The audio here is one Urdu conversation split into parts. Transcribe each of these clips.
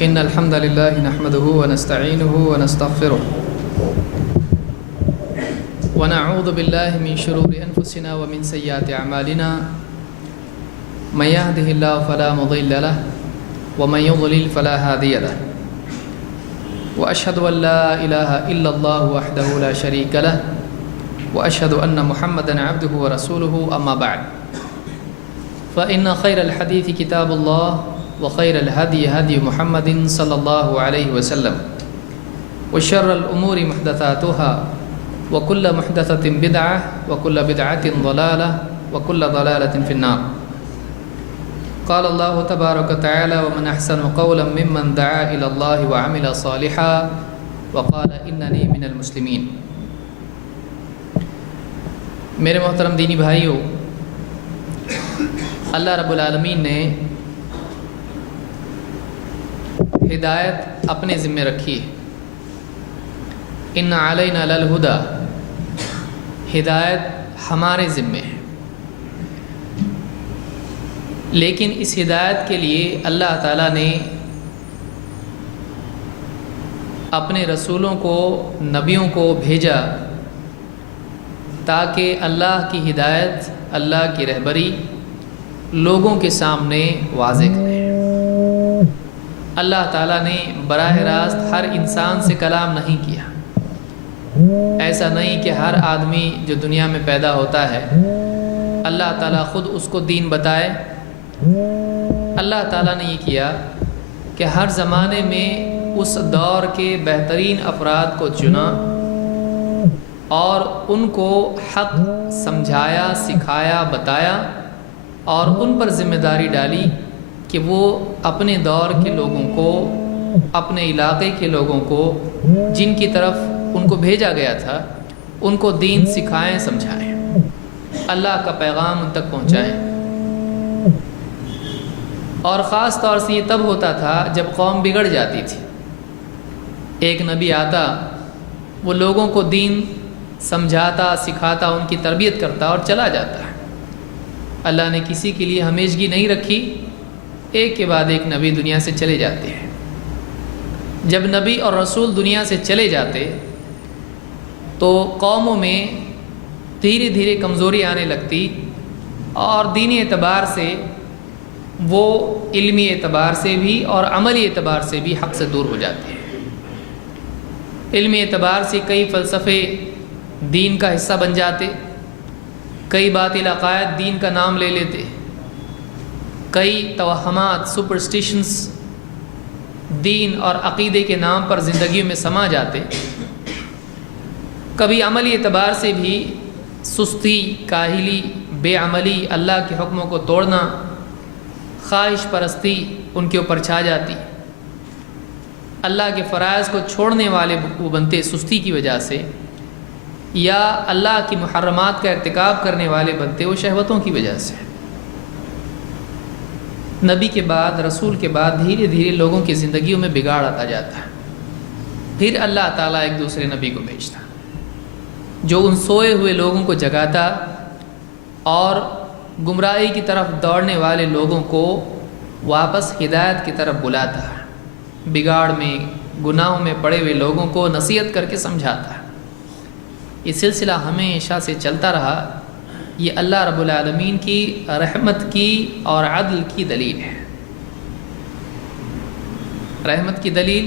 إن الحمد لله نحمده ونستعينه ونستغفره ونعوذ بالله من شرور أنفسنا ومن سيئات أعمالنا من يهده الله فلا مضل له ومن يضلل فلا هادي له وأشهد أن لا إله إلا الله وحده لا شريك له وأشهد أن محمدًا عبده ورسوله أما بعد فإن خير الحديث كتاب الله وخير الهدي هدي محمد صلى الله عليه وسلم وشر الأمور محدثاتها وكل محدثة بدعة وكل بدعة ضلالة وكل ضلالة في النار. قال الله تبارك وتعالى ومن أحسن قولا ممن دعا إلى الله وعمل صالحا وقال إنني من المسلمين. میرے محترم دینی بھائیوں، اللہ رب العالمین نے ہدایت اپنے ذمہ رکھی ہے. ان علینا للہدی، ہدایت ہمارے ذمہ ہے، لیکن اس ہدایت کے لیے اللہ تعالیٰ نے اپنے رسولوں کو، نبیوں کو بھیجا تاکہ اللہ کی ہدایت، اللہ کی رہبری لوگوں کے سامنے واضح کرے. اللہ تعالیٰ نے براہ راست ہر انسان سے کلام نہیں کیا. ایسا نہیں کہ ہر آدمی جو دنیا میں پیدا ہوتا ہے اللہ تعالیٰ خود اس کو دین بتائے. اللہ تعالیٰ نے یہ کیا کہ ہر زمانے میں اس دور کے بہترین افراد کو چنا اور ان کو حق سمجھایا، سکھایا، بتایا اور ان پر ذمہ داری ڈالی کہ وہ اپنے دور کے لوگوں کو، اپنے علاقے کے لوگوں کو جن کی طرف ان کو بھیجا گیا تھا ان کو دین سکھائیں، سمجھائیں، اللہ کا پیغام ان تک پہنچائیں. اور خاص طور سے یہ تب ہوتا تھا جب قوم بگڑ جاتی تھی. ایک نبی آتا، وہ لوگوں کو دین سمجھاتا، سکھاتا، ان کی تربیت کرتا اور چلا جاتا. اللہ نے کسی کے لیے ہمیشگی نہیں رکھی، ایک کے بعد ایک نبی دنیا سے چلے جاتے ہیں. جب نبی اور رسول دنیا سے چلے جاتے تو قوموں میں دھیرے دھیرے کمزوری آنے لگتی اور دینی اعتبار سے وہ علمی اعتبار سے بھی اور عملی اعتبار سے بھی حق سے دور ہو جاتے ہیں. علمی اعتبار سے کئی فلسفے دین کا حصہ بن جاتے، کئی باطل عقائد دین کا نام لے لیتے، کئی توہمات، سپرسٹیشنز دین اور عقیدے کے نام پر زندگیوں میں سما جاتے. کبھی عملی اعتبار سے بھی سستی، کاہلی، بے عملی، اللہ کے حکموں کو توڑنا، خواہش پرستی ان کے اوپر چھا جاتی. اللہ کے فرائض کو چھوڑنے والے وہ بنتے سستی کی وجہ سے، یا اللہ کی محرمات کا ارتکاب کرنے والے بنتے وہ شہوتوں کی وجہ سے. نبی کے بعد، رسول کے بعد دھیرے دھیرے لوگوں کی زندگیوں میں بگاڑ آتا جاتا ہے. پھر اللہ تعالیٰ ایک دوسرے نبی کو بھیجتا جو ان سوئے ہوئے لوگوں کو جگاتا اور گمراہی کی طرف دوڑنے والے لوگوں کو واپس ہدایت کی طرف بلاتا، بگاڑ میں، گناہوں میں پڑے ہوئے لوگوں کو نصیحت کر کے سمجھاتا. یہ سلسلہ ہمیشہ سے چلتا رہا. یہ اللہ رب العالمین کی رحمت کی اور عدل کی دلیل ہے. رحمت کی دلیل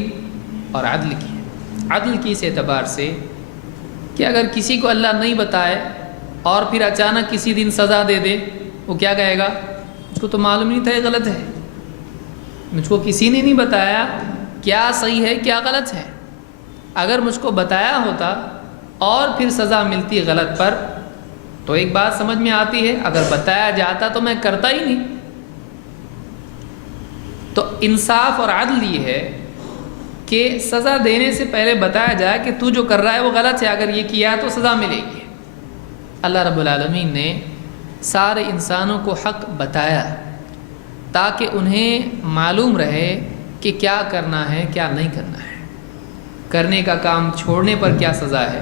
اور عدل کی اس اعتبار سے کہ اگر کسی کو اللہ نہیں بتائے اور پھر اچانک کسی دن سزا دے دے، وہ کیا کہے گا؟ مجھ کو تو معلوم نہیں تھا یہ غلط ہے، مجھ کو کسی نے نہیں بتایا کیا صحیح ہے کیا غلط ہے. اگر مجھ کو بتایا ہوتا اور پھر سزا ملتی غلط پر تو ایک بات سمجھ میں آتی ہے، اگر بتایا جاتا تو میں کرتا ہی نہیں. تو انصاف اور عدل یہ ہے کہ سزا دینے سے پہلے بتایا جائے کہ تو جو کر رہا ہے وہ غلط ہے، اگر یہ کیا تو سزا ملے گی. اللہ رب العالمین نے سارے انسانوں کو حق بتایا تاکہ انہیں معلوم رہے کہ کیا کرنا ہے کیا نہیں کرنا ہے، کرنے کا کام چھوڑنے پر کیا سزا ہے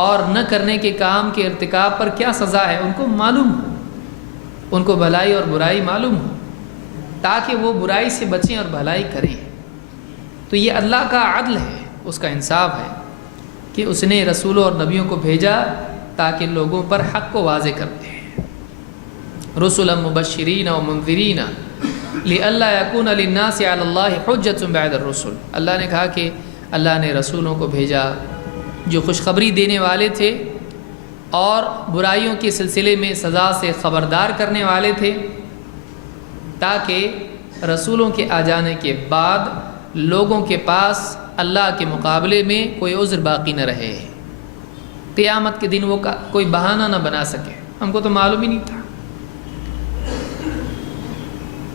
اور نہ کرنے کے کام کے ارتکاب پر کیا سزا ہے. ان کو معلوم ہو، ان کو بھلائی اور برائی معلوم ہو تاکہ وہ برائی سے بچیں اور بھلائی کریں. تو یہ اللہ کا عدل ہے، اس کا انصاف ہے کہ اس نے رسولوں اور نبیوں کو بھیجا تاکہ لوگوں پر حق کو واضح کر دے۔ رسلا مبشرین و منذرین لئلا یکون للناس علی اللہ حجۃ بعد الرسل۔ اللہ نے کہا کہ اللہ نے رسولوں کو بھیجا جو خوشخبری دینے والے تھے اور برائیوں کے سلسلے میں سزا سے خبردار کرنے والے تھے، تاکہ رسولوں کے آ جانے کے بعد لوگوں کے پاس اللہ کے مقابلے میں کوئی عذر باقی نہ رہے، قیامت کے دن وہ کوئی بہانہ نہ بنا سکے۔ ہم کو تو معلوم ہی نہیں تھا۔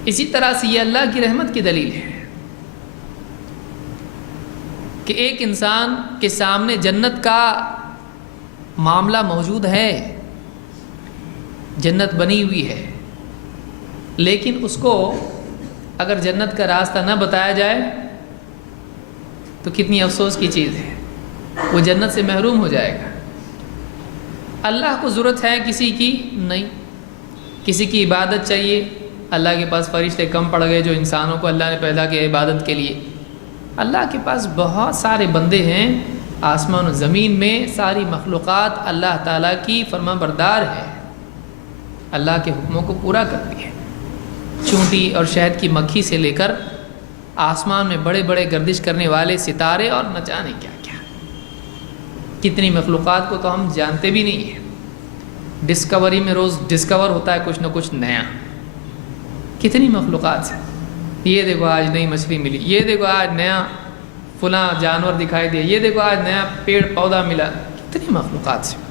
اسی طرح سے یہ اللہ کی رحمت کی دلیل ہے کہ ایک انسان کے سامنے جنت کا معاملہ موجود ہے، جنت بنی ہوئی ہے، لیکن اس کو اگر جنت کا راستہ نہ بتایا جائے تو کتنی افسوس کی چیز ہے، وہ جنت سے محروم ہو جائے گا۔ اللہ کو ضرورت ہے کسی کی نہیں، کسی کی عبادت چاہیے، اللہ کے پاس فرشتے کم پڑ گئے جو انسانوں کو اللہ نے پیدا کیا عبادت کے لیے۔ اللہ کے پاس بہت سارے بندے ہیں، آسمان و زمین میں ساری مخلوقات اللہ تعالیٰ کی فرما بردار ہے، اللہ کے حکموں کو پورا کرتی ہے۔ چونٹی اور شہد کی مکھی سے لے کر آسمان میں بڑے بڑے گردش کرنے والے ستارے اور نہ جانے کیا کیا، کتنی مخلوقات کو تو ہم جانتے بھی نہیں ہیں۔ ڈسکوری میں روز ڈسکور ہوتا ہے کچھ نہ کچھ نیا، کتنی مخلوقات ہیں۔ یہ دیکھو آج نئی مچھلی ملی، یہ دیکھو آج نیا فلاں جانور دکھائی دیا، یہ دیکھو آج نیا پیڑ پودا ملا، کتنی مخلوقات ہیں۔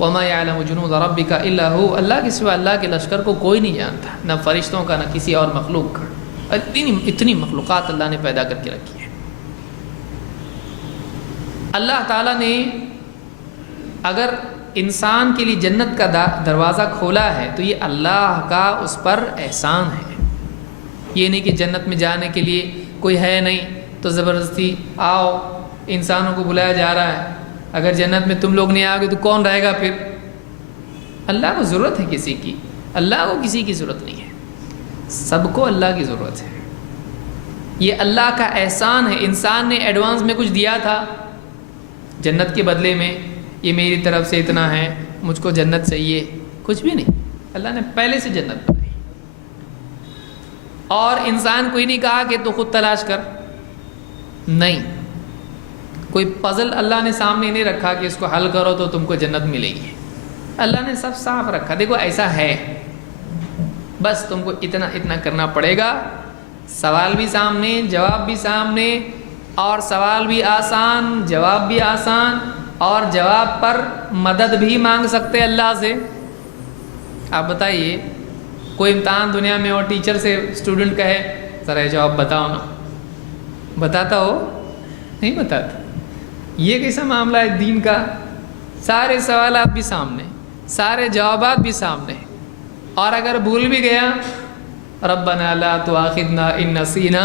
وَمَا يَعْلَمُ جُنُودَ رَبِّكَ إِلَّا هُوَ، اللہ کے سوا اللہ کے لشکر کو کوئی نہیں جانتا، نہ فرشتوں کا نہ کسی اور مخلوق کا۔ اتنی مخلوقات اللہ نے پیدا کر کے رکھی ہے۔ اللہ تعالیٰ نے اگر انسان کے لیے جنت کا دروازہ کھولا ہے تو یہ اللہ کا اس پر احسان ہے۔ یہ نہیں کہ جنت میں جانے کے لیے کوئی ہے نہیں تو زبردستی آؤ، انسانوں کو بلایا جا رہا ہے، اگر جنت میں تم لوگ نہیں آؤ گے تو کون رہے گا پھر؟ اللہ کو ضرورت ہے کسی کی؟ اللہ کو کسی کی ضرورت نہیں ہے، سب کو اللہ کی ضرورت ہے۔ یہ اللہ کا احسان ہے۔ انسان نے ایڈوانس میں کچھ دیا تھا جنت کے بدلے میں، یہ میری طرف سے اتنا ہے، مجھ کو جنت چاہیے، کچھ بھی نہیں۔ اللہ نے پہلے سے جنت بنائی، اور انسان کو ہی نہیں کہا کہ تو خود تلاش کر، نہیں، کوئی پزل اللہ نے سامنے نہیں رکھا کہ اس کو حل کرو تو تم کو جنت ملے گی۔ اللہ نے سب صاف رکھا، دیکھو ایسا ہے، بس تم کو اتنا اتنا کرنا پڑے گا۔ سوال بھی سامنے، جواب بھی سامنے، اور سوال بھی آسان، جواب بھی آسان، اور جواب پر مدد بھی مانگ سکتے اللہ سے۔ آپ بتائیے، کوئی امتحان دنیا میں اور ٹیچر سے اسٹوڈنٹ کہے ذرا یہ جواب بتاؤ نا، بتاتا ہو؟ نہیں بتاتا۔ یہ کیسا معاملہ ہے دین کا؟ سارے سوالات بھی سامنے، سارے جوابات بھی سامنے، اور اگر بھول بھی گیا ربنا لا تؤاخذنا ان نسینا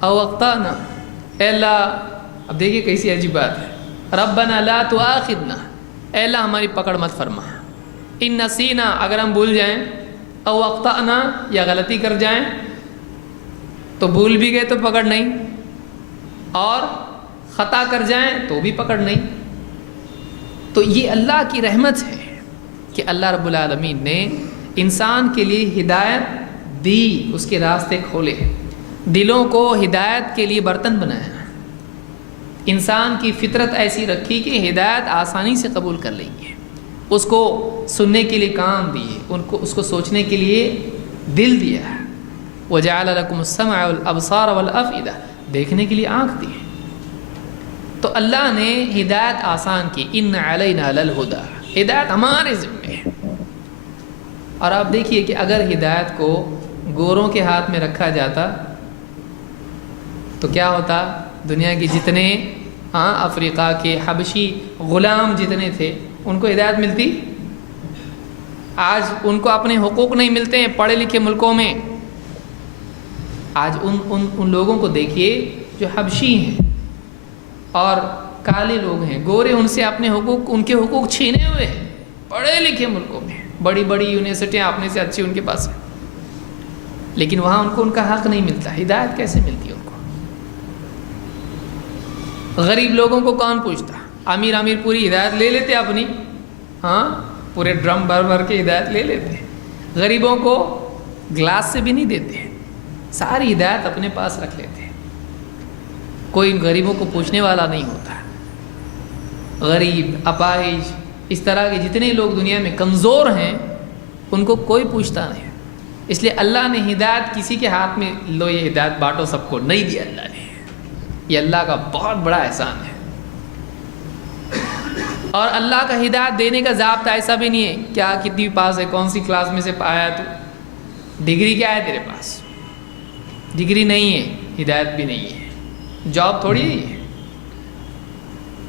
او اخطانا، اے اللہ، اب دیکھیے کیسی عجیب بات ہے، ربنا لا تؤاخذنا، اے اللہ ہماری پکڑ مت فرما، ان نسینا اگر ہم بھول جائیں، او اخطانا یا غلطی کر جائیں، تو بھول بھی گئے تو پکڑ نہیں، اور خطا کر جائیں تو بھی پکڑ نہیں۔ تو یہ اللہ کی رحمت ہے کہ اللہ رب العالمین نے انسان کے لیے ہدایت دی، اس کے راستے کھولے، دلوں کو ہدایت کے لیے برتن بنایا، انسان کی فطرت ایسی رکھی کہ ہدایت آسانی سے قبول کر لیں گے، اس کو سننے کے لیے کان دیے، اس کو سوچنے کے لیے دل دیا، وَجَعَلَ لَكُمُ السَّمْعَ وَالْأَبْصَارَ وَالْأَفْئِدَةَ، دیکھنے کے لیے آنکھ دی۔ تو اللہ نے ہدایت آسان کی، ان علینا للہدی، ہدایت ہمارے ذمہ ہے۔ اور آپ دیکھیے کہ اگر ہدایت کو گوروں کے ہاتھ میں رکھا جاتا تو کیا ہوتا؟ دنیا کے جتنے افریقہ کے حبشی غلام جتنے تھے ان کو ہدایت ملتی؟ آج ان کو اپنے حقوق نہیں ملتے ہیں پڑھے لکھے ملکوں میں۔ آج ان لوگوں کو دیکھیے جو حبشی ہیں اور کالے لوگ ہیں، گورے، ان سے اپنے حقوق، ان کے حقوق چھینے ہوئے ہیں پڑھے لکھے ملکوں میں، بڑی بڑی یونیورسٹیاں اپنے سے اچھی ان کے پاس ہیں، لیکن وہاں ان کو ان کا حق نہیں ملتا۔ ہدایت کیسے ملتی ہے ان کو؟ غریب لوگوں کو کون پوچھتا؟ امیر پوری ہدایت لے لیتے اپنی، ہاں پورے ڈرم بھر کے ہدایت لے لیتے، غریبوں کو گلاس سے بھی نہیں دیتے، ساری ہدایت اپنے پاس رکھ لیتے، کوئی ان غریبوں کو پوچھنے والا نہیں ہوتا۔ غریب، اپاہج، اس طرح کے جتنے لوگ دنیا میں کمزور ہیں ان کو کوئی پوچھتا نہیں۔ اس لیے اللہ نے ہدایت کسی کے ہاتھ میں لو یہ ہدایت بانٹو سب کو نہیں دیا اللہ نے، یہ اللہ کا بہت بڑا احسان ہے۔ اور اللہ کا ہدایت دینے کا ضابطہ ایسا بھی نہیں ہے کیا کتنی پاس ہے، کون سی کلاس میں سے آیا تو، ڈگری کیا ہے تیرے پاس؟ ڈگری نہیں ہے، ہدایت بھی نہیں ہے، جاب تھوڑی ہے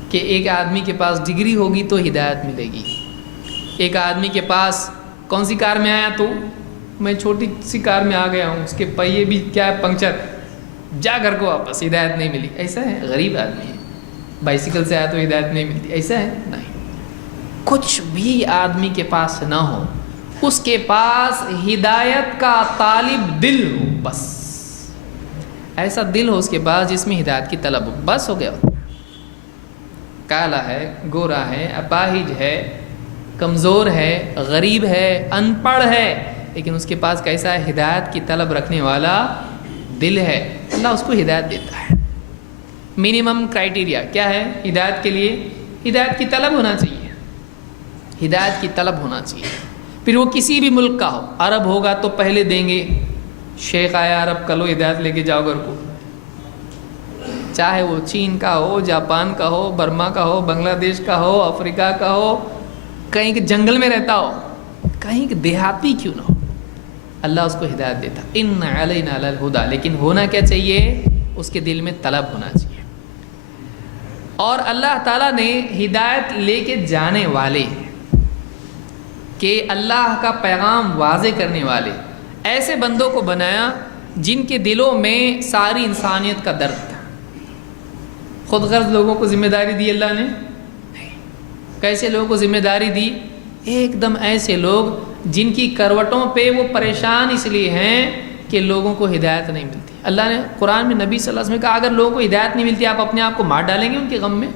کہ ایک آدمی کے پاس ڈگری ہوگی تو ہدایت ملے گی۔ ایک آدمی کے پاس کون سی کار میں آیا تو، میں چھوٹی سی کار میں آ گیا ہوں، اس کے پہیے بھی کیا ہے پنکچر، جا گھر کو واپس، ہدایت نہیں ملی، ایسا ہے؟ غریب آدمی ہے، بائسیکل سے آیا تو ہدایت نہیں ملتی، ایسا ہے؟ نہیں۔ کچھ بھی آدمی کے پاس نہ ہو، اس کے پاس ہدایت کا طالب دل ہو، بس ایسا دل ہو اس کے پاس جس میں ہدایت کی طلب ہو، بس ہو گیا۔ کالا ہے، گورا ہے، اپاہج ہے، کمزور ہے، غریب ہے، ان پڑھ ہے، لیکن اس کے پاس کیسا ہے؟ ہدایت کی طلب رکھنے والا دل ہے، اللہ اس کو ہدایت دیتا ہے۔ منیمم کرائٹیریا کیا ہے ہدایت کے لیے؟ ہدایت کی طلب ہونا چاہیے، ہدایت کی طلب ہونا چاہیے، پھر وہ کسی بھی ملک کا ہو۔ عرب ہوگا تو پہلے دیں گے، شیخ آیا عرب کا، لو ہدایت لے کے جاؤ گھر کو، چاہے وہ چین کا ہو، جاپان کا ہو، برما کا ہو، بنگلہ دیش کا ہو، افریقہ کا ہو، کہیں کہ جنگل میں رہتا ہو، کہیں کہ دیہاتی کیوں نہ ہو، اللہ اس کو ہدایت دیتا۔ ان علینا للہدی، لیکن ہونا کیا چاہیے؟ اس کے دل میں طلب ہونا چاہیے۔ اور اللہ تعالیٰ نے ہدایت لے کے جانے والے کہ اللہ کا پیغام واضح کرنے والے ایسے بندوں کو بنایا جن کے دلوں میں ساری انسانیت کا درد تھا۔ خود غرض لوگوں کو ذمہ داری دی اللہ نے؟ کیسے لوگوں کو ذمہ داری دی؟ ایک دم ایسے لوگ جن کی کروٹوں پہ وہ پریشان اس لیے ہیں کہ لوگوں کو ہدایت نہیں ملتی۔ اللہ نے قرآن میں نبی صلی اللہ علیہ وسلم نے کہا اگر لوگوں کو ہدایت نہیں ملتی آپ اپنے آپ کو مار ڈالیں گے ان کے غم میں۔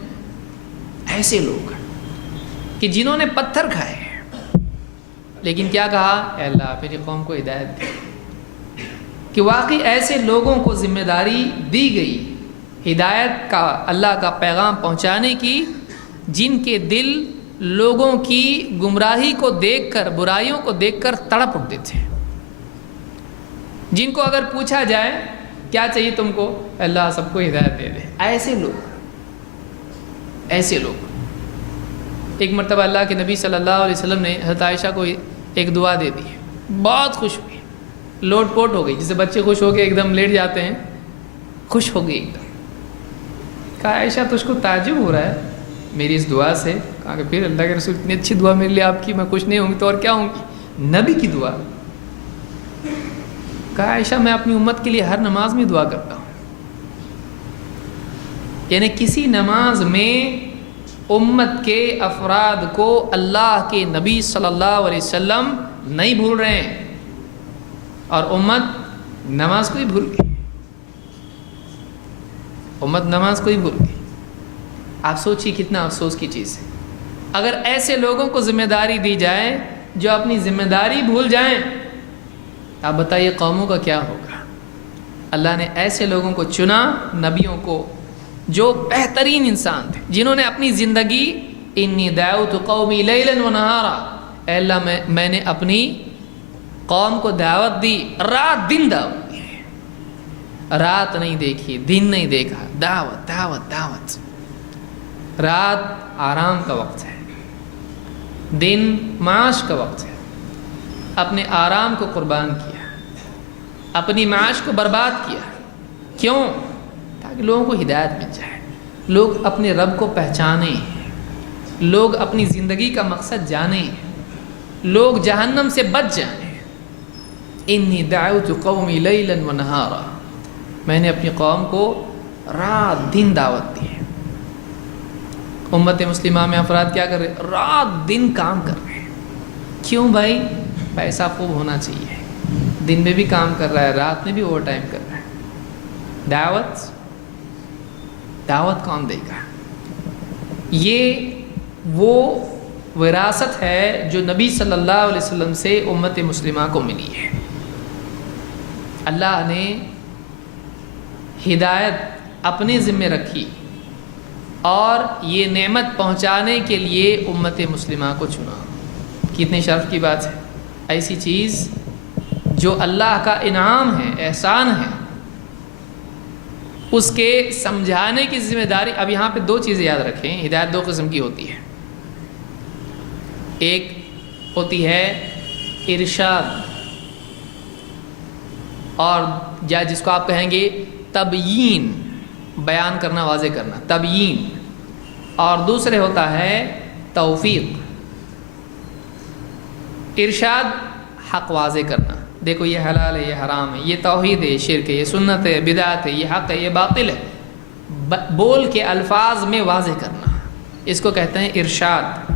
ایسے لوگ کہ جنہوں نے پتھر کھائے لیکن کیا کہا؟ اے اللہ میری قوم کو ہدایت دے۔ کہ واقعی ایسے لوگوں کو ذمہ داری دی گئی ہدایت کا، اللہ کا پیغام پہنچانے کی، جن کے دل لوگوں کی گمراہی کو دیکھ کر، برائیوں کو دیکھ کر تڑپ اٹھتے تھے، جن کو اگر پوچھا جائے کیا چاہیے تم کو؟ اللہ سب کو ہدایت دے دے۔ ایسے لوگ ایک مرتبہ اللہ کے نبی صلی اللہ علیہ وسلم نے حضرت عائشہ کو ایک دعا دے دی، بہت خوش ہوئی، لوٹ پوٹ ہو گئی، جسے بچے خوش ہو کے ایک دم لیٹ جاتے ہیں، خوش ہو گئی ایک دم۔ کہا عائشہ تجھ کو تعجب ہو رہا ہے میری اس دعا سے؟ کہا کہ پھر اللہ کے رسول اتنی اچھی دعا میرے لیے آپ کی، میں خوش نہیں ہوں گی تو اور کیا ہوں گی؟ نبی کی دعا۔ کہا عائشہ میں اپنی امت کے لیے ہر نماز میں دعا کرتا ہوں، یعنی کسی نماز میں امت کے افراد کو اللہ کے نبی صلی اللہ علیہ وسلم نہیں بھول رہے ہیں، اور امت نماز کو ہی بھول گئی، امت نماز کو ہی بھول گئی۔ آپ سوچیے کتنا افسوس کی چیز ہے۔ اگر ایسے لوگوں کو ذمہ داری دی جائے جو اپنی ذمہ داری بھول جائیں، آپ بتائیے قوموں کا کیا ہوگا؟ اللہ نے ایسے لوگوں کو چنا، نبیوں کو، جو بہترین انسان تھے، جنہوں نے اپنی زندگی انی دعوت قومی لیلا و نہارا، اے اللہ میں نے اپنی قوم کو دعوت دی، رات دن دعوت دی، رات نہیں دیکھی، دن نہیں دیکھا، دعوت دعوت دعوت۔ رات آرام کا وقت ہے، دن معاش کا وقت ہے، اپنے آرام کو قربان کیا، اپنی معاش کو برباد کیا، کیوں؟ تاکہ لوگوں کو ہدایت مل جائے، لوگ اپنے رب کو پہچانیں، لوگ اپنی زندگی کا مقصد جانیں، لوگ جہنم سے بچ جائیں۔ انی دعوت قومی لیلا و نہارا، میں نے اپنی قوم کو رات دن دعوت دی ہے۔ امت مسلمہ میں افراد کیا کر رہے؟ رات دن کام کر رہے ہیں۔ کیوں بھائی؟ پیسہ خوب ہونا چاہیے، دن میں بھی کام کر رہا ہے، رات میں بھی اوور ٹائم کر رہا ہے۔ دعوت دعوت کون دے گا؟ یہ وہ وراثت ہے جو نبی صلی اللہ علیہ وسلم سے امت مسلمہ کو ملی ہے۔ اللہ نے ہدایت اپنے ذمے رکھی اور یہ نعمت پہنچانے کے لیے امت مسلمہ کو چنا۔ کتنے شرف کی بات ہے! ایسی چیز جو اللہ کا انعام ہے، احسان ہے، اس کے سمجھانے کی ذمہ داری۔ اب یہاں پہ دو چیزیں یاد رکھیں، ہدایت دو قسم کی ہوتی ہے۔ ایک ہوتی ہے ارشاد، اور یا جس کو آپ کہیں گے تبیین، بیان کرنا، واضح کرنا، تبیین۔ اور دوسرے ہوتا ہے توفیق۔ ارشاد حق واضح کرنا، دیکھو یہ حلال ہے، یہ حرام ہے، یہ توحید ہے، یہ شرک ہے، یہ سنت ہے، بدعت ہے، یہ حق ہے، یہ باطل ہے، بول کے الفاظ میں واضح کرنا، اس کو کہتے ہیں ارشاد۔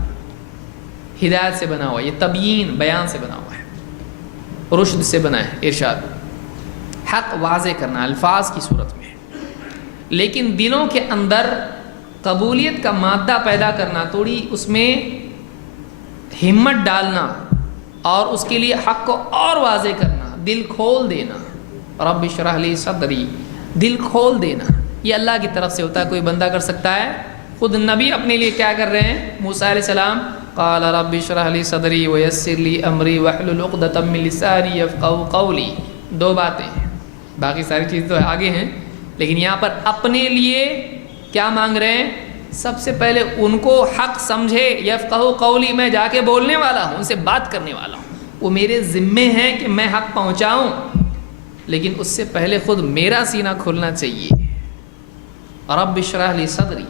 ہدایت سے بنا ہوا، یہ تبیین، بیان سے بنا ہوا ہے، رشد سے بنا ہے ارشاد، حق واضح کرنا الفاظ کی صورت میں۔ لیکن دلوں کے اندر قبولیت کا مادہ پیدا کرنا، تھوڑی اس میں ہمت ڈالنا اور اس کے لیے حق کو اور واضح کرنا، دل کھول دینا، رب اشرح لی صدری، دل کھول دینا، یہ اللہ کی طرف سے ہوتا ہے۔ کوئی بندہ کر سکتا ہے؟ خود نبی اپنے لیے کیا کر رہے ہیں؟ موسیٰ علیہ السلام قال رب اشرح لی صدری ویسر لی امری واحلل عقدۃ من لسانی یفقهوا قولی، دو باتیں ہیں، باقی ساری چیز تو آگے ہیں، لیکن یہاں پر اپنے لیے کیا مانگ رہے ہیں؟ سب سے پہلے ان کو حق سمجھے، یفقہوا قولی، میں جا کے بولنے والا ہوں، ان سے بات کرنے والا ہوں، وہ میرے ذمے ہیں کہ میں حق پہنچاؤں، لیکن اس سے پہلے خود میرا سینہ کھلنا چاہیے۔ رب اشرح لی صدری،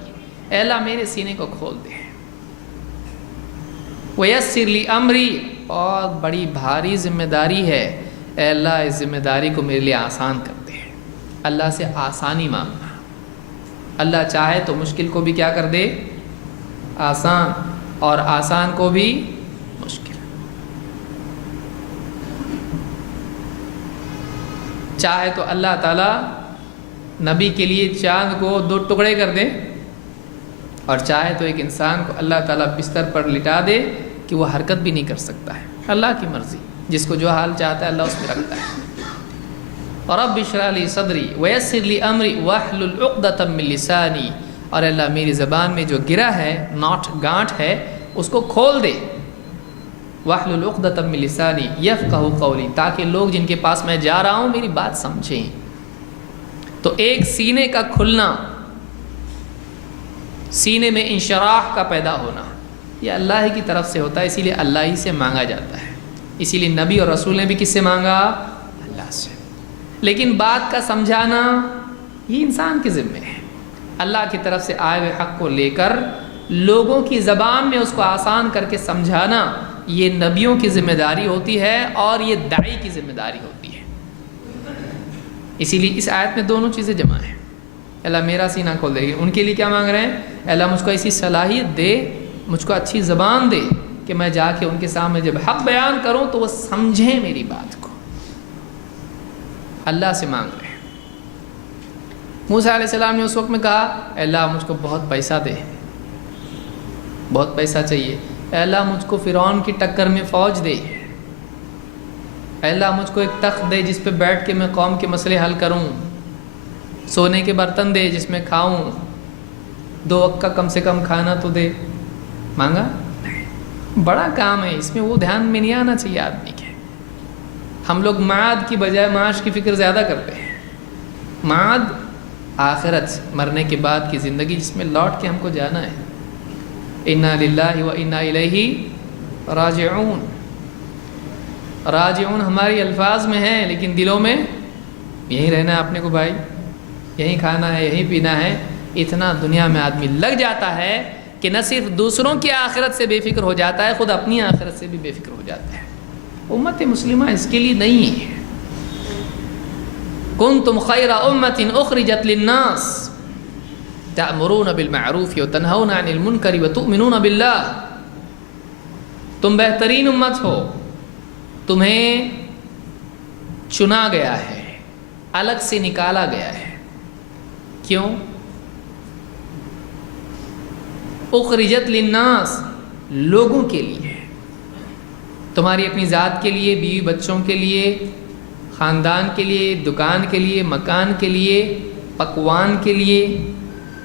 اے اللہ میرے سینے کو کھول دے۔ ویسر لی امری، اور بڑی بھاری ذمہ داری ہے، اے اللہ اس ذمہ داری کو میرے لیے آسان کر دے۔ اللہ سے آسانی مانگنا، اللہ چاہے تو مشکل کو بھی کیا کر دے؟ آسان، اور آسان کو بھی مشکل۔ چاہے تو اللہ تعالیٰ نبی کے لیے چاند کو دو ٹکڑے کر دے، اور چاہے تو ایک انسان کو اللہ تعالیٰ بستر پر لٹا دے کہ وہ حرکت بھی نہیں کر سکتا ہے۔ اللہ کی مرضی، جس کو جو حال چاہتا ہے اللہ اس میں رکھتا ہے۔ رب اشرح لی صدری ویسر لی امری واحلل عقدۃ من لسانی، اور اللہ میری زبان میں جو گرا ہے، ناٹ، گانٹھ ہے، اس کو کھول دے۔ واحلل عقدۃ من لسانی یفقهوا قولی، تاکہ لوگ جن کے پاس میں جا رہا ہوں میری بات سمجھیں۔ تو ایک سینے کا کھلنا، سینے میں انشراح کا پیدا ہونا، یہ اللہ ہی کی طرف سے ہوتا ہے، اسی لیے اللہ ہی سے مانگا جاتا ہے۔ اسی لیے نبی اور رسول نے بھی کس سے مانگا؟ اللہ سے۔ لیکن بات کا سمجھانا یہ انسان کے ذمے ہے۔ اللہ کی طرف سے آئے ہوئے حق کو لے کر لوگوں کی زبان میں اس کو آسان کر کے سمجھانا، یہ نبیوں کی ذمہ داری ہوتی ہے، اور یہ داعی کی ذمہ داری ہوتی ہے۔ اسی لیے اس آیت میں دونوں چیزیں جمع ہیں۔ اللہ میرا سینہ کھول دے گی، ان کے لیے کیا مانگ رہے ہیں؟ اللہ مجھ کو ایسی صلاحیت دے، مجھ کو اچھی زبان دے کہ میں جا کے ان کے سامنے جب حق بیان کروں تو وہ سمجھیں میری بات کو۔ اللہ سے مانگ رہے ہیں۔ موسیٰ علیہ السلام نے اس وقت میں کہا، اے اللہ مجھ کو بہت پیسہ دے، بہت پیسہ چاہیے، اے اللہ مجھ کو فرعون کی ٹکر میں فوج دے، اے اللہ مجھ کو ایک تخت دے جس پہ بیٹھ کے میں قوم کے مسئلے حل کروں، سونے کے برتن دے جس میں کھاؤں، 2 وقت کا کم سے کم کھانا تو دے۔ مانگا؟ بڑا کام ہے، اس میں وہ دھیان میں نہیں آنا چاہیے آدمی کے۔ ہم لوگ معاد کی بجائے معاش کی فکر زیادہ کرتے ہیں۔ معاد آخرت، مرنے کے بعد کی زندگی جس میں لوٹ کے ہم کو جانا ہے۔ انا للہ و انا الیہ راجعون، راجعون ہماری الفاظ میں ہیں، لیکن دلوں میں یہیں رہنا ہے اپنے کو بھائی، یہیں کھانا ہے، یہیں پینا ہے۔ اتنا دنیا میں آدمی لگ جاتا ہے کہ نہ صرف دوسروں کی آخرت سے بے فکر ہو جاتا ہے، خود اپنی آخرت سے بھی بے فکر ہو جاتا ہے۔ امت مسلمہ اس کے لیے نہیں ہے۔ کنتم خیر امت اخرجت للناس تأمرون بالمعروف وتنہون عن المنکر وتؤمنون باللہ، تم بہترین امت ہو، تمہیں چنا گیا ہے، الگ سے نکالا گیا ہے۔ کیوں؟ اخرجت للناس، لوگوں کے لیے، تمہاری اپنی ذات کے لیے، بیوی بچوں کے لیے، خاندان کے لیے، دکان کے لیے، مکان کے لیے، پکوان کے لیے،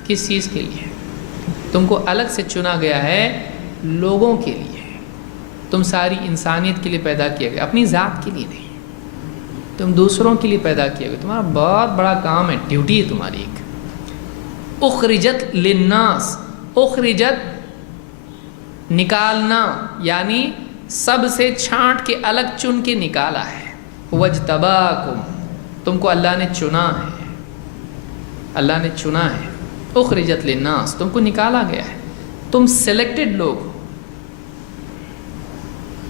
کس چیز کے لیے؟ تم کو الگ سے چنا گیا ہے لوگوں کے لیے. تم ساری انسانیت کے لیے پیدا کیے گئے، اپنی ذات کے لیے نہیں. تم دوسروں کے لیے پیدا کیے گئے. تمہارا بہت بڑا کام ہے، ڈیوٹی ہے تمہاری ایک. اخرجت للناس، اخرجت نکالنا، یعنی سب سے چھانٹ کے الگ چن کے نکالا ہے. وجتباکم، تم کو اللہ نے چنا ہے، اللہ نے چنا ہے. اخرجت للناس، تم کو نکالا گیا ہے، تم سلیکٹڈ لوگ ہو.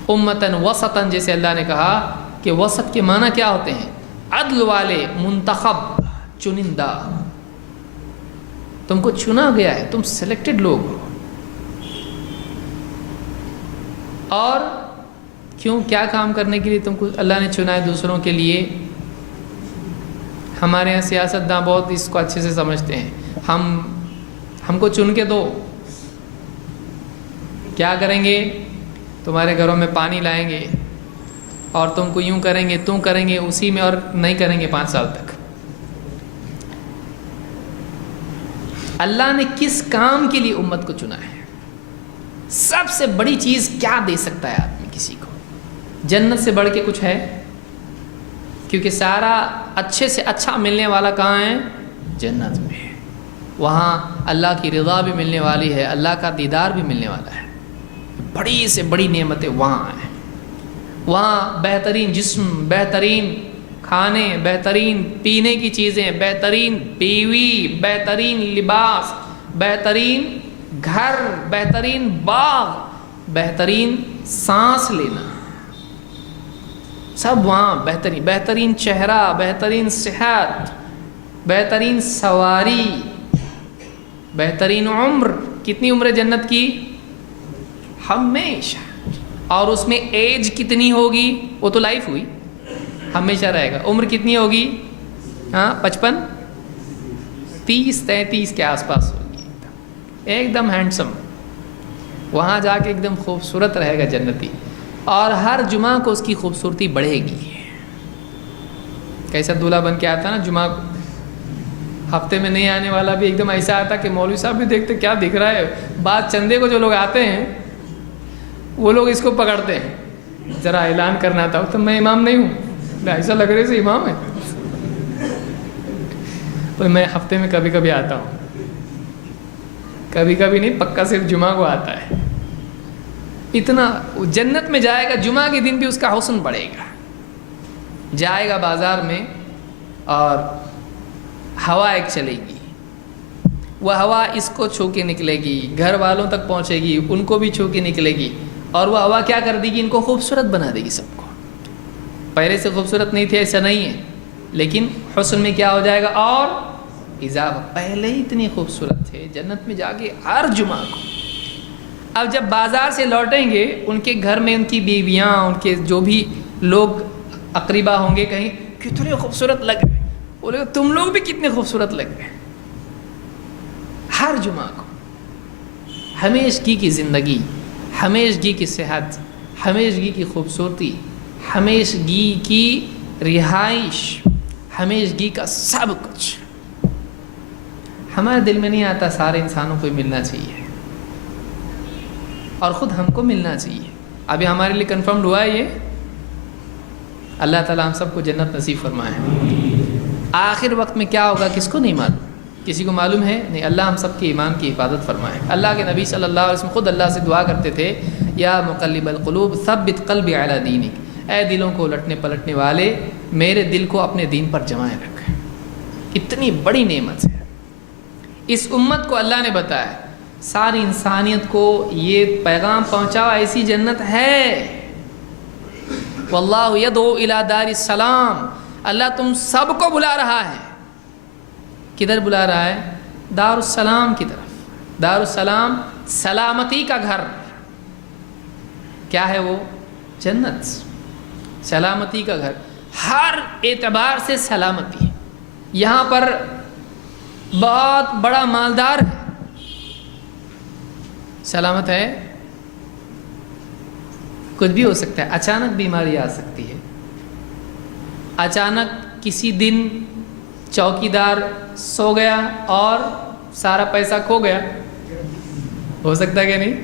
امتن وسطن، جیسے اللہ نے کہا کہ وسط کے معنی کیا ہوتے ہیں؟ عدل والے، منتخب، چنندہ. تم کو چنا گیا ہے، تم سلیکٹڈ لوگ ہو. اور کیوں، کیا کام کرنے کے لیے تم کو اللہ نے چنا ہے دوسروں کے لیے؟ ہمارے یہاں سیاست داں بہت اس کو اچھے سے سمجھتے ہیں. ہم کو چن کے دو، کیا کریں گے؟ تمہارے گھروں میں پانی لائیں گے اور تم کو یوں کریں گے، تم کریں گے اسی میں، اور نہیں کریں گے 5 سال تک. اللہ نے کس کام کے لیے امت کو چنا ہے؟ سب سے بڑی چیز کیا دے سکتا ہے آدمی کسی کو؟ جنت سے بڑھ کے کچھ ہے؟ کیونکہ سارا اچھے سے اچھا ملنے والا کہاں ہے؟ جنت میں. وہاں اللہ کی رضا بھی ملنے والی ہے، اللہ کا دیدار بھی ملنے والا ہے. بڑی سے بڑی نعمتیں وہاں ہیں. وہاں بہترین جسم، بہترین کھانے، بہترین پینے کی چیزیں، بہترین بیوی، بہترین لباس، بہترین گھر، بہترین باغ، بہترین سانس لینا، سب وہاں بہترین. بہترین چہرہ، بہترین صحت، بہترین سواری، بہترین عمر. کتنی عمر ہے جنت کی؟ ہمیشہ. اور اس میں ایج کتنی ہوگی؟ وہ تو لائف ہوئی، ہمیشہ رہے گا. عمر کتنی ہوگی؟ 55 30 33 کے آس پاس ہوگی. ایک دم ہینڈسم. وہاں جا کے ایک دم خوبصورت رہے گا جنتی. اور ہر جمعہ کو اس کی خوبصورتی بڑھے گی. کیسا دولہا بن کے آتا نا جمعہ کو، ہفتے میں نہیں آنے والا بھی ایک دم ایسا آتا کہ مولوی صاحب بھی دیکھتے کیا دکھ رہا ہے. بعد چندے کو جو لوگ آتے ہیں وہ لوگ اس کو پکڑتے ہیں، ذرا اعلان کرنا تھا تو میں امام نہیں ہوں، ایسا لگ رہے سے امام ہے. تو میں ہفتے میں کبھی کبھی آتا ہوں، کبھی کبھی نہیں، پکا صرف جمعہ کو آتا ہے. اتنا جنت میں جائے گا، جمعہ کے دن بھی اس کا حسن بڑھے گا. جائے گا بازار میں اور ہوا ایک چلے گی، وہ ہوا اس کو چھو کے نکلے گی، گھر والوں تک پہنچے گی، ان کو بھی چھو کے نکلے گی. اور وہ ہوا کیا کر دے گی؟ ان کو خوبصورت بنا دے گی. سب کو پہلے سے خوبصورت نہیں تھے ایسا نہیں ہے، لیکن حسن میں کیا ہو جائے گا؟ اور اضافہ. پہلے ہی اتنی خوبصورت تھے، جنت میں جا کے ہر جمعہ کو. اب جب بازار سے لوٹیں گے، ان کے گھر میں ان کی بیویاں، ان کے جو بھی لوگ اقربا ہوں گے، کہیں کتنے خوبصورت لگ رہے، بولے تم لوگ بھی کتنے خوبصورت لگ رہے. ہر جمعہ کو ہمیشگی کی زندگی، ہمیشگی کی صحت، ہمیشگی کی خوبصورتی، ہمیشگی کی رہائش، ہمیشگی کا سب کچھ. ہمارے دل میں نہیں آتا سارے انسانوں کو ملنا چاہیے اور خود ہم کو ملنا چاہیے. ابھی ہمارے لیے کنفرمڈ ہوا ہے یہ. اللہ تعالیٰ ہم سب کو جنت نصیب فرمائے. آخر وقت میں کیا ہوگا کس کو نہیں معلوم؟ کسی کو معلوم ہے نہیں. اللہ ہم سب کے ایمان کی حفاظت فرمائے. اللہ کے نبی صلی اللہ علیہ وسلم خود اللہ سے دعا کرتے تھے، یا مقلب القلوب ثبت قلبی علی دینک، اے دلوں کو الٹنے پلٹنے والے میرے دل کو اپنے دین پر جمائے رکھ. اتنی بڑی نعمت ہے. اس امت کو اللہ نے بتایا، ساری انسانیت کو یہ پیغام پہنچاؤ، ایسی جنت ہے. واللہ یدعو الی دار السلام، اللہ تم سب کو بلا رہا ہے. کدھر بلا رہا ہے؟ دار السلام کی طرف. دار السلام سلامتی کا گھر. کیا ہے وہ؟ جنت. سلامتی کا گھر، ہر اعتبار سے سلامتی. یہاں پر بہت بڑا مالدار ہے، سلامت ہے؟ کچھ بھی ہو سکتا ہے، اچانک بیماری آ سکتی ہے، اچانک کسی دن چوکیدار سو گیا اور سارا پیسہ کھو گیا، ہو سکتا ہے کہ نہیں؟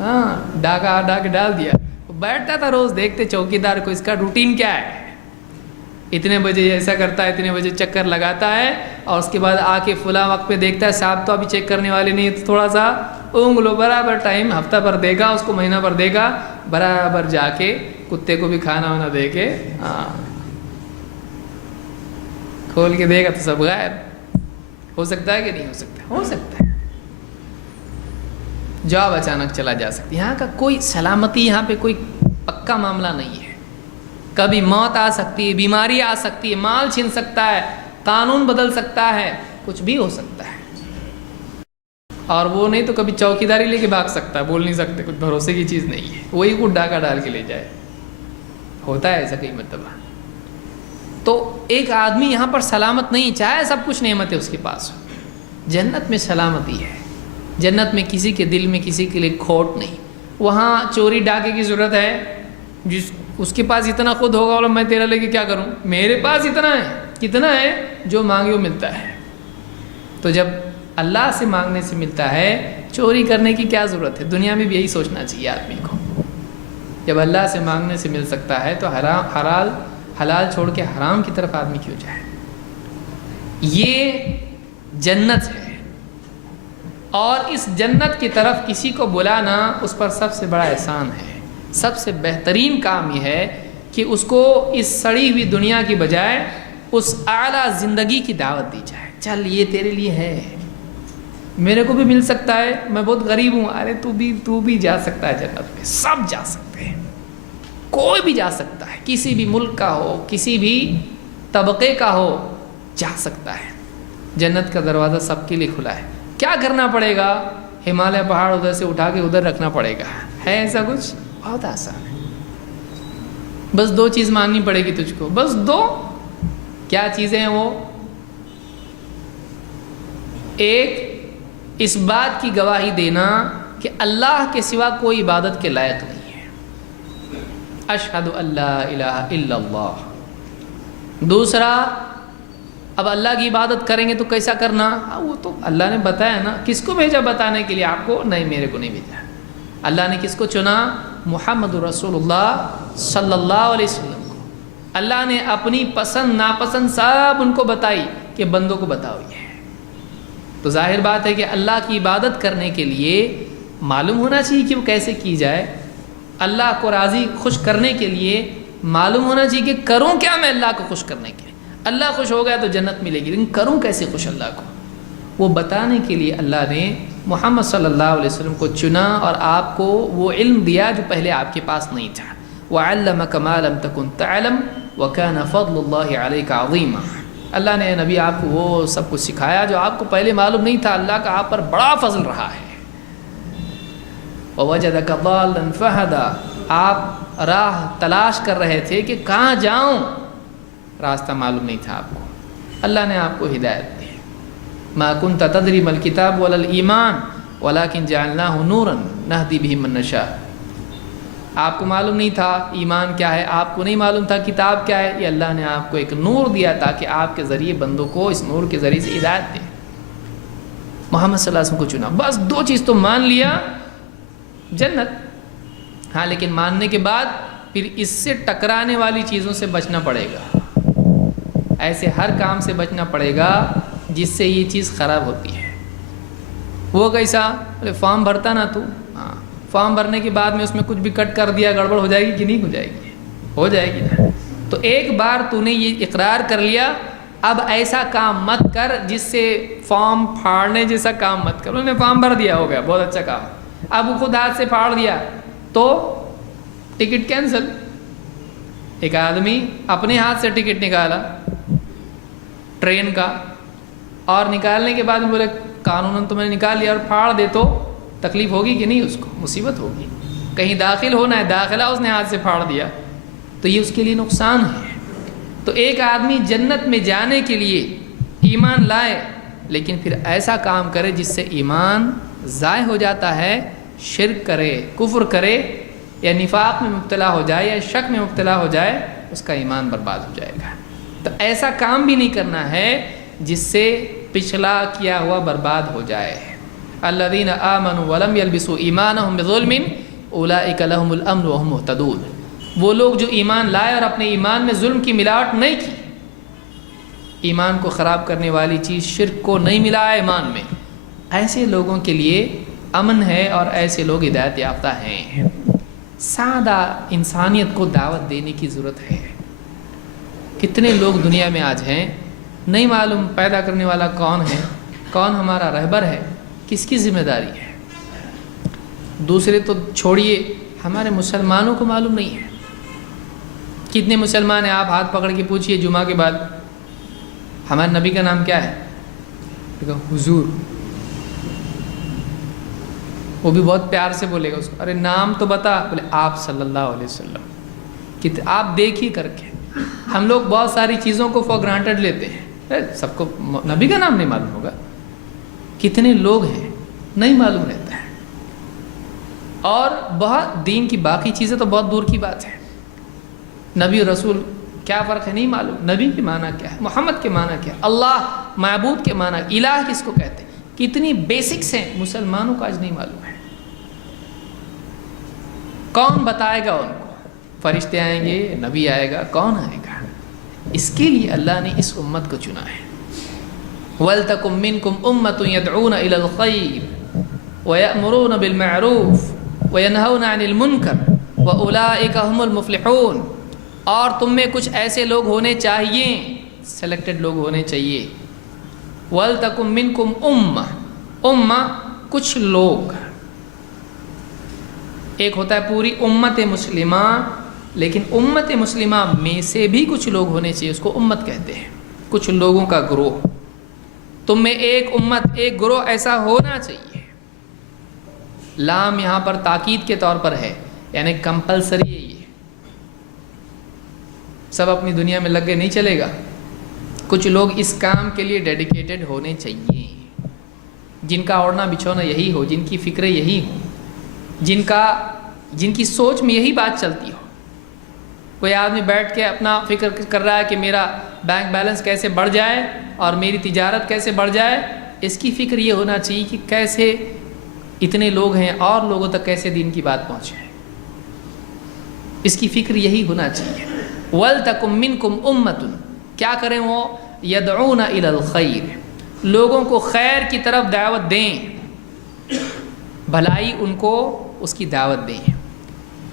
ہاں، ڈاکہ ڈال دیا، بیٹھتا تھا روز دیکھتے چوکیدار کو، اس کا روٹین کیا ہے، اتنے بجے ایسا کرتا ہے، اتنے بجے چکر لگاتا ہے، اور اس کے بعد آ کے فلاں وقت پہ دیکھتا ہے صاحب تو ابھی چیک کرنے والے نہیں، تو تھوڑا سا اونگ لو، برابر ٹائم ہفتہ بھر دے گا اس کو، مہینہ بھر دے گا، برابر جا کے کتے کو بھی کھانا وانا دے کے کھول کے دے گا تو سب غائب۔ ہو سکتا ہے کہ نہیں ہو سکتا؟ ہو سکتا ہے، جاب اچانک چلا جا سکتی ہے۔ یہاں کا کوئی سلامتی، یہاں پہ کوئی پکا معاملہ نہیں ہے، کبھی موت آ سکتی ہے، بیماری آ سکتی ہے، مال چھن سکتا ہے، قانون بدل سکتا ہے، کچھ بھی ہو سکتا ہے، اور وہ نہیں تو کبھی چوکیداری لے کے بھاگ سکتا ہے، بول نہیں سکتے، کچھ بھروسے کی چیز نہیں ہے، وہی کو ڈاکہ ڈال کے لے جائے، ہوتا ہے ایسا کئی مرتبہ۔ تو ایک آدمی یہاں پر سلامت نہیں، چاہے سب کچھ نعمت ہے اس کے پاس، جنت میں سلامتی ہے، جنت میں کسی کے دل میں کسی کے لیے کھوٹ نہیں، وہاں چوری ڈاکے کی ضرورت ہے، اس کے پاس اتنا خود ہوگا، اور میں تیرا لے کے کیا کروں، میرے پاس اتنا ہے، کتنا ہے، جو مانگے وہ ملتا ہے۔ تو جب اللہ سے مانگنے سے ملتا ہے، چوری کرنے کی کیا ضرورت ہے؟ دنیا میں بھی یہی سوچنا چاہیے آدمی کو، جب اللہ سے مانگنے سے مل سکتا ہے تو حلال چھوڑ کے حرام کی طرف آدمی کیوں جائے؟ یہ جنت ہے، اور اس جنت کی طرف کسی کو بلانا اس پر سب سے بڑا احسان ہے۔ سب سے بہترین کام یہ ہے کہ اس کو اس سڑی ہوئی دنیا کی بجائے اس اعلیٰ زندگی کی دعوت دی جائے، چل یہ تیرے لیے ہے، میرے کو بھی مل سکتا ہے، میں بہت غریب ہوں، ارے تو بھی جا سکتا ہے جنت میں، سب جا سکتے ہیں، کوئی بھی جا سکتا ہے، کسی بھی ملک کا ہو، کسی بھی طبقے کا ہو، جا سکتا ہے، جنت کا دروازہ سب کے لیے کھلا ہے۔ کیا کرنا پڑے گا؟ ہمالیہ پہاڑ ادھر سے اٹھا کے ادھر رکھنا پڑے گا، ہے ایسا کچھ؟ بہت آسان ہے، بس 2 چیز ماننی پڑے گی تجھ کو، بس 2۔ کیا چیزیں ہیں وہ؟ ایک، اس بات کی گواہی دینا کہ اللہ کے سوا کوئی عبادت کے لائق نہیں ہے، اشہد ان لا الہ الا اللہ۔ دوسرا، اب اللہ کی عبادت کریں گے تو کیسا کرنا؟ وہ تو اللہ نے بتایا نا، کس کو بھیجا بتانے کے لیے آپ کو؟ نہیں، میرے کو نہیں بھیجا۔ اللہ نے کس کو چنا؟ محمد رسول اللہ صلی اللہ علیہ وسلم کو۔ اللہ نے اپنی پسند ناپسند سب ان کو بتائی کہ بندوں کو بتاؤ یہ۔ تو ظاہر بات ہے کہ اللہ کی عبادت کرنے کے لیے معلوم ہونا چاہیے کہ وہ کیسے کی جائے، اللہ کو راضی خوش کرنے کے لیے معلوم ہونا چاہیے کہ کروں کیا میں اللہ کو خوش کرنے کے لیے۔ اللہ خوش ہو گیا تو جنت ملے گی، لیکن کروں کیسے خوش اللہ کو، وہ بتانے کے لیے اللہ نے محمد صلی اللہ علیہ وسلم کو چنا، اور آپ کو وہ علم دیا جو پہلے آپ کے پاس نہیں تھا۔ وَعَلَّمَكَ مَا لَمْ تَكُنْ تَعْلَمْ وَكَانَ فَضْلُ اللَّهِ عَلَيْكَ عَظِيمًا۔ اللہ نے نبی آپ کو وہ سب کچھ سکھایا جو آپ کو پہلے معلوم نہیں تھا، اللہ کا آپ پر بڑا فضل رہا ہے۔ وَوَجَدَكَ ضَالًّا فَهَدَىٰ، آپ راہ تلاش کر رہے تھے کہ کہاں جاؤں، راستہ معلوم نہیں تھا آپ کو، اللہ نے آپ کو ہدایت دی۔ مَا كُنْتَ تَدْرِي مَا الْكِتَابُ وَلَا الْإِيمَانُ وَلَكِنْ جَعَلْنَاهُ نُورًا نَهْدِي بِهِ مَن نَّشَاءُ۔ آپ کو معلوم نہیں تھا ایمان کیا ہے، آپ کو نہیں معلوم تھا کتاب کیا ہے، یہ اللہ نے آپ کو ایک نور دیا تاکہ آپ کے ذریعے بندوں کو اس نور کے ذریعے سے ہدایت دے۔ محمد صلی اللہ علیہ وسلم کو چنا، بس 2 چیز تو مان لیا، جنت۔ ہاں، لیکن ماننے کے بعد پھر اس سے ٹکرانے والی چیزوں سے بچنا پڑے گا، ایسے ہر کام سے بچنا پڑے گا جس سے یہ چیز خراب ہوتی ہے۔ وہ کیسا؟ بولے فارم بھرتا نا تو، ہاں، فارم بھرنے کے بعد میں اس میں کچھ بھی کٹ کر دیا، گڑبڑ ہو جائے گی کہ نہیں ہو جائے گی؟ ہو جائے گی نا۔ تو ایک بار تو نے یہ اقرار کر لیا، اب ایسا کام مت کر جس سے فارم پھاڑنے جیسا کام مت کر۔ انہوں نے فارم بھر دیا، ہو گیا، بہت اچھا کام، اب وہ خود ہاتھ سے پھاڑ دیا تو ٹکٹ کینسل۔ ایک آدمی اپنے ہاتھ سے ٹکٹ نکالا ٹرین کا، اور نکالنے کے بعد بولے قانوناً تو میں نے نکال لیا، اور پھاڑ دے تو تکلیف ہوگی کہ نہیں؟ اس کو مصیبت ہوگی، کہیں داخل ہونا ہے، داخلہ اس نے ہاتھ سے پھاڑ دیا تو یہ اس کے لیے نقصان ہے۔ تو ایک آدمی جنت میں جانے کے لیے ایمان لائے، لیکن پھر ایسا کام کرے جس سے ایمان ضائع ہو جاتا ہے، شرک کرے، کفر کرے یا نفاق میں مبتلا ہو جائے یا شک میں مبتلا ہو جائے، اس کا ایمان برباد ہو جائے گا۔ تو ایسا کام بھی نہیں کرنا ہے جس سے پچھلا کیا ہوا برباد ہو جائے۔ الذین آمنوا ولم یلبسوا ایمانہم بظلم اولئک لہم الامن وہم مہتدون۔ وہ لوگ جو ایمان لائے اور اپنے ایمان میں ظلم کی ملاوٹ نہیں کی، ایمان کو خراب کرنے والی چیز شرک کو نہیں ملایا ایمان میں، ایسے لوگوں کے لیے امن ہے اور ایسے لوگ ہدایت یافتہ ہیں۔ سادہ انسانیت کو دعوت دینے کی ضرورت ہے۔ کتنے لوگ دنیا میں آج ہیں نہیں معلوم پیدا کرنے والا کون ہے، کون ہمارا رہبر ہے، کس کی ذمہ داری ہے۔ دوسرے تو چھوڑیے، ہمارے مسلمانوں کو معلوم نہیں ہے۔ کتنے مسلمان ہیں، آپ ہاتھ پکڑ کے پوچھئے جمعہ کے بعد ہمارے نبی کا نام کیا ہے، حضور۔ وہ بھی بہت پیار سے بولے گا اس کو، ارے نام تو بتا، بولے آپ صلی اللہ علیہ وسلم۔ آپ دیکھیے کر کے، ہم لوگ بہت ساری چیزوں کو فور گرانٹڈ لیتے ہیں، سب کو نبی کا نام نہیں معلوم ہوگا۔ کتنے لوگ ہیں نہیں معلوم رہتا ہے، اور بہت دین کی باقی چیزیں تو بہت دور کی بات ہے۔ نبی اور رسول کیا فرق ہے نہیں معلوم، نبی کے معنی کیا ہے، محمد کے معنی کیا ہے، اللہ معبود کے معنی، الہ کس کو کہتے ہیں، کتنی بیسکس ہیں مسلمانوں کو آج نہیں معلوم ہے۔ کون بتائے گا ان کو؟ فرشتے آئیں گے، نبی آئے گا، کون آئے گا؟ اس کے لیے اللہ نے اس امت کو چنا ہے۔ وَلْتَكُمْ مِنْكُمْ أُمَّةٌ يَدْعُونَ إِلَى الْخَيْرِ وَيَأْمُرُونَ بِالْمَعْرُوفِ وَيَنْهَوْنَ عَنِ الْمُنْكَرِ وَأُولَئِكَ هُمُ الْمُفْلِحُونَ۔ اور تم میں کچھ ایسے لوگ ہونے چاہیے، سلیکٹڈ لوگ ہونے چاہیے۔ وَلْتَكُمْ مِنْكُمْ أُمَّةٌ، امہ کچھ لوگ، ایک ہوتا ہے پوری امت مسلمہ، لیکن امت مسلمہ میں سے بھی کچھ لوگ ہونے چاہیے، اس کو امت کہتے ہیں، کچھ لوگوں کا گروہ۔ تم میں ایک امت، ایک گروہ ایسا ہونا چاہیے۔ لام یہاں پر تاکید کے طور پر ہے، یعنی کمپلسری ہے، یہ سب اپنی دنیا میں لگ کے نہیں چلے گا، کچھ لوگ اس کام کے لیے ڈیڈیکیٹڈ ہونے چاہیے، جن کا اوڑھنا بچھونا یہی ہو، جن کی فکریں یہی ہوں، جن کی سوچ میں یہی بات چلتی ہو۔ کوئی آدمی بیٹھ کے اپنا فکر کر رہا ہے کہ میرا بینک بیلنس کیسے بڑھ جائے اور میری تجارت کیسے بڑھ جائے، اس کی فکر یہ ہونا چاہیے کہ کیسے اتنے لوگ ہیں اور لوگوں تک کیسے دین کی بات پہنچے، اس کی فکر یہی ہونا چاہیے۔ وَلْتَكُمْ مِنْكُمْ أُمَّةٌ، کیا کریں وہ؟ يَدْعُونَ إِلَى الْخَيْرِ، لوگوں کو خیر کی طرف دعوت دیں، بھلائی ان کو اس کی دعوت دیں۔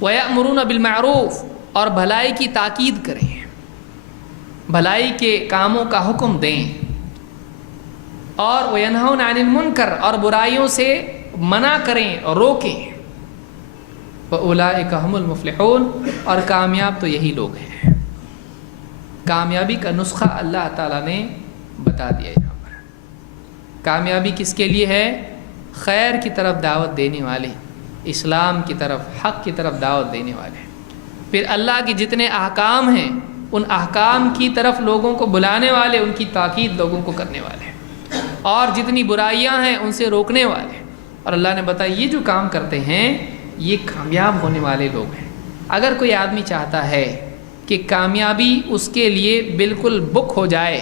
وَيَأْمُرُونَ بِالْمَعْرُوفِ، اور بھلائی کی تاکید کریں، بھلائی کے کاموں کا حکم دیں، اور وَيَنْهَوْنَ عَنِ الْمُنْكَرِ، اور برائیوں سے منع کریں اور روکیں۔ وَأُولَئِكَ هُمُ الْمُفْلِحُونَ، اور کامیاب تو یہی لوگ ہیں۔ کامیابی کا نسخہ اللہ تعالیٰ نے بتا دیا یہاں پر۔ کامیابی کس کے لیے ہے؟ خیر کی طرف دعوت دینے والے، اسلام کی طرف، حق کی طرف دعوت دینے والے، پھر اللہ کے جتنے احکام ہیں ان احکام کی طرف لوگوں کو بلانے والے، ان کی تاکید لوگوں کو کرنے والے، اور جتنی برائیاں ہیں ان سے روکنے والے۔ اور اللہ نے بتایا یہ جو کام کرتے ہیں یہ کامیاب ہونے والے لوگ ہیں۔ اگر کوئی آدمی چاہتا ہے کہ کامیابی اس کے لیے بالکل بک ہو جائے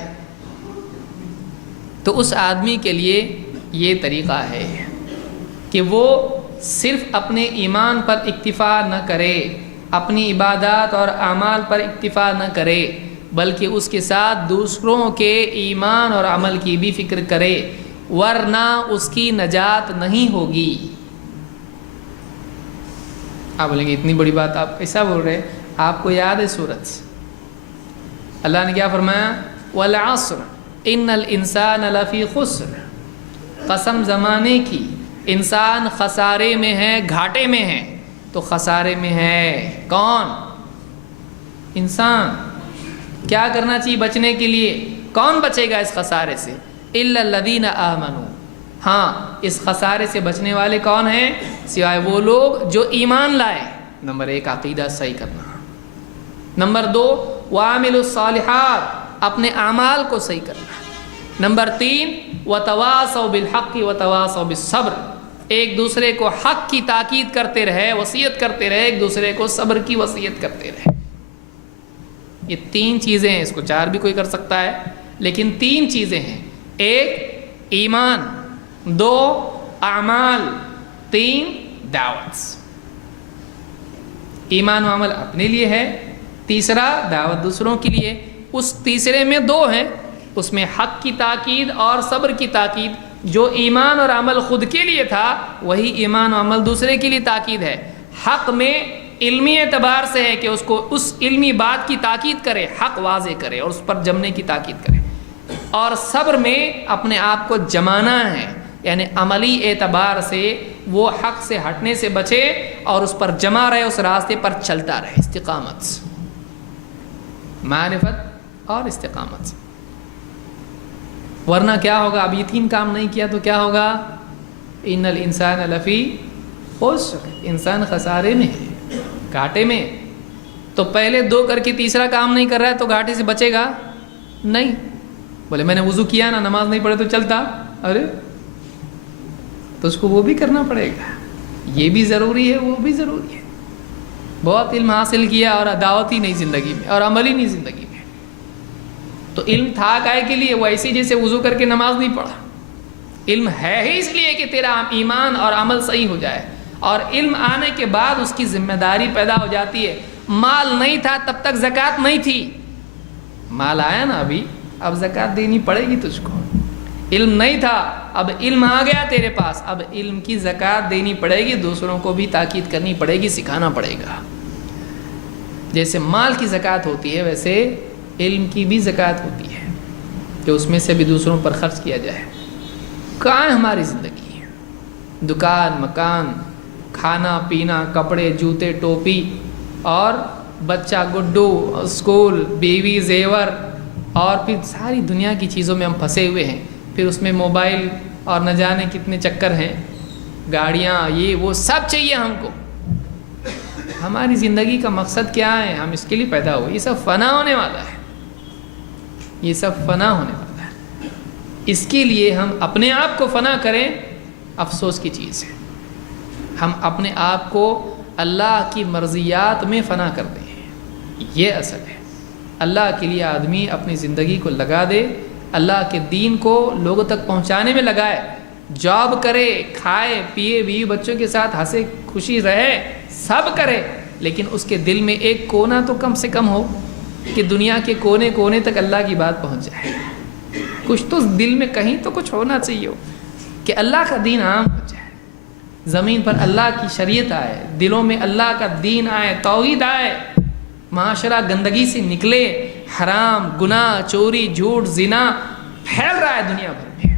تو اس آدمی کے لیے یہ طریقہ ہے کہ وہ صرف اپنے ایمان پر اکتفا نہ کرے، اپنی عبادات اور اعمال پر اکتفا نہ کرے، بلکہ اس کے ساتھ دوسروں کے ایمان اور عمل کی بھی فکر کرے، ورنہ اس کی نجات نہیں ہوگی۔ آپ بولیں گے اتنی بڑی بات آپ کیسا بول رہے ہیں؟ آپ کو یاد ہے سورت، اللہ نے کیا فرمایا؟ وَالْعَصْرِ إِنَّ الْإِنسَانَ لَفِي خُسْرٍ، قسم زمانے کی، انسان خسارے میں ہے، گھاٹے میں ہے۔ تو خسارے میں ہے کون؟ انسان۔ کیا کرنا چاہیے بچنے کے لیے؟ کون بچے گا اس خسارے سے؟ إِلَّا الَّذِينَ آمَنُوا، ہاں اس خسارے سے بچنے والے کون ہیں؟ سوائے وہ لوگ جو ایمان لائے۔ نمبر 1 عقیدہ صحیح کرنا، نمبر 2 وَعَمِلُوا الصَّالِحَاتِ، اپنے اعمال کو صحیح کرنا، نمبر 3 وَتَوَاصَوْا بِالْحَقِّ وَتَوَاصَوْا بِالصَّبْرِ، ایک دوسرے کو حق کی تاکید کرتے رہے، وصیت کرتے رہے، ایک دوسرے کو صبر کی وصیت کرتے رہے۔ یہ 3 چیزیں ہیں، اس کو 4 بھی کوئی کر سکتا ہے، لیکن 3 چیزیں ہیں: 1 ایمان، 2 اعمال، 3 دعوت۔ ایمان و عمل اپنے لیے ہے، تیسرا دعوت دوسروں کے لیے۔ اس تیسرے میں 2 ہیں، اس میں حق کی تاکید اور صبر کی تاکید۔ جو ایمان اور عمل خود کے لیے تھا، وہی ایمان و عمل دوسرے کے لیے تاکید ہے۔ حق میں علمی اعتبار سے ہے کہ اس کو اس علمی بات کی تاکید کرے، حق واضح کرے اور اس پر جمنے کی تاکید کرے، اور صبر میں اپنے آپ کو جمانا ہے، یعنی عملی اعتبار سے وہ حق سے ہٹنے سے بچے اور اس پر جمع رہے، اس راستے پر چلتا رہے، استقامت، معرفت اور استقامت سے۔ ورنہ کیا ہوگا؟ اب یہ 3 کام نہیں کیا تو کیا ہوگا؟ ان الانسان لفی خسر، انسان خسارے میں ہے، گھاٹے میں۔ تو پہلے 2 کر کے تیسرا کام نہیں کر رہا ہے تو گھاٹے سے بچے گا نہیں۔ بولے میں نے وضو کیا نا، نماز نہیں پڑھے تو چلتا، ارے تو اس کو وہ بھی کرنا پڑے گا، یہ بھی ضروری ہے، وہ بھی ضروری ہے۔ بہت علم حاصل کیا اور دعوت ہی نہیں زندگی میں، اور عمل ہی نہیں زندگی میں، تو علم تھا کائے کے لیے؟ وہ ایسی جیسے وضو کر کے نماز نہیں پڑھا۔ علم ہے ہی اس لیے کہ تیرا ایمان اور عمل صحیح ہو جائے، اور علم آنے کے بعد اس کی ذمہ داری پیدا ہو جاتی ہے۔ مال نہیں تھا تب تک زکوٰۃ نہیں تھی، مال آیا نا ابھی، اب زکوٰۃ دینی پڑے گی تجھ کو۔ علم نہیں تھا، اب علم آ گیا تیرے پاس، اب علم کی زکوٰۃ دینی پڑے گی، دوسروں کو بھی تاکید کرنی پڑے گی، سکھانا پڑے گا۔ جیسے مال کی زکوٰۃ ہوتی ہے، ویسے علم کی بھی زکوٰۃ ہوتی ہے کہ اس میں سے بھی دوسروں پر خرچ کیا جائے۔ کہاں ہے ہماری زندگی؟ دکان، مکان، کھانا پینا، کپڑے، جوتے، ٹوپی، اور بچہ گڈو، اسکول، بیوی، زیور، اور پھر ساری دنیا کی چیزوں میں ہم پھنسے ہوئے ہیں۔ پھر اس میں موبائل اور نہ جانے کتنے چکر ہیں، گاڑیاں، یہ وہ سب چاہیے ہم کو۔ ہماری زندگی کا مقصد کیا ہے؟ ہم اس کے لیے پیدا ہوئے، یہ سب فنا ہونے والا ہے، یہ سب فنا ہونے والا ہے۔ اس کے لیے ہم اپنے آپ کو فنا کریں، افسوس کی چیز ہے۔ ہم اپنے آپ کو اللہ کی مرضیات میں فنا کر دیں، یہ اصل ہے۔ اللہ کے لیے آدمی اپنی زندگی کو لگا دے، اللہ کے دین کو لوگوں تک پہنچانے میں لگائے، جاب کرے، کھائے پیے، بیوی بچوں کے ساتھ ہنسے خوشی رہے، سب کرے، لیکن اس کے دل میں ایک کونا تو کم سے کم ہو کہ دنیا کے کونے کونے تک اللہ کی بات پہنچ جائے۔ کچھ تو دل میں کہیں تو کچھ ہونا چاہیے ہو کہ اللہ کا دین عام ہو جائے، زمین پر اللہ کی شریعت آئے، دلوں میں اللہ کا دین آئے، توحید آئے، معاشرہ گندگی سے نکلے، حرام، گناہ، چوری، جھوٹ، زنا پھیل رہا ہے دنیا بھر میں۔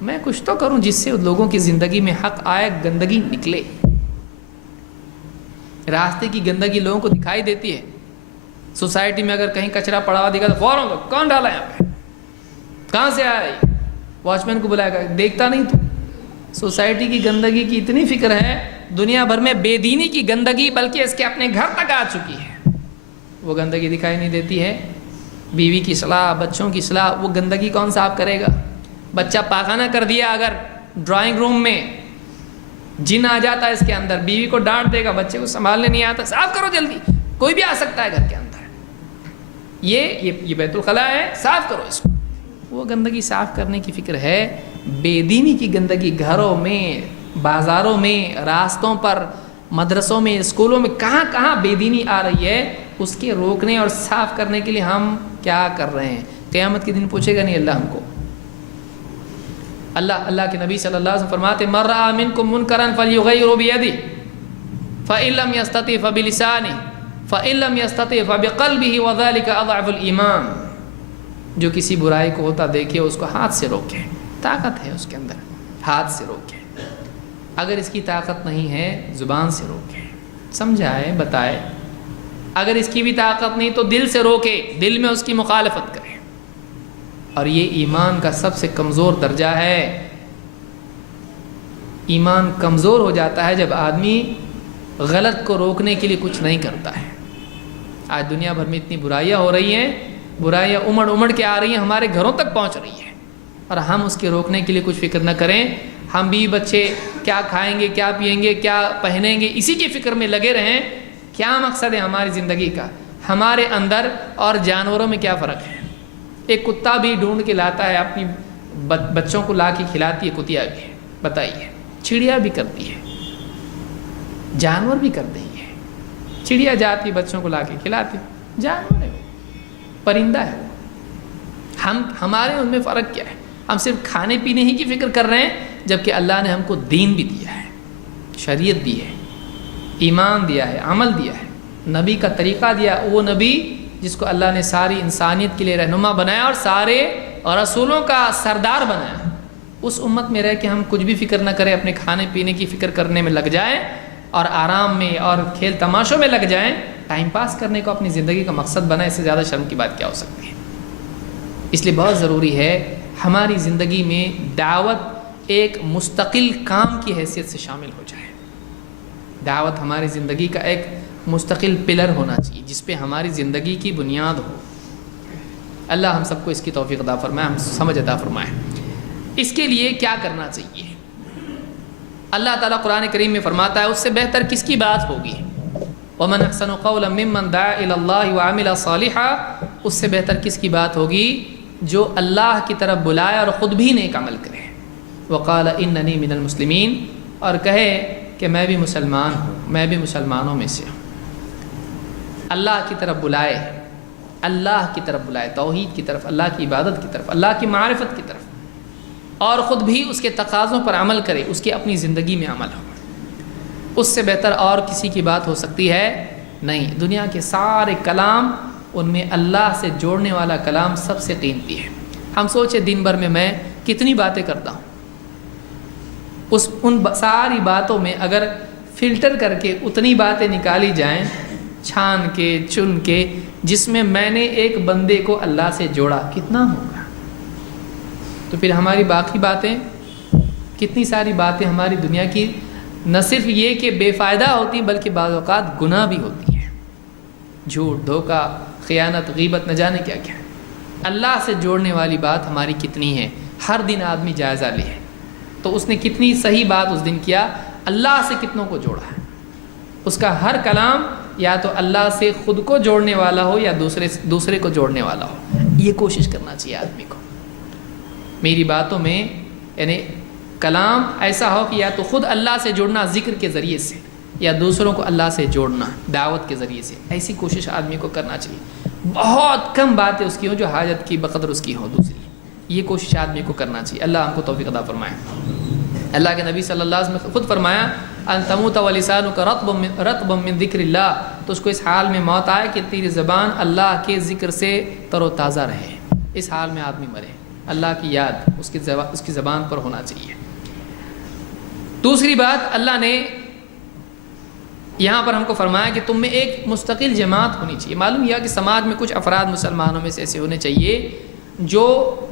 میں کچھ تو کروں جس سے لوگوں کی زندگی میں حق آئے، گندگی نکلے۔ راستے کی گندگی لوگوں کو دکھائی دیتی ہے، سوسائٹی میں اگر کہیں کچرا پڑا ہوا دکھا تو فوراً کون ڈالا یہاں پہ، کہاں سے آ رہی، واچ مین کو بلائے گا، دیکھتا نہیں تو۔ سوسائٹی کی گندگی کی اتنی فکر ہے، دنیا بھر میں بے دینی کی گندگی بلکہ اس کے اپنے گھر تک آ چکی ہے، وہ گندگی دکھائی نہیں دیتی ہے۔ بیوی کی اصلاح، بچوں کی اصلاح، وہ گندگی کون صاف کرے گا؟ بچہ پاخانہ کر دیا اگر ڈرائنگ روم میں، جن آ جاتا ہے اس کے اندر، بیوی کو ڈانٹ دے گا، بچے کو سنبھالنے نہیں آتا، صاف کرو جلدی، کوئی بھی آ سکتا ہے گھر کے اندر، یہ بیت الخلاء ہے، صاف کرو اس کو۔ وہ گندگی صاف کرنے کی فکر ہے، بے دینی کی گندگی گھروں میں، بازاروں میں، راستوں پر، مدرسوں میں، اسکولوں میں، کہاں کہاں بے دینی آ رہی ہے، اس کے روکنے اور صاف کرنے کے لیے ہم کیا کر رہے ہیں؟ قیامت کے دن پوچھے گا نہیں اللہ ہم کو۔ اللہ کے نبی صلی اللہ علیہ وسلم فرماتے من رأى منکم منکرا فلیغیرہ بیدہ فإن لم یستطع فبلسانہ فإن لم یستطع فبقلبہ وذلک اضعف الایمان۔ جو کسی برائی کو ہوتا دیکھے اس کو ہاتھ سے روکے، طاقت ہے اس کے اندر، ہاتھ سے روکے۔ اگر اس کی طاقت نہیں ہے زبان سے روکے، سمجھائے، بتائے۔ اگر اس کی بھی طاقت نہیں تو دل سے روکے، دل میں اس کی مخالفت کرے۔ اور یہ ایمان کا سب سے کمزور درجہ ہے۔ ایمان کمزور ہو جاتا ہے جب آدمی غلط کو روکنے کے لیے کچھ نہیں کرتا ہے۔ آج دنیا بھر میں اتنی برائیاں ہو رہی ہیں، برائیاں امڑ امڑ کے آ رہی ہیں، ہمارے گھروں تک پہنچ رہی ہیں۔ اور ہم اس کے روکنے کے لیے کچھ فکر نہ کریں، ہم بھی بچے کیا کھائیں گے، کیا پئیں گے، کیا پہنیں گے، اسی کی فکر میں لگے رہیں، کیا مقصد ہے ہماری زندگی کا؟ ہمارے اندر اور جانوروں میں کیا فرق ہے؟ ایک کتا بھی ڈھونڈ کے لاتا ہے، اپنی بچوں کو لا کے کھلاتی ہے، کتیا بھی ہے، بتائیے، چڑیا بھی کرتی ہے، جانور بھی کرتے ہی ہے، چڑیا جاتی بچوں کو لا کے کھلاتی، جانور ہے، پرندہ ہے وہ۔ ہمارے ان میں فرق کیا ہے؟ ہم صرف کھانے پینے ہی کی فکر کر رہے ہیں، جبکہ اللہ نے ہم کو دین بھی دیا ہے، شریعت دی ہے، ایمان دیا ہے، عمل دیا ہے، نبی کا طریقہ دیا، وہ نبی جس کو اللہ نے ساری انسانیت کے لیے رہنما بنایا اور سارے رسولوں کا سردار بنایا، اس امت میں رہ کے ہم کچھ بھی فکر نہ کریں، اپنے کھانے پینے کی فکر کرنے میں لگ جائیں اور آرام میں اور کھیل تماشوں میں لگ جائیں، ٹائم پاس کرنے کو اپنی زندگی کا مقصد بنائیں، اس سے زیادہ شرم کی بات کیا ہو سکتی ہے؟ اس لیے بہت ضروری ہے ہماری زندگی میں دعوت ایک مستقل کام کی حیثیت سے شامل ہو جائے۔ دعوت ہماری زندگی کا ایک مستقل پلر ہونا چاہیے، جس پہ ہماری زندگی کی بنیاد ہو۔ اللہ ہم سب کو اس کی توفیق عطا فرمائے، ہم سمجھ عطا فرمائے۔ اس کے لیے کیا کرنا چاہیے؟ اللہ تعالیٰ قرآن کریم میں فرماتا ہے اس سے بہتر کس کی بات ہوگی؟ وَمَنْ أَحْسَنُ قَوْلًا مِّمَّنْ دَعَا إِلَى اللَّهِ وَعَمِلَ صَالِحًا، اس سے بہتر کس کی بات ہوگی؟ جو اللہ کی طرف بلائے اور خود بھی نیک عمل کرے۔ وَقَالَ إِنَّنِي مِنَ الْمُسْلِمِينَ، اور کہے کہ میں بھی مسلمان ہوں، میں بھی مسلمانوں میں سے ہوں۔ اللہ کی طرف بلائے، اللہ کی طرف بلائے، توحید کی طرف، اللہ کی عبادت کی طرف، اللہ کی معرفت کی طرف، اور خود بھی اس کے تقاضوں پر عمل کرے، اس کی اپنی زندگی میں عمل ہو۔ اس سے بہتر اور کسی کی بات ہو سکتی ہے؟ نہیں۔ دنیا کے سارے کلام، ان میں اللہ سے جوڑنے والا کلام سب سے قیمتی ہے۔ ہم سوچے دن بھر میں کتنی باتیں کرتا ہوں، ان ساری باتوں میں اگر فلٹر کر کے اتنی باتیں نکالی جائیں، چھان کے چن کے، جس میں نے ایک بندے کو اللہ سے جوڑا، کتنا ہوگا؟ تو پھر ہماری باقی باتیں، کتنی ساری باتیں ہماری دنیا کی نہ صرف یہ کہ بے فائدہ ہوتی بلکہ بعض اوقات گناہ بھی ہوتی ہیں، جھوٹ، دھوکہ، خیانت، غیبت، نہ جانے کیا کیا۔ اللہ سے جوڑنے والی بات ہماری کتنی ہے؟ ہر دن آدمی جائزہ لے، تو اس نے کتنی صحیح بات اس دن کیا، اللہ سے کتنوں کو جوڑا ہے۔ اس کا ہر کلام یا تو اللہ سے خود کو جوڑنے والا ہو یا دوسرے کو جوڑنے والا ہو۔ یہ کوشش کرنا چاہیے آدمی کو۔ میری باتوں میں یعنی کلام ایسا ہو کہ یا تو خود اللہ سے جوڑنا ذکر کے ذریعے سے، یا دوسروں کو اللہ سے جوڑنا دعوت کے ذریعے سے، ایسی کوشش آدمی کو کرنا چاہیے۔ بہت کم باتیں اس کی ہوں جو حاجت کی بقدر اس کی ہوں دوسری، یہ کوشش آدمی کو کرنا چاہیے۔ اللہ ہم کو توفیق عطا فرمائے۔ اللہ کے نبی صلی اللہ علیہ وسلم نے خود فرمایا ان تموت ولسانک رطب من ذکر اللہ، تو اس کو اس حال میں موت آئے کہ تیری زبان اللہ کے ذکر سے تر و تازہ رہے، اس حال میں آدمی مرے، اللہ کی یاد اس کی زبان پر ہونا چاہیے۔ دوسری بات، اللہ نے یہاں پر ہم کو فرمایا کہ تم میں ایک مستقل جماعت ہونی چاہیے۔ معلوم یہ کہ سماج میں کچھ افراد مسلمانوں میں سے ایسے ہونے چاہیے جو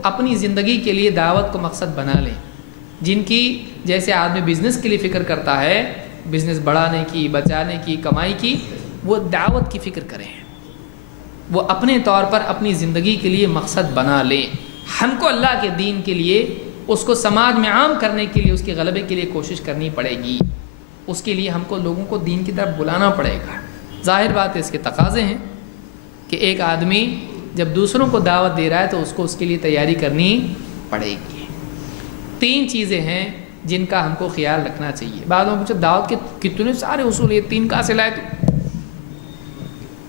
اپنی زندگی کے لیے دعوت کو مقصد بنا لیں، جن کی جیسے آدمی بزنس کے لیے فکر کرتا ہے، بزنس بڑھانے کی، بچانے کی، کمائی کی، وہ دعوت کی فکر کریں، وہ اپنے طور پر اپنی زندگی کے لیے مقصد بنا لیں۔ ہم کو اللہ کے دین کے لیے، اس کو سماج میں عام کرنے کے لیے، اس کے غلبے کے لیے کوشش کرنی پڑے گی۔ اس کے لیے ہم کو لوگوں کو دین کی طرف بلانا پڑے گا۔ ظاہر بات ہے اس کے تقاضے ہیں کہ ایک آدمی جب دوسروں کو دعوت دے رہا ہے تو اس کو اس کے لیے تیاری کرنی پڑے گی۔ 3 چیزیں ہیں جن کا ہم کو خیال رکھنا چاہیے۔ بعضوں کو پوچھا دعوت کے کتنے سارے اصول، یہ 3 کہاں سے لائے تو؟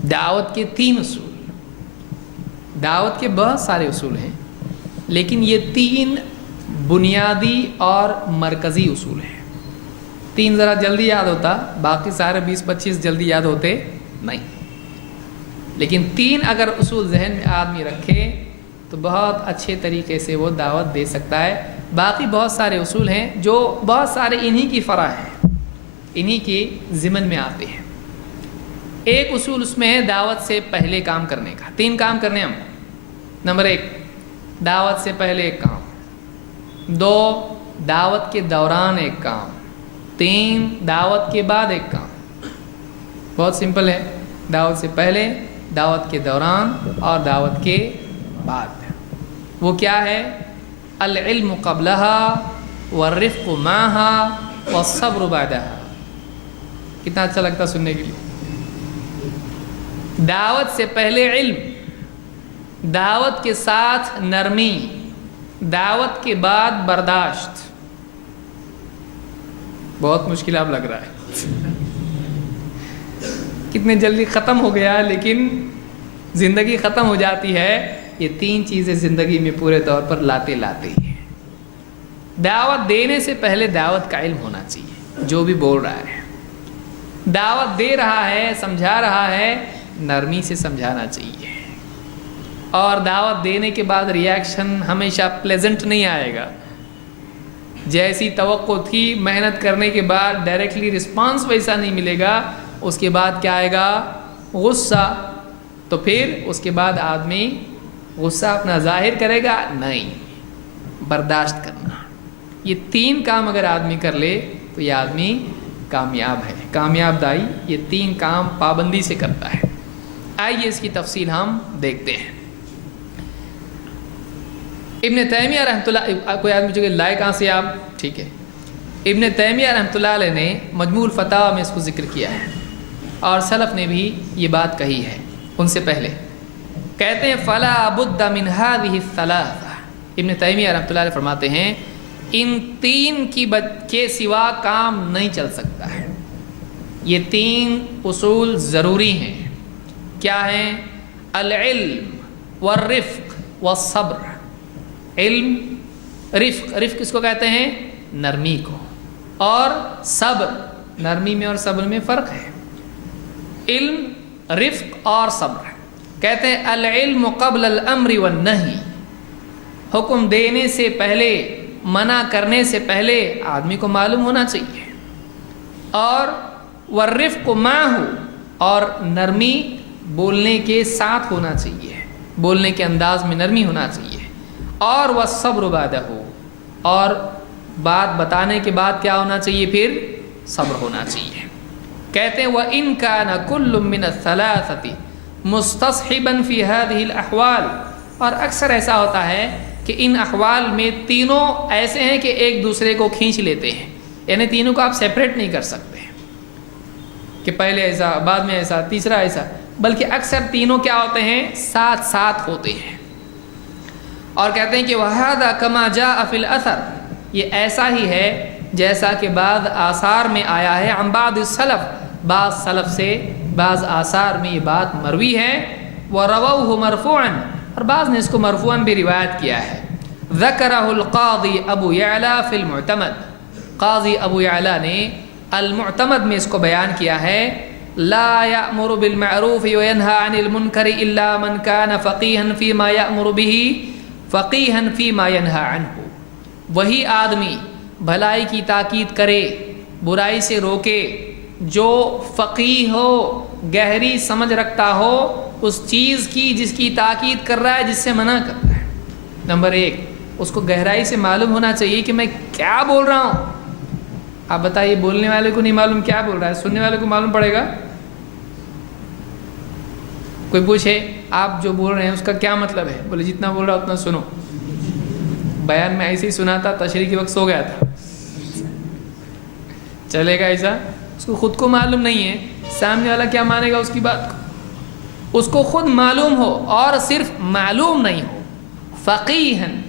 دعوت کے 3 اصول، دعوت کے بہت سارے اصول ہیں، لیکن یہ 3 بنیادی اور مرکزی اصول ہیں۔ 3 ذرا جلدی یاد ہوتا، باقی سارے 20-25 جلدی یاد ہوتے نہیں، لیکن 3 اگر اصول ذہن میں آدمی رکھے تو بہت اچھے طریقے سے وہ دعوت دے سکتا ہے۔ باقی بہت سارے اصول ہیں جو بہت سارے انہی کی فرع ہیں، انہی کے ضمن میں آتے ہیں۔ ایک اصول اس میں ہے دعوت سے پہلے کام کرنے کا۔ 3 کام کرنے ہم۔ نمبر 1، دعوت سے پہلے ایک کام۔ 2، دعوت کے دوران ایک کام۔ 3، دعوت کے بعد ایک کام۔ بہت سمپل ہے، دعوت سے پہلے، دعوت کے دوران اور دعوت کے بعد۔ وہ کیا ہے؟ العلم قبلها والرفق معها والصبر بعدها. کتنا اچھا لگتا سننے کے لیے. دعوت سے پہلے علم، دعوت کے ساتھ نرمی، دعوت کے بعد برداشت. بہت مشکل اب لگ رہا ہے، کتنے جلدی ختم ہو گیا، لیکن زندگی ختم ہو جاتی ہے. یہ تین چیزیں زندگی میں پورے طور پر لاتے ہی. دعوت دینے سے پہلے دعوت کا علم ہونا چاہیے. جو بھی بول رہا ہے، دعوت دے رہا ہے، سمجھا رہا ہے، نرمی سے سمجھانا چاہیے. اور دعوت دینے کے بعد ریاکشن ہمیشہ پلیزنٹ نہیں آئے گا. جیسی توقع تھی محنت کرنے کے بعد ڈائریکٹلی رسپانس ویسا نہیں ملے گا. اس کے بعد کیا آئے گا؟ غصہ. تو پھر اس کے بعد آدمی غصہ اپنا ظاہر کرے گا نہیں، برداشت کرنا. یہ تین کام اگر آدمی کر لے تو یہ آدمی کامیاب ہے. کامیاب دائی یہ تین کام پابندی سے کرتا ہے. آئیے اس کی تفصیل ہم دیکھتے ہیں. ابن تیمیہ رحمۃ اللہ، کوئی آدمی جو کہ لائے کہاں سے آپ؟ ٹھیک ہے. ابن تیمیہ رحمۃ اللہ علیہ نے مجموع الفتاوی میں اس کو ذکر کیا ہے، اور سلف نے بھی یہ بات کہی ہے ان سے پہلے. کہتے ہیں فلا بد من هذه الثلاثه. ابن تیمیہ رحمۃ اللہ علیہ فرماتے ہیں ان تین کے سوا کام نہیں چل سکتا ہے. یہ تین اصول ضروری ہیں. کیا ہیں؟ العلم والرفق والصبر. علم، رفق، رفق کس کو کہتے ہیں؟ نرمی کو. اور صبر، نرمی میں اور صبر میں فرق ہے. علم، رفق اور صبر. کہتے ہیں العلم قبل الامر والنہی. حکم دینے سے پہلے، منع کرنے سے پہلے آدمی کو معلوم ہونا چاہیے. اور والرفق معہ، اور نرمی بولنے کے ساتھ ہونا چاہیے، بولنے کے انداز میں نرمی ہونا چاہیے. اور والصبر بعدہ، اور بات بتانے کے بعد کیا ہونا چاہیے؟ پھر صبر ہونا چاہیے. کہتے ہیں وَإِن كَانَ كُلٌّ مِّنَ الثَّلَاثَةِ مُسْتَصْحِبًا فِي هَذِهِ الْأَحْوَالِ. اور اکثر ایسا ہوتا ہے کہ ان احوال میں تینوں ایسے ہیں کہ ایک دوسرے کو کھینچ لیتے ہیں. یعنی تینوں کو آپ سیپریٹ نہیں کر سکتے کہ پہلے ایسا، بعد میں ایسا، تیسرا ایسا، بلکہ اکثر تینوں کیا ہوتے ہیں؟ ساتھ ساتھ ہوتے ہیں. اور کہتے ہیں کہ وَهَذَا كَمَا جَاءَ فِي الْأَثَرِ. یہ ایسا ہی ہے جیسا کہ بعض آثار میں آیا ہے. عن بعض السلف، بعض سلف سے بعض آثار میں یہ بات مروی ہے. وَرَوَوْهُ مَرْفُوعًا، اور بعض نے اس کو مرفوعاً بھی روایت کیا ہے. ذَكَرَهُ الْقَاضِي أَبُو يَعْلَى فِي الْمُعْتَمَدِ. قاضی ابو یعلا نے المعتمد میں اس کو بیان کیا ہے. لا يأمر بالمعروف وينهى عن المنكر إلا من كان فقيها فيما يأمر به فقیہا فیما ینہی عنہ. وہی آدمی بھلائی کی تاکید کرے، برائی سے روکے، جو فقیہ ہو، گہری سمجھ رکھتا ہو اس چیز کی جس کی تاکید کر رہا ہے، جس سے منع کر رہا ہے. نمبر ایک، اس کو گہرائی سے معلوم ہونا چاہیے کہ میں کیا بول رہا ہوں. آپ بتائیے، بولنے والے کو نہیں معلوم کیا بول رہا ہے، سننے والے کو معلوم پڑے گا. کوئی پوچھے آپ جو بول رہے ہیں اس کا کیا مطلب ہے؟ بولے جتنا بول رہا اتنا سنو. بیان میں ایسے ہی سنا تھا، تشریح کے وقت سو گیا تھا، چلے گا ایسا؟ اس کو خود کو معلوم نہیں ہے، سامنے والا کیا مانے گا اس کی بات کو. اس کو خود معلوم ہو، اور صرف معلوم نہیں ہو، فقیہن،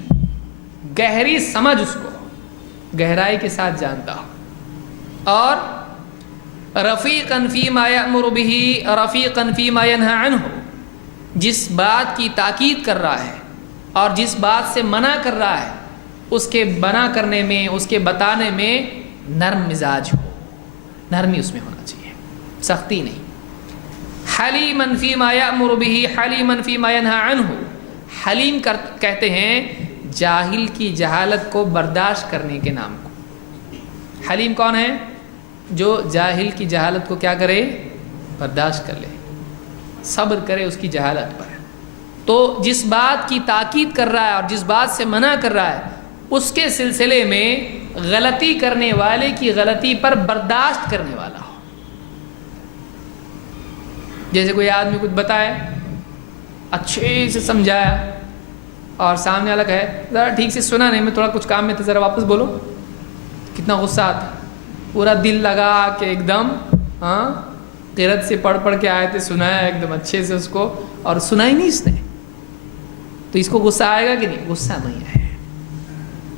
گہری سمجھ، اس کو گہرائی کے ساتھ جانتا ہو. اور رفیقاً فیما یأمر بہ رفیقاً فیما ینہی عنہ، جس بات کی تاکید کر رہا ہے اور جس بات سے منع کر رہا ہے، اس کے منع کرنے میں، اس کے بتانے میں نرم مزاج ہو، نرمی اس میں ہونا چاہیے، سختی نہیں. حلیماً فیما یأمر بہ حلیماً فیما ینہی عنہ. حلیم کہتے ہیں جاہل کی جہالت کو برداشت کرنے کے نام کو. حلیم کون ہے؟ جو جاہل کی جہالت کو کیا کرے؟ برداشت کر لے، صبر کرے اس کی جہالت پر. تو جس بات کی تاکید کر رہا ہے اور جس بات سے منع کر رہا ہے، اس کے سلسلے میں غلطی کرنے والے کی غلطی پر برداشت کرنے والا ہو. جیسے کوئی آدمی کچھ بتائے، اچھے سے سمجھایا، اور سامنے والا کہے ذرا ٹھیک سے سنا نہیں، میں تھوڑا کچھ کام میں تھا، ذرا واپس بولو، کتنا غصہ آتا ہے. پورا دل لگا کہ ایک دم قرأت سے پڑھ پڑھ کے آئے تھے، سنایا ایک دم اچھے سے اس کو، اور سنا ہی نہیں اس نے، تو اس کو غصہ آئے گا کہ نہیں؟ غصہ نہیں آئے.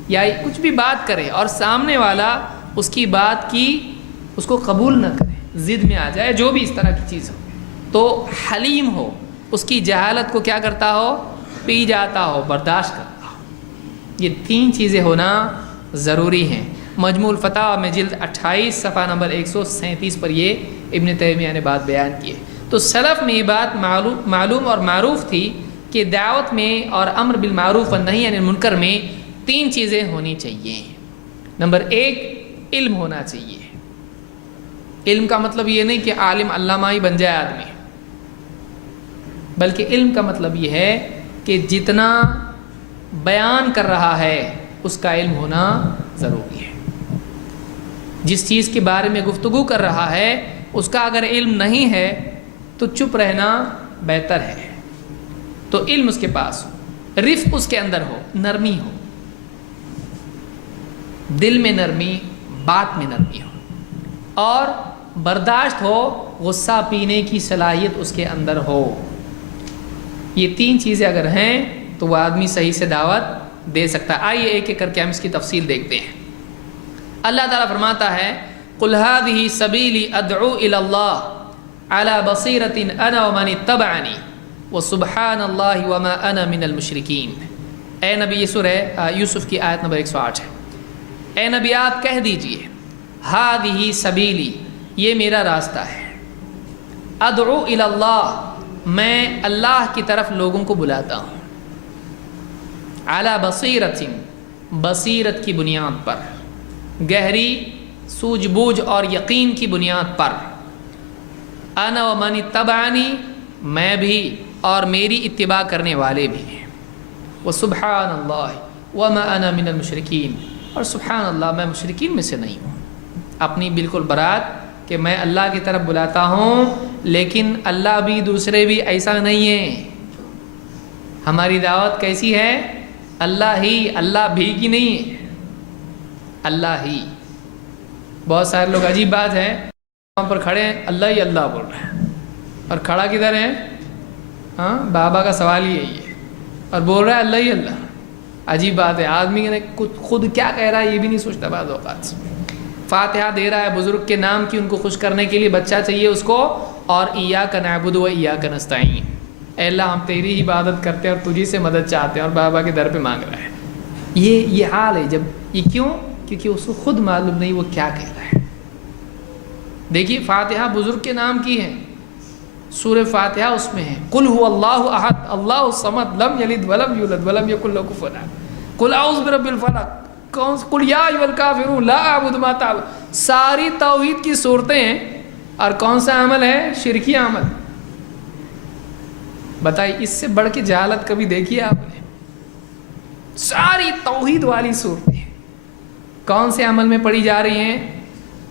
یا کچھ بھی بات کرے اور سامنے والا اس کی بات کی اس کو قبول نہ کرے، ضد میں آ جائے، جو بھی اس طرح کی چیز ہو، تو حلیم ہو، اس کی جہالت کو کیا کرتا ہو؟ پی جاتا ہو، برداشت کرتا ہو. یہ 3 چیزیں ہونا ضروری ہیں. مجموع الفتاوی میں جلد 28 صفحہ نمبر 137 پر یہ ابن تیمیہ نے بات بیان کی ہے. تو سلف میں یہ بات معلوم اور معروف تھی کہ دعوت میں اور امر بالمعروف والنہی عن المنکر میں 3 چیزیں ہونی چاہیے. نمبر 1 علم ہونا چاہیے. علم کا مطلب یہ نہیں کہ عالم علامہ ہی بن جائے آدمی، بلکہ علم کا مطلب یہ ہے کہ جتنا بیان کر رہا ہے اس کا علم ہونا ضروری ہے. جس چیز کے بارے میں گفتگو کر رہا ہے اس کا اگر علم نہیں ہے تو چپ رہنا بہتر ہے. تو علم اس کے پاس ہو، رفق اس کے اندر ہو، نرمی ہو، دل میں نرمی، بات میں نرمی ہو، اور برداشت ہو، غصہ پینے کی صلاحیت اس کے اندر ہو. یہ 3 چیزیں اگر ہیں تو وہ آدمی صحیح سے دعوت دے سکتا ہے. آئیے ایک ایک کر کے ہم اس کی تفصیل دیکھتے ہیں. اللہ تعالیٰ فرماتا ہے قُلْ هَٰذِهِ سَبِيلِي أَدْعُو إِلَى اللَّهِ عَلَىٰ بَصِيرَةٍ أَنَا وَمَنِ اتَّبَعَنِي وَسُبْحَانَ اللَّهِ وَمَا أَنَا مِنَ الْمُشْرِكِينَ. اے نبی، یہ سورہ یوسف کی آیت نمبر 108 ہے. اے نبی آپ کہہ دیجئے هَٰذِهِ سَبِيلِي، یہ میرا راستہ ہے. أَدْعُو إِلَى اللَّهِ، میں اللہ کی طرف لوگوں کو بلاتا ہوں. عَلَىٰ بَصِيرَةٍ، بصیرت کی بنیاد پر، گہری سوجھ بوجھ اور یقین کی بنیاد پر. انا ومن اتبعنی، میں بھی اور میری اتباع کرنے والے بھی ہیں. وسبحان اللہ وما انا من المشرکین، اور سبحان اللہ میں مشرکین میں سے نہیں ہوں. اپنی بالکل برات کہ میں اللہ کی طرف بلاتا ہوں، لیکن اللہ بھی دوسرے بھی ایسا نہیں ہے. ہماری دعوت کیسی ہے؟ اللہ ہی، اللہ بھی کی نہیں ہے، اللہ ہی. بہت سارے لوگ، عجیب بات ہے، وہاں پر کھڑے ہیں اللہ ہی اللہ بول رہے ہیں، اور کھڑا کدھر ہے؟ بابا کا سوال ہی یہی ہے، اور بول رہا ہے اللہ ہی اللہ. عجیب بات ہے، آدمی نے خود کیا کہہ رہا ہے یہ بھی نہیں سوچتا. بعض اوقات فاتحہ دے رہا ہے بزرگ کے نام کی، ان کو خوش کرنے کے لیے بچہ چاہیے اس کو، اور ایاک نعبد و ایاک نستعین، اے اللہ ہم تیری عبادت کرتے ہیں اور تجھی سے مدد چاہتے ہیں، اور بابا کے در پہ مانگ رہا ہے. یہ حال ہے. جب یہ کیوں؟ کیونکہ اس کو خود معلوم نہیں وہ کیا کہہ رہا ہے. دیکھیے فاتحہ بزرگ کے نام کی ہے، سورہ فاتحہ اس میں ہے قل هو اللہ احد اللہ الصمد لم یلد ولم یولد ولم یکن له کفوا احد قل اعوذ برب الفلق قل یا ایھا الکافرون لا اعبد ما تعبدون. ساری توحید کی صورتیں ہیں، اور کون سا عمل ہے؟ شرکی عمل. بتائیے اس سے بڑھ کے جہالت کبھی دیکھی ہے آپ نے؟ ساری توحید والی صورتیں کون سے عمل میں پڑھی جا رہی ہیں؟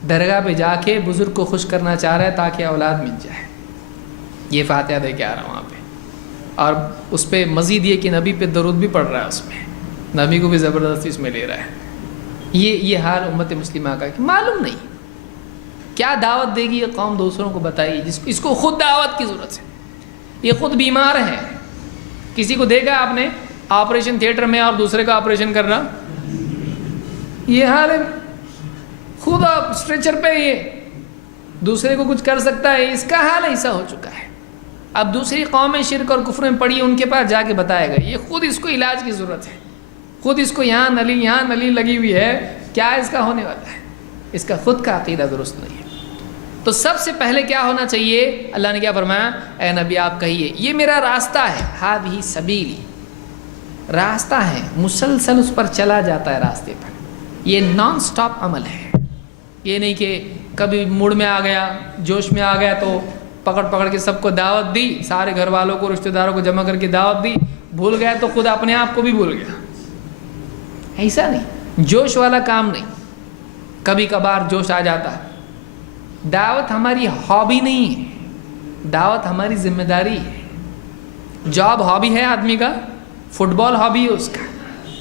درگاہ پہ جا کے بزرگ کو خوش کرنا چاہ رہا ہے تاکہ اولاد مل جائے. یہ فاتحہ دے کے آ رہا ہوں وہاں پہ، اور اس پہ مزید یہ کہ نبی پہ درود بھی پڑھ رہا ہے، اس میں نبی کو بھی زبردستی اس میں لے رہا ہے. یہ حال امت مسلمہ کا کہ معلوم نہیں کیا دعوت دے گی یہ قوم دوسروں کو. بتائیے اس کو خود دعوت کی ضرورت ہے، یہ خود بیمار ہے. کسی کو دیکھا آپ نے آپریشن تھیٹر میں اور دوسرے کا آپریشن کر رہا؟ یہ حال ہے. خود آپ اسٹریچر پہ، یہ دوسرے کو کچھ کر سکتا ہے، اس کا حال ایسا ہو چکا ہے. اب دوسری قومیں شرک اور کفر میں پڑی، ان کے پاس جا کے بتائے گا. یہ خود اس کو علاج کی ضرورت ہے، خود اس کو یہاں نلی لگی ہوئی ہے، کیا اس کا ہونے والا ہے؟ اس کا خود کا عقیدہ درست نہیں ہے. تو سب سے پہلے کیا ہونا چاہیے؟ اللہ نے کیا فرمایا؟ اے نبی آپ کہیے یہ میرا راستہ ہے. ہذہ سبیلی، راستہ ہے، مسلسل اس پر چلا جاتا ہے راستے پر. یہ نان سٹاپ عمل ہے. یہ نہیں کہ کبھی موڈ میں آ گیا، جوش میں آ گیا تو پکڑ کے سب کو دعوت دی، سارے گھر والوں کو رشتہ داروں کو جمع کر کے دعوت دی، بھول گیا تو خود اپنے آپ کو بھی بھول گیا. ایسا نہیں، جوش والا کام نہیں. کبھی کبھار جوش آ جاتا ہے. دعوت ہماری ہابی نہیں ہے، دعوت ہماری ذمہ داری ہے. جاب ہابی ہے آدمی کا؟ فٹ بال ہابی ہے اس کا،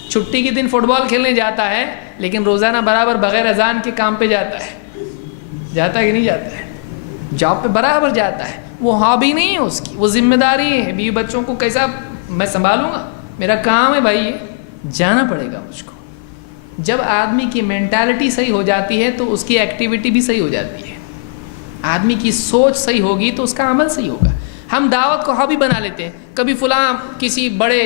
چھٹی کے دن فٹ بال کھیلنے جاتا ہے، لیکن روزانہ برابر بغیر اذان کے کام پہ جاتا ہے کہ نہیں جاتا ہے؟ جاب پہ برابر جاتا ہے. وہ ہابی نہیں ہے اس کی، وہ ذمہ داری ہے. بیوی بچوں کو کیسا میں سنبھالوں گا، میرا کام ہے بھائی، یہ جانا پڑے گا مجھ کو. جب آدمی کی مینٹالٹی صحیح ہو جاتی ہے تو اس کی ایکٹیویٹی بھی صحیح ہو جاتی ہے. آدمی کی سوچ صحیح ہوگی تو اس کا عمل صحیح ہوگا. ہم دعوت کو ہابی بنا لیتے ہیں. کبھی فلاں کسی بڑے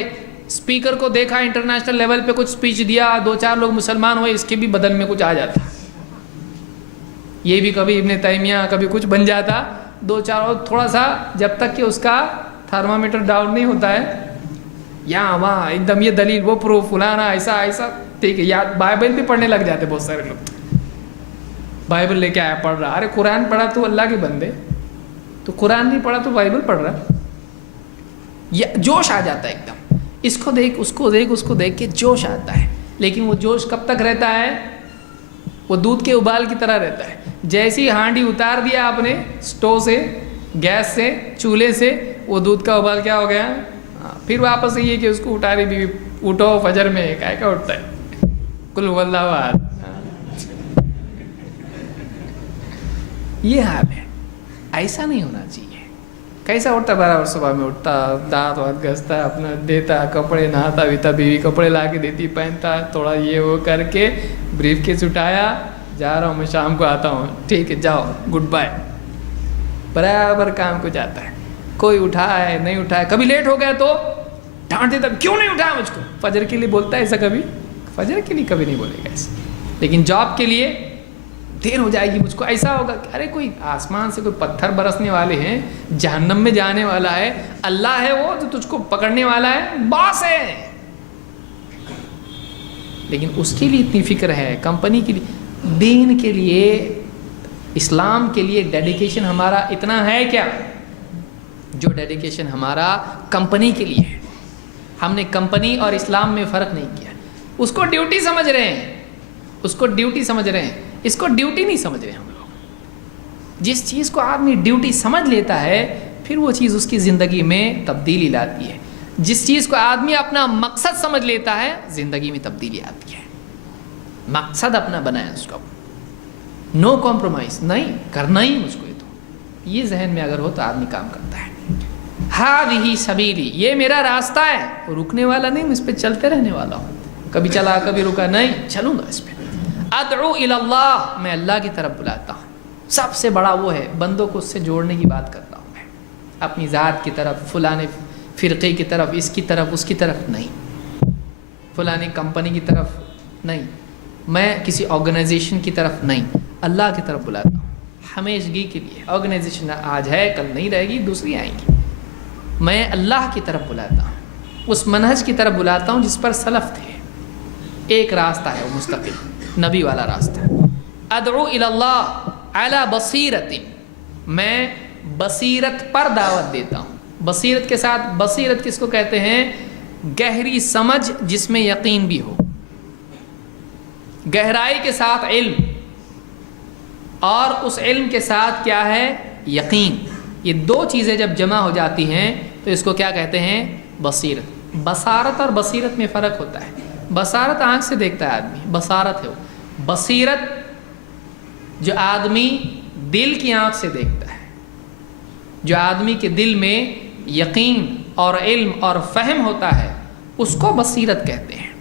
اسپیکر کو دیکھا انٹرنیشنل لیول پہ کچھ اسپیچ دیا، 2-4 لوگ مسلمان ہوئے، اس کے بھی بدن میں کچھ آ جاتا. یہ بھی کبھی ابن تیمیہ کبھی کچھ بن جاتا، 2-4 اور تھوڑا سا جب تک کہ اس کا تھرمامیٹر ڈاؤن نہیں ہوتا ہے، یہاں وہاں ایک دم یہ دلیل وہ پروف فلانا ایسا ایسا، ٹھیک ہے. یاد بائبل بھی پڑھنے لگ جاتے بہت سارے لوگ. بائبل لے کے آیا پڑھ رہا، ارے قرآن پڑھا تو اللہ کے بندے، تو قرآن نہیں پڑھا تو بائبل پڑھ رہا. یہ جوش آ جاتا ہے ایک دم، اس کو دیکھ اس کو دیکھ اس کو دیکھ کے جوش آتا ہے. لیکن وہ جوش کب تک رہتا ہے؟ وہ دودھ کے ابال کی طرح رہتا ہے. جیسی ہانڈی اتار دیا آپ نے سٹو سے، گیس سے، چولہے سے، وہ دودھ کا ابال کیا ہو گیا؟ پھر واپس یہ کہ اس کو اٹھا رہی بیوی، اٹھو فجر میں، کائے کا اٹھتا ہے؟ قل هو اللہ احد. یہ حال ہے. ایسا نہیں ہونا چاہیے. کیسا اٹھتا؟ برابر صبح میں اٹھتا، دانت وانت گھستا، اپنا دیتا، کپڑے نہاتا ویتا، بیوی کپڑے لا کے دیتی، پہنتا، تھوڑا یہ وہ کر کے بریف کیس اٹھایا، جا رہا ہوں میں، شام کو آتا ہوں، ٹھیک ہے جاؤ گڈ بائے. برابر کام کو جاتا ہے. کوئی اٹھائے نہیں اٹھائے، کبھی لیٹ ہو گیا تو ڈانٹ دیتا، کیوں نہیں اٹھایا مجھ کو. فجر کے لیے بولتا ہے ایسا کبھی؟ فجر کے لیے کبھی نہیں بولے گا ایسا. لیکن جاب کے لیے دیر ہو جائے گی مجھ کو، ایسا ہوگا. ارے کوئی آسمان سے کوئی پتھر برسنے والے ہیں، جہنم میں جانے والا ہے، اللہ ہے وہ جو تجھ کو پکڑنے والا ہے، باس ہے. لیکن اس کے لیے اتنی فکر ہے، کمپنی کے لیے، دین کے لیے، اسلام کے لیے ڈیڈیکیشن ہمارا اتنا ہے کیا جو ڈیڈیکیشن ہمارا کمپنی کے لیے ہے؟ ہم نے کمپنی اور اسلام میں فرق نہیں کیا. اس کو ڈیوٹی سمجھ رہے ہیں، اس کو ڈیوٹی سمجھ رہے ہیں، اس کو ڈیوٹی نہیں سمجھ رہے ہم لوگ. جس چیز کو آدمی ڈیوٹی سمجھ لیتا ہے پھر وہ چیز اس کی زندگی میں تبدیلی لاتی ہے. جس چیز کو آدمی اپنا مقصد سمجھ لیتا ہے زندگی میں تبدیلی آتی ہے. مقصد اپنا بنایا اس کو، نو کمپرومائز، نہیں کرنا ہی مجھ کو. یہ ذہن میں اگر ہو تو آدمی کام کرتا ہے. ہذہ سبیلی، یہ میرا راستہ ہے، رکنے والا نہیں، میں اس پہ چلتے رہنے والا ہوں. کبھی چلا کبھی رکا نہیں، چلوں گا اس پہ. ادعو الی اللہ، میں اللہ کی طرف بلاتا ہوں. سب سے بڑا وہ ہے، بندوں کو اس سے جوڑنے کی بات کرتا ہوں میں، اپنی ذات کی طرف، فلانے فرقے کی طرف، اس کی طرف، اس کی طرف نہیں، فلانے کمپنی کی طرف نہیں، میں کسی آرگنائزیشن کی طرف نہیں، اللہ کی طرف بلاتا ہوں. ہمیشگی کے لیے آرگنائزیشن آج ہے کل نہیں رہے گی، دوسری آئیں گی. میں اللہ کی طرف بلاتا ہوں، اس منہج کی طرف بلاتا ہوں جس پر سلف تھے. ایک راستہ ہے وہ مستقل نبی والا راستہ. ادعو الی اللہ علی بصیرت، میں بصیرت پر دعوت دیتا ہوں. بصیرت کے ساتھ، بصیرت کس کو کہتے ہیں؟ گہری سمجھ جس میں یقین بھی ہو، گہرائی کے ساتھ علم، اور اس علم کے ساتھ کیا ہے؟ یقین. یہ دو چیزیں جب جمع ہو جاتی ہیں تو اس کو کیا کہتے ہیں؟ بصیرت. بصارت اور بصیرت میں فرق ہوتا ہے. بصارت آنکھ سے دیکھتا ہے آدمی، بصارت ہے وہ. بصیرت جو آدمی دل کی آنکھ سے دیکھتا ہے، جو آدمی کے دل میں یقین اور علم اور فہم ہوتا ہے، اس کو بصیرت کہتے ہیں.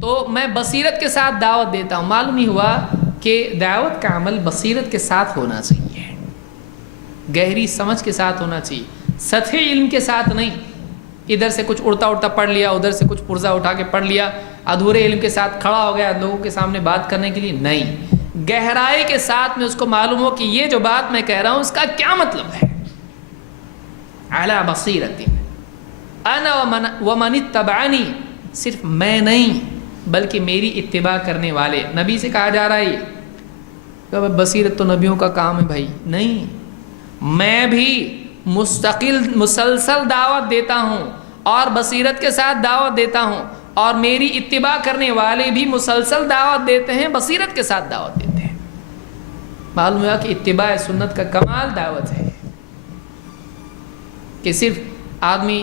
تو میں بصیرت کے ساتھ دعوت دیتا ہوں. معلوم ہی ہوا کہ دعوت کا عمل بصیرت کے ساتھ ہونا چاہیے، گہری سمجھ کے ساتھ ہونا چاہیے، سطحی علم کے ساتھ نہیں. ادھر سے کچھ اڑتا اڑتا پڑھ لیا، ادھر سے کچھ پرزہ اٹھا کے پڑھ لیا، ادھورے علم کے ساتھ کھڑا ہو گیا لوگوں کے سامنے بات کرنے کے لیے نہیں. گہرائی کے ساتھ میں اس کو معلوم ہو کہ یہ جو بات میں کہہ رہا ہوں اس کا کیا مطلب ہے. علی بصیرت انا ومن اتبعنی، صرف میں نہیں بلکہ میری اتباع کرنے والے. نبی سے کہا جا رہا ہے کہ بصیرت تو نبیوں کا کام ہے بھائی، نہیں. میں بھی مسلسل دعوت دیتا ہوں اور بصیرت کے ساتھ دعوت دیتا ہوں، اور میری اتباع کرنے والے بھی مسلسل دعوت دیتے ہیں، بصیرت کے ساتھ دعوت دیتے ہیں. معلوم ہوا کہ اتباع سنت کا کمال دعوت ہے، کہ صرف آدمی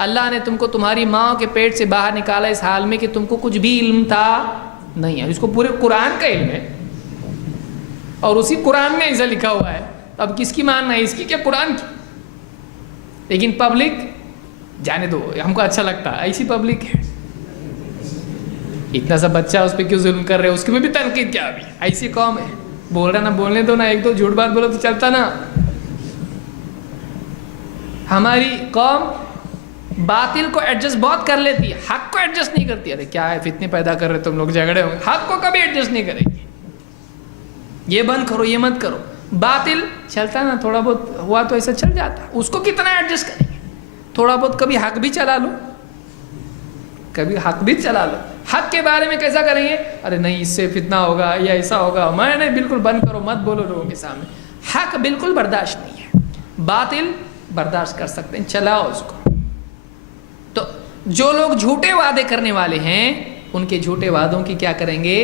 اللہ نے تم کو تمہاری ماں کے پیٹ سے باہر نکالا اس حال میں کہ تم کو کچھ بھی علم تھا نہیں ہے. اس کو پورے قرآن کا علم ہے اور اسی قرآن میں ایسا لکھا ہوا ہے. اب کس کی ماننا ہے, اس کی کیا قرآن کی؟ لیکن پبلک جانے دو, ہم کو اچھا لگتا ہے ایسی پبلک ہے. اتنا سا بچہ اس پہ کیوں ظلم کر رہے ہیں, اس کی بھی تنقید کیا ابھی. ایسی قوم ہے, بول رہا نا بولنے دو نا, ایک دو جھوٹ بات بولو تو چلتا نا. ہماری قوم باطل کو ایڈجسٹ بہت کر لیتی ہے, حق کو ایڈجسٹ نہیں کرتی. ارے کیا ہے فتنے پیدا کر رہے تم لوگ, جھگڑے ہوں گے. حق کو کبھی ایڈجسٹ نہیں کرے گی. یہ بند کرو, یہ مت کرو. باطل چلتا نا, تھوڑا بہت ہوا تو ایسا چل جاتا. اس کو کتنا ایڈجسٹ کریں گے. تھوڑا بہت کبھی حق بھی چلا لو, کبھی حق بھی چلا لو. حق کے بارے میں کیسا کریں گے, ارے نہیں اس سے فتنہ ہوگا یا ایسا ہوگا, میں نہیں, بالکل بند کرو, مت بولو لوگوں کے سامنے. حق بالکل برداشت نہیں ہے, باطل برداشت کر سکتے ہیں, چلاؤ اس کو. تو جو لوگ جھوٹے وعدے کرنے والے ہیں ان کے جھوٹے وعدوں کی کیا کریں گے,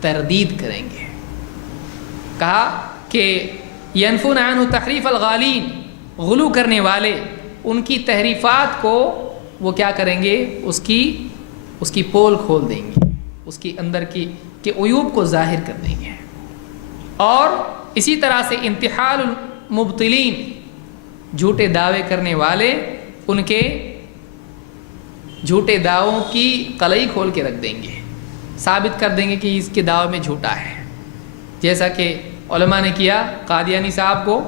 تردید کریں گے. کہا کہ ینفون عنہ تحریف الغالین, غلو کرنے والے ان کی تحریفات کو وہ کیا کریں گے, اس کی پول کھول دیں گے, اس کی اندر کے عیوب کو ظاہر کر دیں گے. اور اسی طرح سے انتحال المبطلین, جھوٹے دعوے کرنے والے, ان کے جھوٹے دعووں کی قلعی کھول کے رکھ دیں گے, ثابت کر دیں گے کہ اس کے دعوے میں جھوٹا ہے. جیسا کہ علماء نے کیا قادیانی صاحب کو,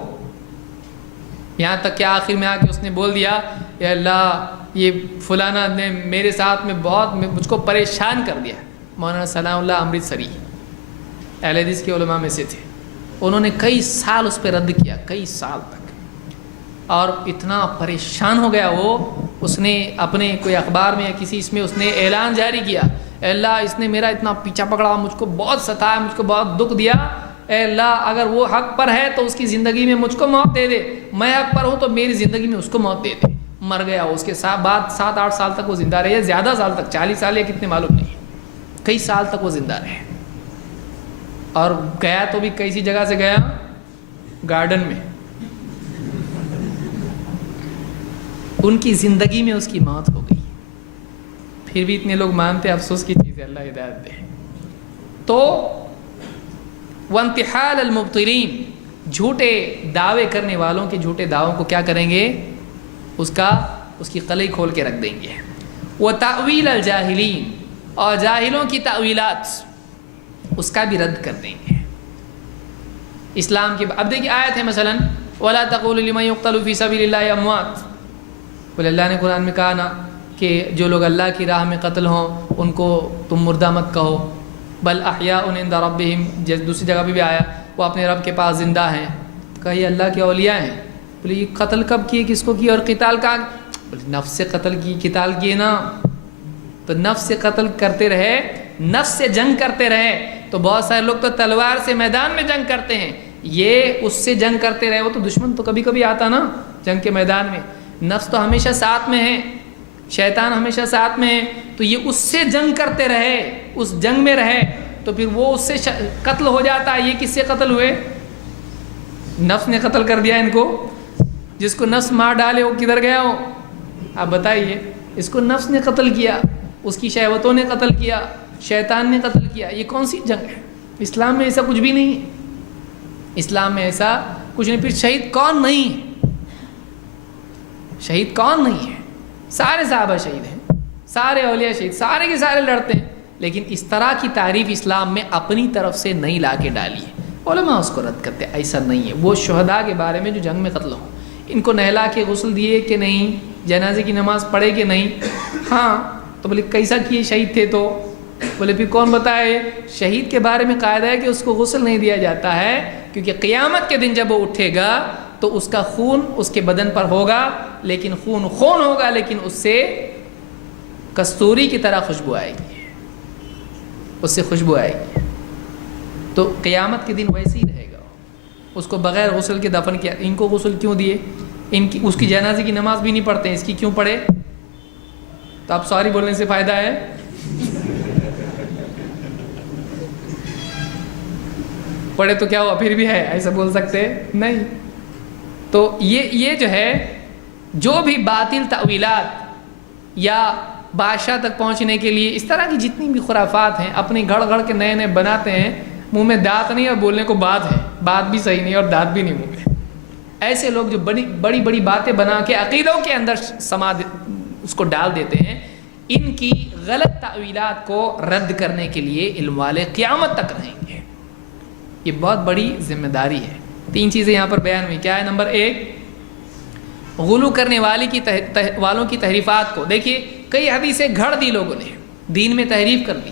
یہاں تک کہ آخر میں آ کے اس نے بول دیا, اے اللہ یہ فلانا نے میرے ساتھ میں بہت مجھ کو پریشان کر دیا. مولانا سلام اللہ امرتسری اہل حدیث کے علماء میں سے تھے. انہوں نے کئی سال اس پہ رد کیا, کئی سال تک, اور اتنا پریشان ہو گیا وہ, اس نے اپنے کوئی اخبار میں یا کسی اس میں اس نے اعلان جاری کیا, اے اللہ اس نے میرا اتنا پیچھا پکڑا, مجھ کو بہت ستایا, مجھ کو بہت دکھ دیا. اے اللہ اگر وہ حق پر ہے تو اس کی زندگی میں مجھ کو موت دے دے, میں حق پر ہوں تو میری زندگی میں اس کو موت دے دے. مر گیا. اس کے بعد 7-8 سال تک وہ زندہ رہے, زیادہ سال تک, 40 سال یا کتنے معلوم نہیں, کئی سال تک وہ زندہ رہے. اور گیا تو بھی کیسی جگہ سے گیا, گارڈن میں. ان کی زندگی میں اس کی موت ہو گئی, پھر بھی اتنے لوگ مانتے. افسوس کی چیز ہے, اللہ ہدایت دے. تو وانتحال المبطلین, جھوٹے دعوے کرنے والوں کے جھوٹے دعووں کو کیا کریں گے, اس کی قلعی کھول کے رکھ دیں گے. وتأویل الجاہلین, اور جاہلوں کی تأویلات اس کا بھی رد کر دیں گے. اسلام کے اب دیکھیے آیت ہے مثلا ولا تقولوا لمن يقتل في سبيل الله اموات, بولے اللہ نے قرآن میں کہا نا کہ جو لوگ اللہ کی راہ میں قتل ہوں ان کو تم مردہ مت کہو, بل احیاء عند ربهم. دوسری جگہ پہ بھی آیا وہ اپنے رب کے پاس زندہ ہیں. کہا یہ اللہ کے اولیاء ہیں. بولے یہ قتل کب کیے, کس کو کیے, اور قتال کا, بولے نفس سے قتل کی, قتال کیے نا. تو نفس سے قتل کرتے رہے, نفس سے جنگ کرتے رہے. تو بہت سارے لوگ تو تلوار سے میدان میں جنگ کرتے ہیں, یہ اس سے جنگ کرتے رہے. وہ تو دشمن تو کبھی کبھی آتا نا جنگ کے میدان میں, نفس تو ہمیشہ ساتھ میں ہے, شیطان ہمیشہ ساتھ میں ہے. تو یہ اس سے جنگ کرتے رہے, اس جنگ میں رہے, تو پھر وہ اس سے قتل ہو جاتا ہے. یہ کس سے قتل ہوئے, نفس نے قتل کر دیا ان کو. جس کو نفس مار ڈالے وہ کدھر گیا ہو, آپ بتائیے. اس کو نفس نے قتل کیا, اس کی شہوتوں نے قتل کیا, شیطان نے قتل کیا. یہ کون سی جنگ ہے؟ اسلام میں ایسا کچھ بھی نہیں ہے. اسلام میں ایسا کچھ نہیں. پھر شہید کون نہیں ہے, شہید کون نہیں ہے؟ سارے صحابہ شہید ہیں, سارے اولیاء شہید, سارے کے سارے لڑتے ہیں. لیکن اس طرح کی تعریف اسلام میں اپنی طرف سے نہیں لا کے ڈالی ہے. علماء اس کو رد کرتے, ایسا نہیں ہے. وہ شہداء کے بارے میں جو جنگ میں قتل ہوں, ان کو نہلا کے غسل دیے کہ نہیں, جنازے کی نماز پڑھے کہ نہیں. ہاں تو بولے کیسا کیے, شہید تھے تو. بولے پھر کون بتائے, شہید کے بارے میں قاعدہ ہے کہ اس کو غسل نہیں دیا جاتا ہے, کیونکہ قیامت کے دن جب وہ اٹھے گا تو اس کا خون اس کے بدن پر ہوگا, لیکن خون ہوگا, لیکن اس سے کستوری کی طرح خوشبو آئے گی, اس سے خوشبو آئے گی. تو قیامت کے دن ویسے ہی رہے گا. اس کو بغیر غسل کے دفن کیا. ان کو غسل کیوں دیے, اس کی جنازے کی نماز بھی نہیں پڑھتے ہیں, اس کی کیوں پڑھے؟ تو اب سوری بولنے سے فائدہ ہے. پڑھے تو کیا ہوا, پھر بھی ہے, ایسا بول سکتے نہیں. تو یہ جو ہے, جو بھی باطل تأویلات یا بادشاہ تک پہنچنے کے لیے اس طرح کی جتنی بھی خرافات ہیں اپنی گھڑ گھڑ کے نئے نئے بناتے ہیں. منہ میں دانت نہیں اور بولنے کو بات ہے, بات بھی صحیح نہیں اور دانت بھی نہیں منہ میں. ایسے لوگ جو بڑی بڑی بڑی باتیں بنا کے عقیدوں کے اندر اس کو ڈال دیتے ہیں, ان کی غلط تعویلات کو رد کرنے کے لیے علم والے قیامت تک رہیں گے. یہ بہت بڑی ذمہ داری ہے. 3 چیزیں یہاں پر بیان ہوئی. کیا ہے؟ نمبر 1, غلو کرنے والوں کی تحریفات کو. دیکھیے کئی حدیثیں گھڑ دی لوگوں نے, دین میں تحریف کر دی,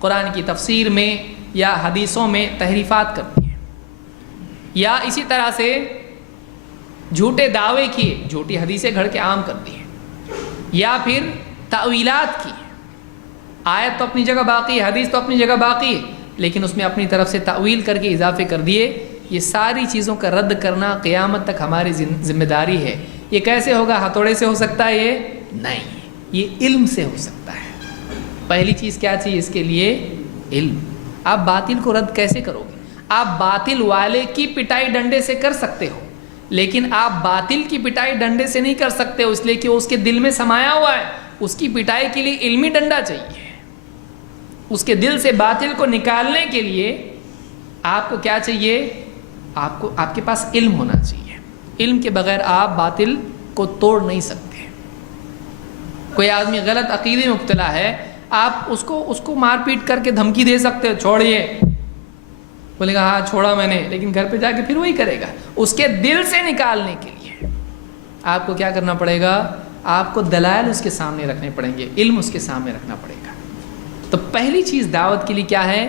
قرآن کی تفسیر میں یا حدیثوں میں تحریفات کر دی, یا اسی طرح سے جھوٹے دعوے کیے, جھوٹی حدیثیں گھڑ کے عام کر دی, یا پھر تأویلات کی. آیت تو اپنی جگہ باقی ہے, حدیث تو اپنی جگہ باقی ہے, لیکن اس میں اپنی طرف سے تأویل کر کے اضافے کر دیے. یہ ساری چیزوں کا رد کرنا قیامت تک ہماری ذمہ داری ہے. یہ کیسے ہوگا؟ ہتھوڑے سے ہو سکتا ہے؟ یہ نہیں, یہ علم سے ہو سکتا ہے. پہلی چیز کیا چاہیے اس کے لیے؟ علم. آپ باطل کو رد کیسے کرو گے؟ آپ باطل والے کی پٹائی ڈنڈے سے کر سکتے ہو, لیکن آپ باطل کی پٹائی ڈنڈے سے نہیں کر سکتے, اس لیے کہ اس کے دل میں سمایا ہوا ہے. اس کی پٹائی کے لیے علمی ڈنڈا چاہیے. اس کے دل سے باطل کو نکالنے کے لیے آپ کو کیا چاہیے؟ آپ کے پاس علم ہونا چاہیے. علم کے بغیر آپ باطل کو توڑ نہیں سکتے. کوئی آدمی غلط عقیدے میں مبتلا ہے, آپ اس کو مار پیٹ کر کے دھمکی دے سکتے ہو, چھوڑیے, بولے گا ہاں چھوڑا میں نے, لیکن گھر پہ جا کے پھر وہی کرے گا. اس کے دل سے نکالنے کے لیے آپ کو کیا کرنا پڑے گا؟ آپ کو دلائل اس کے سامنے رکھنے پڑیں گے, علم اس کے سامنے رکھنا پڑے گا. تو پہلی چیز دعوت کے لیے کیا ہے؟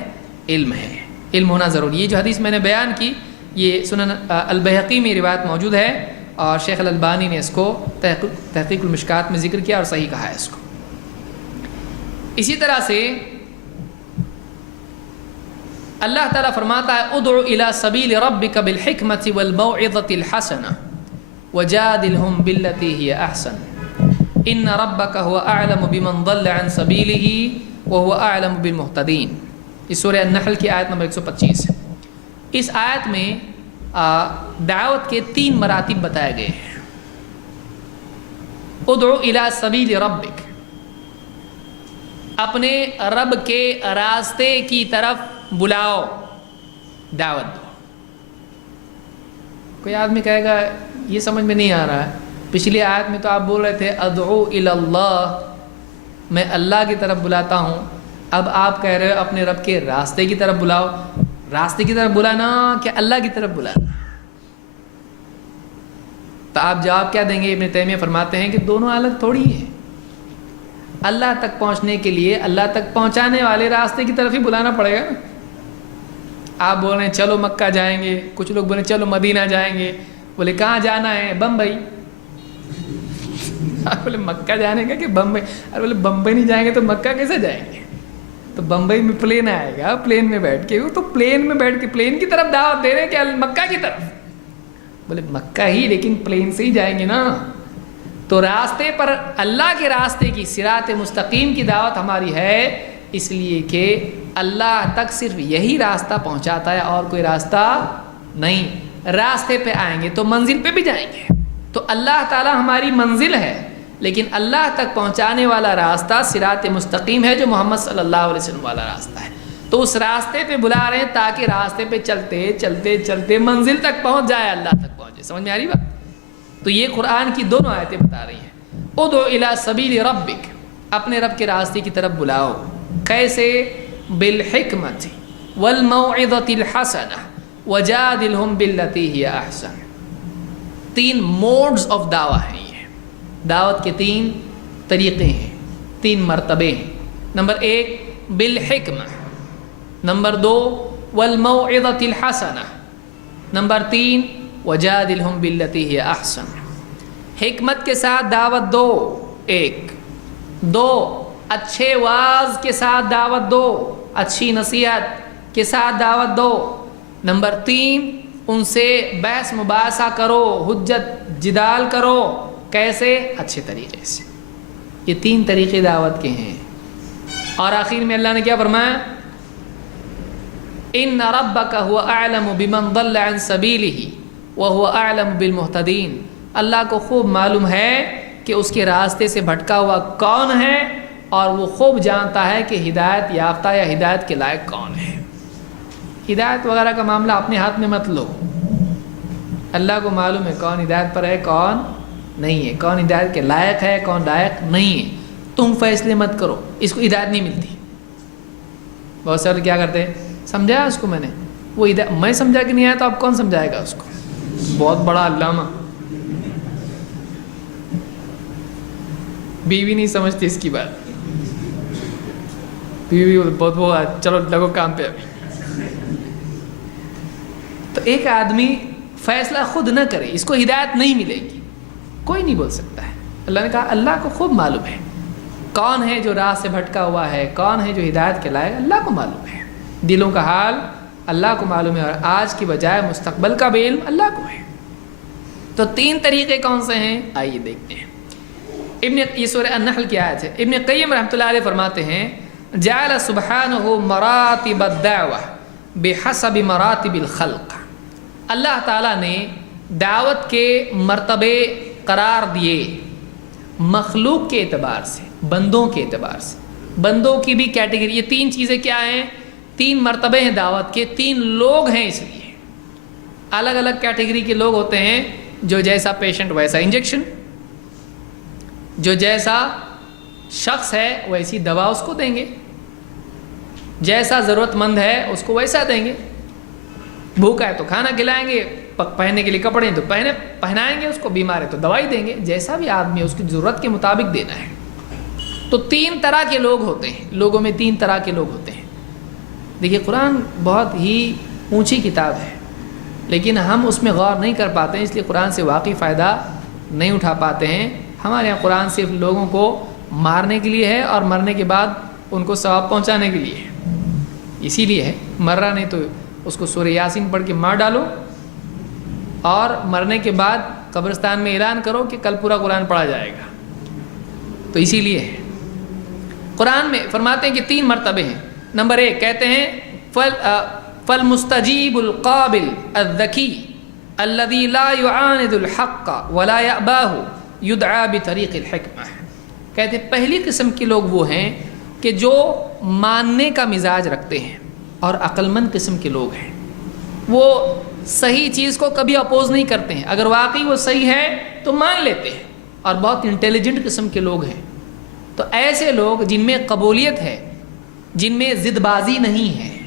علم ہے. علم ہونا ضروری ہے. یہ جو حدیث میں نے بیان کی یہ سنن البیہقی میں روایت موجود ہے, اور شیخ الالبانی نے اس کو تحقیق المشکات میں ذکر کیا اور صحیح کہا ہے اس کو. اسی طرح سے اللہ تعالیٰ فرماتا ہے ادعو الی سبیل ربک بالحکمۃ والموعظۃ الحسنہ وجادلہم باللتی ہی احسن ان ربک هو اعلم بمن ضل عن سبیلہ وهو اعلم بالمہتدین. یہ سورہ النحل کی آیت نمبر 125 ہے. اس آیت میں دعوت کے 3 مراتب بتائے گئے ہیں. ادعو الی سبیل ربک, اپنے رب کے راستے کی طرف بلاؤ, دعوت دو. کوئی آدمی کہے گا یہ سمجھ میں نہیں آ رہا ہے, پچھلی آیت میں تو آپ بول رہے تھے ادعو الی اللہ, میں اللہ کی طرف بلاتا ہوں, اب آپ کہہ رہے ہو اپنے رب کے راستے کی طرف بلاؤ. راستے کی طرف بلانا کہ اللہ کی طرف بلانا؟ تو آپ جواب کیا دیں گے؟ ابن تیمیہ فرماتے ہیں کہ دونوں الگ تھوڑی ہیں. اللہ تک پہنچنے کے لیے اللہ تک پہنچانے والے راستے کی طرف ہی بلانا پڑے گا. آپ بول رہے ہیں چلو مکہ جائیں گے, کچھ لوگ بولے چلو مدینہ جائیں گے, بولے کہاں جانا ہے؟ بمبئی. آپ بولے مکہ جانے کا کہ بمبئی؟ ارے بولے بمبئی نہیں جائیں گے تو مکہ کیسے جائیں گے؟ تو بمبئی میں پلین آئے گا, پلین میں بیٹھ کے, تو پلین میں بیٹھ کے پلین کی طرف دعوت دے رہے ہیں کہ مکہ کی طرف؟ بولے مکہ ہی, لیکن پلین سے ہی جائیں گے نا. تو راستے پر اللہ کے راستے کی صراط مستقیم کی دعوت ہماری ہے, اس لیے کہ اللہ تک صرف یہی راستہ پہنچاتا ہے اور کوئی راستہ نہیں. راستے پہ آئیں گے تو منزل پہ بھی جائیں گے. تو اللہ تعالیٰ ہماری منزل ہے, لیکن اللہ تک پہنچانے والا راستہ صراط مستقیم ہے جو محمد صلی اللہ علیہ وسلم والا راستہ ہے. تو اس راستے پہ بلا رہے ہیں تاکہ راستے پہ چلتے چلتے چلتے منزل تک پہنچ جائے, اللہ تک پہنچے. سمجھ میں آ رہی بات؟ تو یہ قرآن کی دونوں آیتیں بتا رہی ہیں. ادعو الی سبیل ربک, اپنے رب کے راستے کی طرف بلاؤ. کیسے؟ بالحکمت والموعظۃ الحسنہ وجادلہم باللتی ہی احسن. 3 موڈز آف دعویٰ ہیں. یہ دعوت کے 3 طریقے ہیں, 3 مرتبے ہیں. نمبر 1 بالحکمہ, نمبر 2 والموعظۃ الحسنہ, نمبر 3 وجادلہم باللتی ہی احسن. حکمت کے ساتھ دعوت دو, 1. 2 اچھے واعظ کے ساتھ دعوت دو, اچھی نصیحت کے ساتھ دعوت دو. نمبر 3 ان سے بحث مباحثہ کرو, حجت جدال کرو. کیسے؟ اچھے طریقے سے. یہ 3 طریقے دعوت کے ہیں. اور آخر میں اللہ نے کیا فرمایا؟ ان ربک هو اعلم بمن ضل عن سبیلہ وهو اعلم بالمہتدین. اللہ کو خوب معلوم ہے کہ اس کے راستے سے بھٹکا ہوا کون ہے، اور وہ خوب جانتا ہے کہ ہدایت یافتہ یا ہدایت کے لائق کون ہے۔ ہدایت وغیرہ کا معاملہ اپنے ہاتھ میں مت لو، اللہ کو معلوم ہے کون ہدایت پر ہے کون نہیں ہے، کون ہدایت کے لائق ہے کون لائق نہیں ہے۔ تم فیصلے مت کرو، اس کو ہدایت نہیں ملتی۔ بہت سارے کیا کرتے ہیں، سمجھایا اس کو میں نے، وہ میں سمجھا کہ نہیں آیا تو اب کون سمجھائے گا اس کو، بہت بڑا علامہ، بیوی نہیں سمجھتی اس کی بات، بیوی بہت چلو لگو کام پہ ابھی۔ تو ایک آدمی فیصلہ خود نہ کرے، اس کو ہدایت نہیں ملے گی، کوئی نہیں بول سکتا ہے۔ اللہ نے کہا اللہ کو خوب معلوم ہے کون ہے جو راہ سے بھٹکا ہوا ہے، کون ہے جو ہدایت کے لائق، اللہ کو معلوم ہے، دلوں کا حال اللہ کو معلوم ہے، اور آج کی بجائے مستقبل کا بھی علم اللہ کو ہے۔ تو 3 طریقے کون سے ہیں، آئیے دیکھتے ہیں۔ یہ سورہ النحل کی آیت ہے۔ ابن قیم رحمۃ اللہ علیہ فرماتے ہیں جعل سبحانہ مراتب الدعوہ بحسب مراتب الخلق، اللہ تعالیٰ نے دعوت کے مرتبے قرار دیے مخلوق کے اعتبار سے، بندوں کے اعتبار سے، بندوں کی بھی کیٹیگری۔ یہ 3 چیزیں کیا ہیں، 3 مرتبے ہیں دعوت کے، 3 لوگ ہیں، اس لیے الگ الگ کیٹیگری کے لوگ ہوتے ہیں۔ جو جیسا پیشنٹ ویسا انجیکشن، جو جیسا شخص ہے ویسی دوا اس کو دیں گے، جیسا ضرورت مند ہے اس کو ویسا دیں گے، بھوکا ہے تو کھانا کھلائیں گے، پہننے کے لیے کپڑے ہیں تو پہنائیں گے اس کو، بیمار ہے تو دوائی دیں گے، جیسا بھی آدمی ہے اس کی ضرورت کے مطابق دینا ہے۔ تو 3 طرح کے لوگ ہوتے ہیں، لوگوں میں 3 طرح کے لوگ ہوتے ہیں۔ دیکھیے قرآن بہت ہی اونچی کتاب ہے، لیکن ہم اس میں غور نہیں کر پاتے ہیں، اس لیے قرآن سے واقعی فائدہ نہیں اٹھا پاتے ہیں۔ ہمارے یہاں قرآن صرف لوگوں کو مارنے کے لیے ہے اور مرنے کے بعد ان کو ثواب پہنچانے کے لیے ہے، اسی لیے ہے۔ مرا نہیں تو اس کو سورہ یاسین پڑھ کے مار ڈالو، اور مرنے کے بعد قبرستان میں اعلان کرو کہ کل پورا قرآن پڑھا جائے گا، تو اسی لیے ہے۔ قرآن میں فرماتے ہیں کہ 3 مرتبے ہیں۔ نمبر 1 کہتے ہیں فالمستجیب القابل الذکی الذی لا یعاند الحق ولا یأباہ یدعا بطریق الحکمہ، کہتے ہیں پہلی قسم کے لوگ وہ ہیں کہ جو ماننے کا مزاج رکھتے ہیں اور عقل مند قسم کے لوگ ہیں، وہ صحیح چیز کو کبھی اپوز نہیں کرتے ہیں، اگر واقعی وہ صحیح ہے تو مان لیتے ہیں، اور بہت انٹیلیجنٹ قسم کے لوگ ہیں۔ تو ایسے لوگ جن میں قبولیت ہے، جن میں ضد بازی نہیں ہے،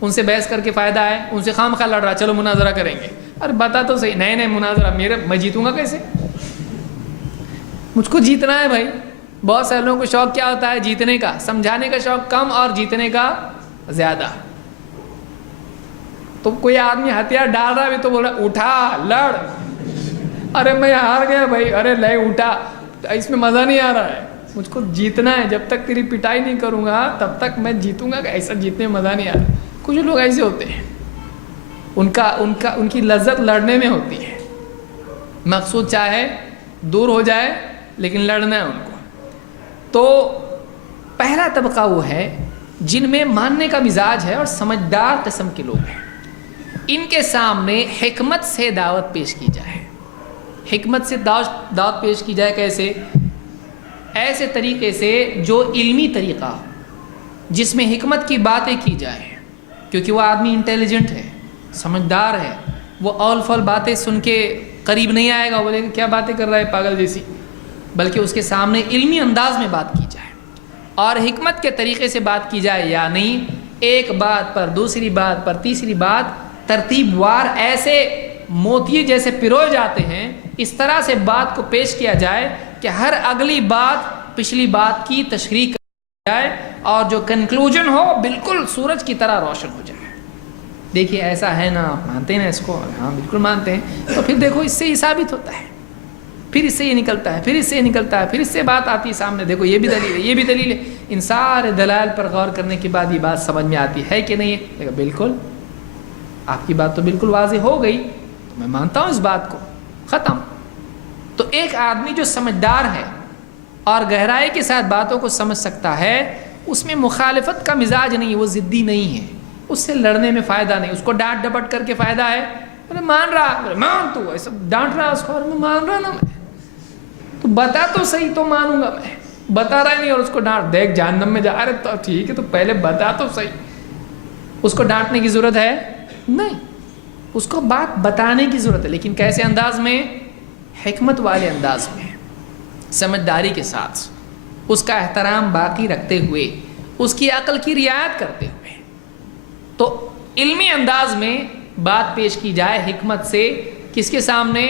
ان سے بحث کر کے فائدہ ہے، ان سے خام خواہ لڑ رہا چلو مناظرہ کریں گے، ارے بتا تو صحیح، نئے مناظرہ میں جیتوں گا کیسے، مجھ کو جیتنا ہے بھائی۔ بہت سارے لوگوں کو شوق کیا ہوتا ہے، جیتنے کا، سمجھانے کا شوق کم اور جیتنے کا زیادہ۔ تو کوئی آدمی ہتھیار ڈال رہا ہے تو بول رہا اٹھا لڑ، ارے میں ہار گیا بھائی، ارے لے اٹھا، اس میں مزہ نہیں آ رہا ہے، مجھ کو جیتنا ہے، جب تک تیری پٹائی نہیں کروں گا تب تک میں جیتوں گا، ایسا جیتنے میں مزہ نہیں آ رہا۔ کچھ لوگ ایسے ہوتے ہیں، ان کی لذت لڑنے میں ہوتی ہے، مقصود چاہے دور ہو جائے لیکن لڑنا ہے ان کو۔ تو پہلا طبقہ وہ ہے جن میں ماننے کا مزاج ہے اور سمجھدار قسم کے لوگ ہیں، ان کے سامنے حکمت سے دعوت پیش کی جائے۔ حکمت سے دعوت پیش کی جائے کیسے؟ ایسے طریقے سے جو علمی طریقہ ہو، جس میں حکمت کی باتیں کی جائیں، کیونکہ وہ آدمی انٹیلیجنٹ ہے، سمجھدار ہے، وہ اول فول باتیں سن کے قریب نہیں آئے گا، بولے کہ کیا باتیں کر رہا ہے پاگل جیسی، بلکہ اس کے سامنے علمی انداز میں بات کی جائے اور حکمت کے طریقے سے بات کی جائے، یا نہیں ایک بات پر دوسری بات پر تیسری بات ترتیب وار ایسے موتی جیسے پروئے جاتے ہیں، اس طرح سے بات کو پیش کیا جائے کہ ہر اگلی بات پچھلی بات کی تشریح کی جائے اور جو کنکلوژن ہو بالکل سورج کی طرح روشن ہو جائے۔ دیکھیے ایسا ہے نا، آپ مانتے ہیں نا اس کو؟ ہاں بالکل مانتے ہیں۔ تو پھر دیکھو اس سے یہ ثابت ہوتا ہے، پھر اس سے یہ نکلتا ہے، پھر اس سے یہ نکلتا ہے، پھر اس سے بات آتی ہے سامنے، دیکھو یہ بھی دلیل ہے، یہ بھی دلیل ہے۔ ان سارے دلائل پر غور کرنے کے بعد یہ بات سمجھ میں آتی ہے کہ نہیں ہے؟ دیکھو بالکل آپ کی بات تو بالکل واضح ہو گئی، تو میں مانتا ہوں اس بات کو، ختم۔ تو ایک آدمی جو سمجھدار ہے اور گہرائی کے ساتھ باتوں کو سمجھ سکتا ہے، اس میں مخالفت کا مزاج نہیں ہے، وہ ضدی نہیں ہے، اس سے لڑنے میں فائدہ نہیں، اس کو ڈانٹ ڈپٹ کر کے فائدہ ہے۔ مان رہا مان تو ایسا ڈانٹ رہا اس کو، اور میں مان رہا نا، تو بتا تو صحیح تو مانوں گا میں، بتا رہا نہیں اور اس کو ڈانٹ، دیکھ جہنم میں جا رہے، تو ٹھیک ہے تو پہلے بتا تو صحیح۔ اس کو ڈانٹنے کی ضرورت ہے نہیں، اس کو بات بتانے کی ضرورت ہے، لیکن کیسے انداز میں؟ حکمت والے انداز میں، سمجھداری کے ساتھ، اس کا احترام باقی رکھتے ہوئے، اس کی عقل کی رعایت کرتے ہوئے۔ تو علمی انداز میں بات پیش کی جائے حکمت سے، کس کے سامنے؟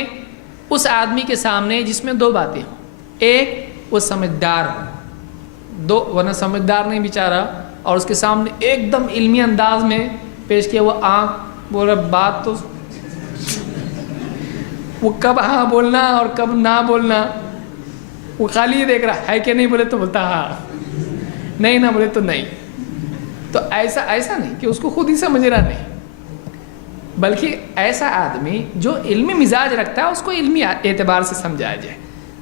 اس آدمی کے سامنے جس میں دو باتیں ہوں، ایک وہ سمجھدار ہو، دو ورنہ سمجھدار نہیں بیچارہ، اور اس کے سامنے ایک دم علمی انداز میں پیش کیا، وہ آنکھ بول رہا بات تو وہ کب ہاں بولنا اور کب نہ بولنا، وہ خالی یہ دیکھ رہا ہے کہ نہیں، بولے تو بولتا ہاں، نہیں نہ بولے تو نہیں۔ تو ایسا نہیں کہ اس کو خود ہی سمجھ رہا نہیں، بلکہ ایسا آدمی جو علمی مزاج رکھتا ہے اس کو علمی اعتبار سے سمجھایا جائے،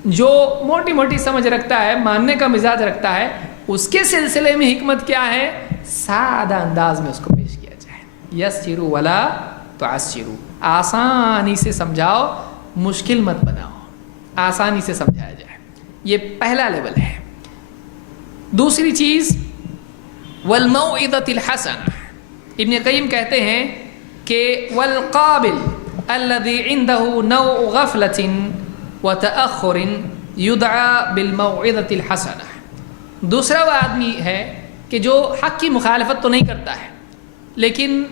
جو موٹی موٹی سمجھ رکھتا ہے، ماننے کا مزاج رکھتا ہے، اس کے سلسلے میں حکمت کیا ہے؟ سادہ انداز میں اس کو پیش کیا جائے، یسروا ولا تعسروا، آسانی سے سمجھاؤ، مشکل مت بناؤ، آسانی سے سمجھایا جائے، یہ پہلا لیول ہے۔ دوسری چیز والموعظۃ الحسنہ، ابن قیم کہتے ہیں کہ والقابل الذي عنده نوع غفلة وتأخر يدعى بالموعظۃ الحسنہ، دوسرا وہ آدمی ہے کہ جو حق کی مخالفت تو نہیں کرتا ہے، لیکن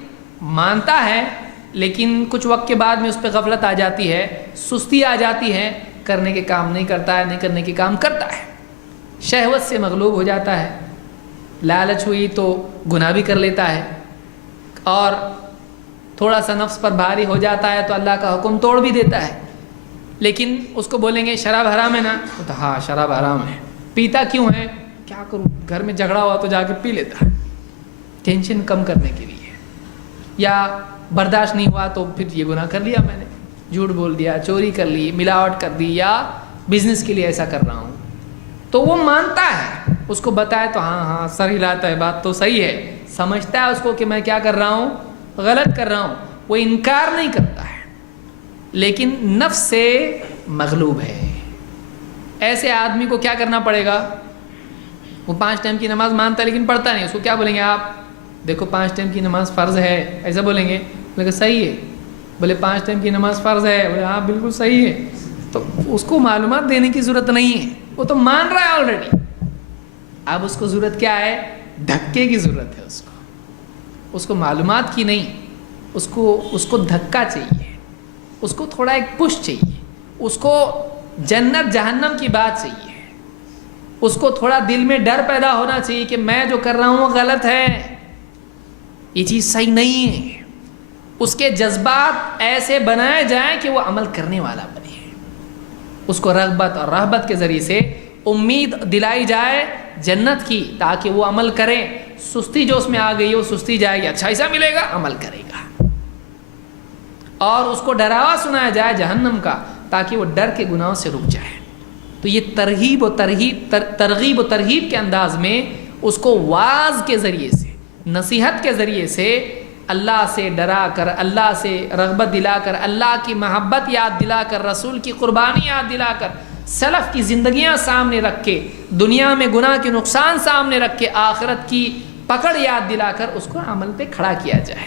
مانتا ہے، لیکن کچھ وقت کے بعد میں اس پہ غفلت آ جاتی ہے، سستی آ جاتی ہے، کرنے کے کام نہیں کرتا ہے، نہیں کرنے کے کام کرتا ہے، شہوت سے مغلوب ہو جاتا ہے، لالچ ہوئی تو گناہ بھی کر لیتا ہے، اور تھوڑا سا نفس پر بھاری ہو جاتا ہے تو اللہ کا حکم توڑ بھی دیتا ہے۔ لیکن اس کو بولیں گے شراب حرام ہے نا، تو ہاں شراب حرام ہے، پیتا کیوں ہے؟ کیا کروں، گھر میں جھگڑا ہوا تو جا کے پی لیتا ہے، ٹینشن کم کرنے کے لیے، یا برداشت نہیں ہوا تو پھر یہ گناہ کر لیا میں نے، جھوٹ بول دیا، چوری کر لی، ملاوٹ کر دی، یا بزنس کے لیے ایسا کر رہا ہوں، تو وہ مانتا ہے، اس کو بتائے تو ہاں ہاں سر ہلاتا ہے، بات تو صحیح ہے، سمجھتا ہے اس کو کہ میں کیا کر رہا ہوں، غلط کر رہا ہوں، وہ انکار نہیں کرتا ہے، لیکن نفس سے مغلوب ہے۔ ایسے آدمی کو کیا کرنا پڑے گا؟ وہ 5 ٹائم کی نماز مانتا ہے لیکن پڑھتا نہیں، اس کو کیا بولیں گے آپ؟ دیکھو 5 ٹائم کی نماز فرض ہے، ایسا بولیں گے؟ بولے کہ صحیح ہے، بولے 5 ٹائم کی نماز فرض ہے، بولے ہاں بالکل صحیح ہے، تو اس کو معلومات دینے کی ضرورت نہیں ہے، وہ تو مان رہا ہے آلریڈی۔ اب اس کو ضرورت کیا ہے؟ دھکے کی ضرورت ہے، اس کو معلومات کی نہیں، اس کو دھکا چاہیے، اس کو تھوڑا ایک پش چاہیے، اس کو جنت جہنم کی بات چاہیے، اس کو تھوڑا دل میں ڈر پیدا ہونا چاہیے کہ میں جو کر رہا ہوں وہ غلط ہے، یہ چیز صحیح نہیں ہے، اس کے جذبات ایسے بنائے جائیں کہ وہ عمل کرنے والا بنے، اس کو رغبت اور رہبت کے ذریعے سے امید دلائی جائے جنت کی، تاکہ وہ عمل کرے، سستی جو اس میں آ گئی ہے وہ سستی جائے گی، اچھا ایسا ملے گا، عمل کرے گا، اور اس کو ڈراوا سنایا جائے جہنم کا، تاکہ وہ ڈر کے گناہوں سے رک جائے۔ تو یہ ترغیب و ترہیب کے انداز میں اس کو واعظ کے ذریعے سے، نصیحت کے ذریعے سے اللہ سے ڈرا کر، اللہ سے رغبت دلا کر، اللہ کی محبت یاد دلا کر، رسول کی قربانی یاد دلا کر، سلف کی زندگیاں سامنے رکھ کے، دنیا میں گناہ کے نقصان سامنے رکھ کے، آخرت کی پکڑ یاد دلا کر اس کو عمل پہ کھڑا کیا جائے۔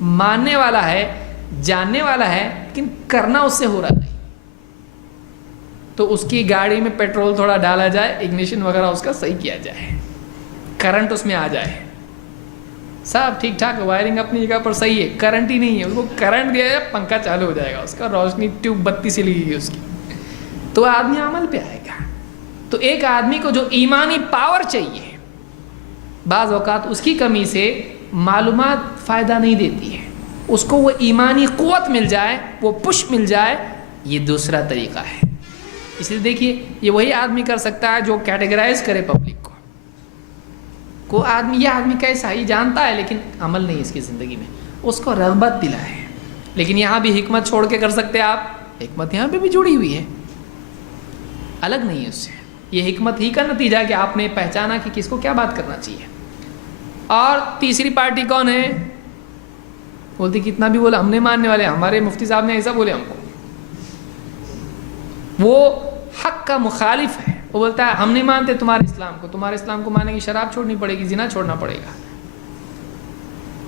ماننے والا ہے، جاننے والا ہے، لیکن کرنا اس سے ہو رہا نہیں، تو اس کی گاڑی میں پیٹرول تھوڑا ڈالا جائے، اگنیشن وغیرہ اس کا صحیح کیا جائے، کرنٹ اس میں آ جائے، سب ٹھیک ٹھاک، وائرنگ اپنی جگہ پر صحیح ہے، کرنٹ ہی نہیں ہے، اس کو کرنٹ دیا جائے، پنکھا چالو ہو جائے گا، اس کا روشنی ٹیوب بتی سے لگے گی اس کی، تو آدمی عمل پہ آئے گا۔ تو ایک آدمی کو جو ایمانی پاور چاہیے، بعض اوقات اس کی کمی سے معلومات فائدہ نہیں دیتی ہے، اس کو وہ ایمانی قوت مل جائے، وہ پش مل جائے، یہ دوسرا طریقہ ہے۔ اس لیے دیکھیے، یہ وہی آدمی کر سکتا ہے جو کیٹیگرائز کرے پبلک کو آدمی، یہ آدمی کیسا ہے، یہ جانتا ہے لیکن عمل نہیں اس کی زندگی میں، اس کو رغبت دلائے۔ لیکن یہاں بھی حکمت چھوڑ کے کر سکتے ہیں آپ، حکمت یہاں پہ بھی جڑی ہوئی ہے، الگ نہیں ہے اس سے، یہ حکمت ہی کا نتیجہ ہے کہ آپ نے پہچانا کہ کس کو کیا بات کرنا چاہیے۔ اور تیسری پارٹی کون ہے؟ بولتی کتنا بھی بولا ہم نے ماننے والے، ہمارے مفتی صاحب نے ایسا بولے ہم کو، وہ حق کا مخالف ہے، وہ بولتا ہے ہم نہیں مانتے تمہارے اسلام کو، تمہارے اسلام کو ماننے کی شراب چھوڑنی پڑے گی، زنا چھوڑنا پڑے گا،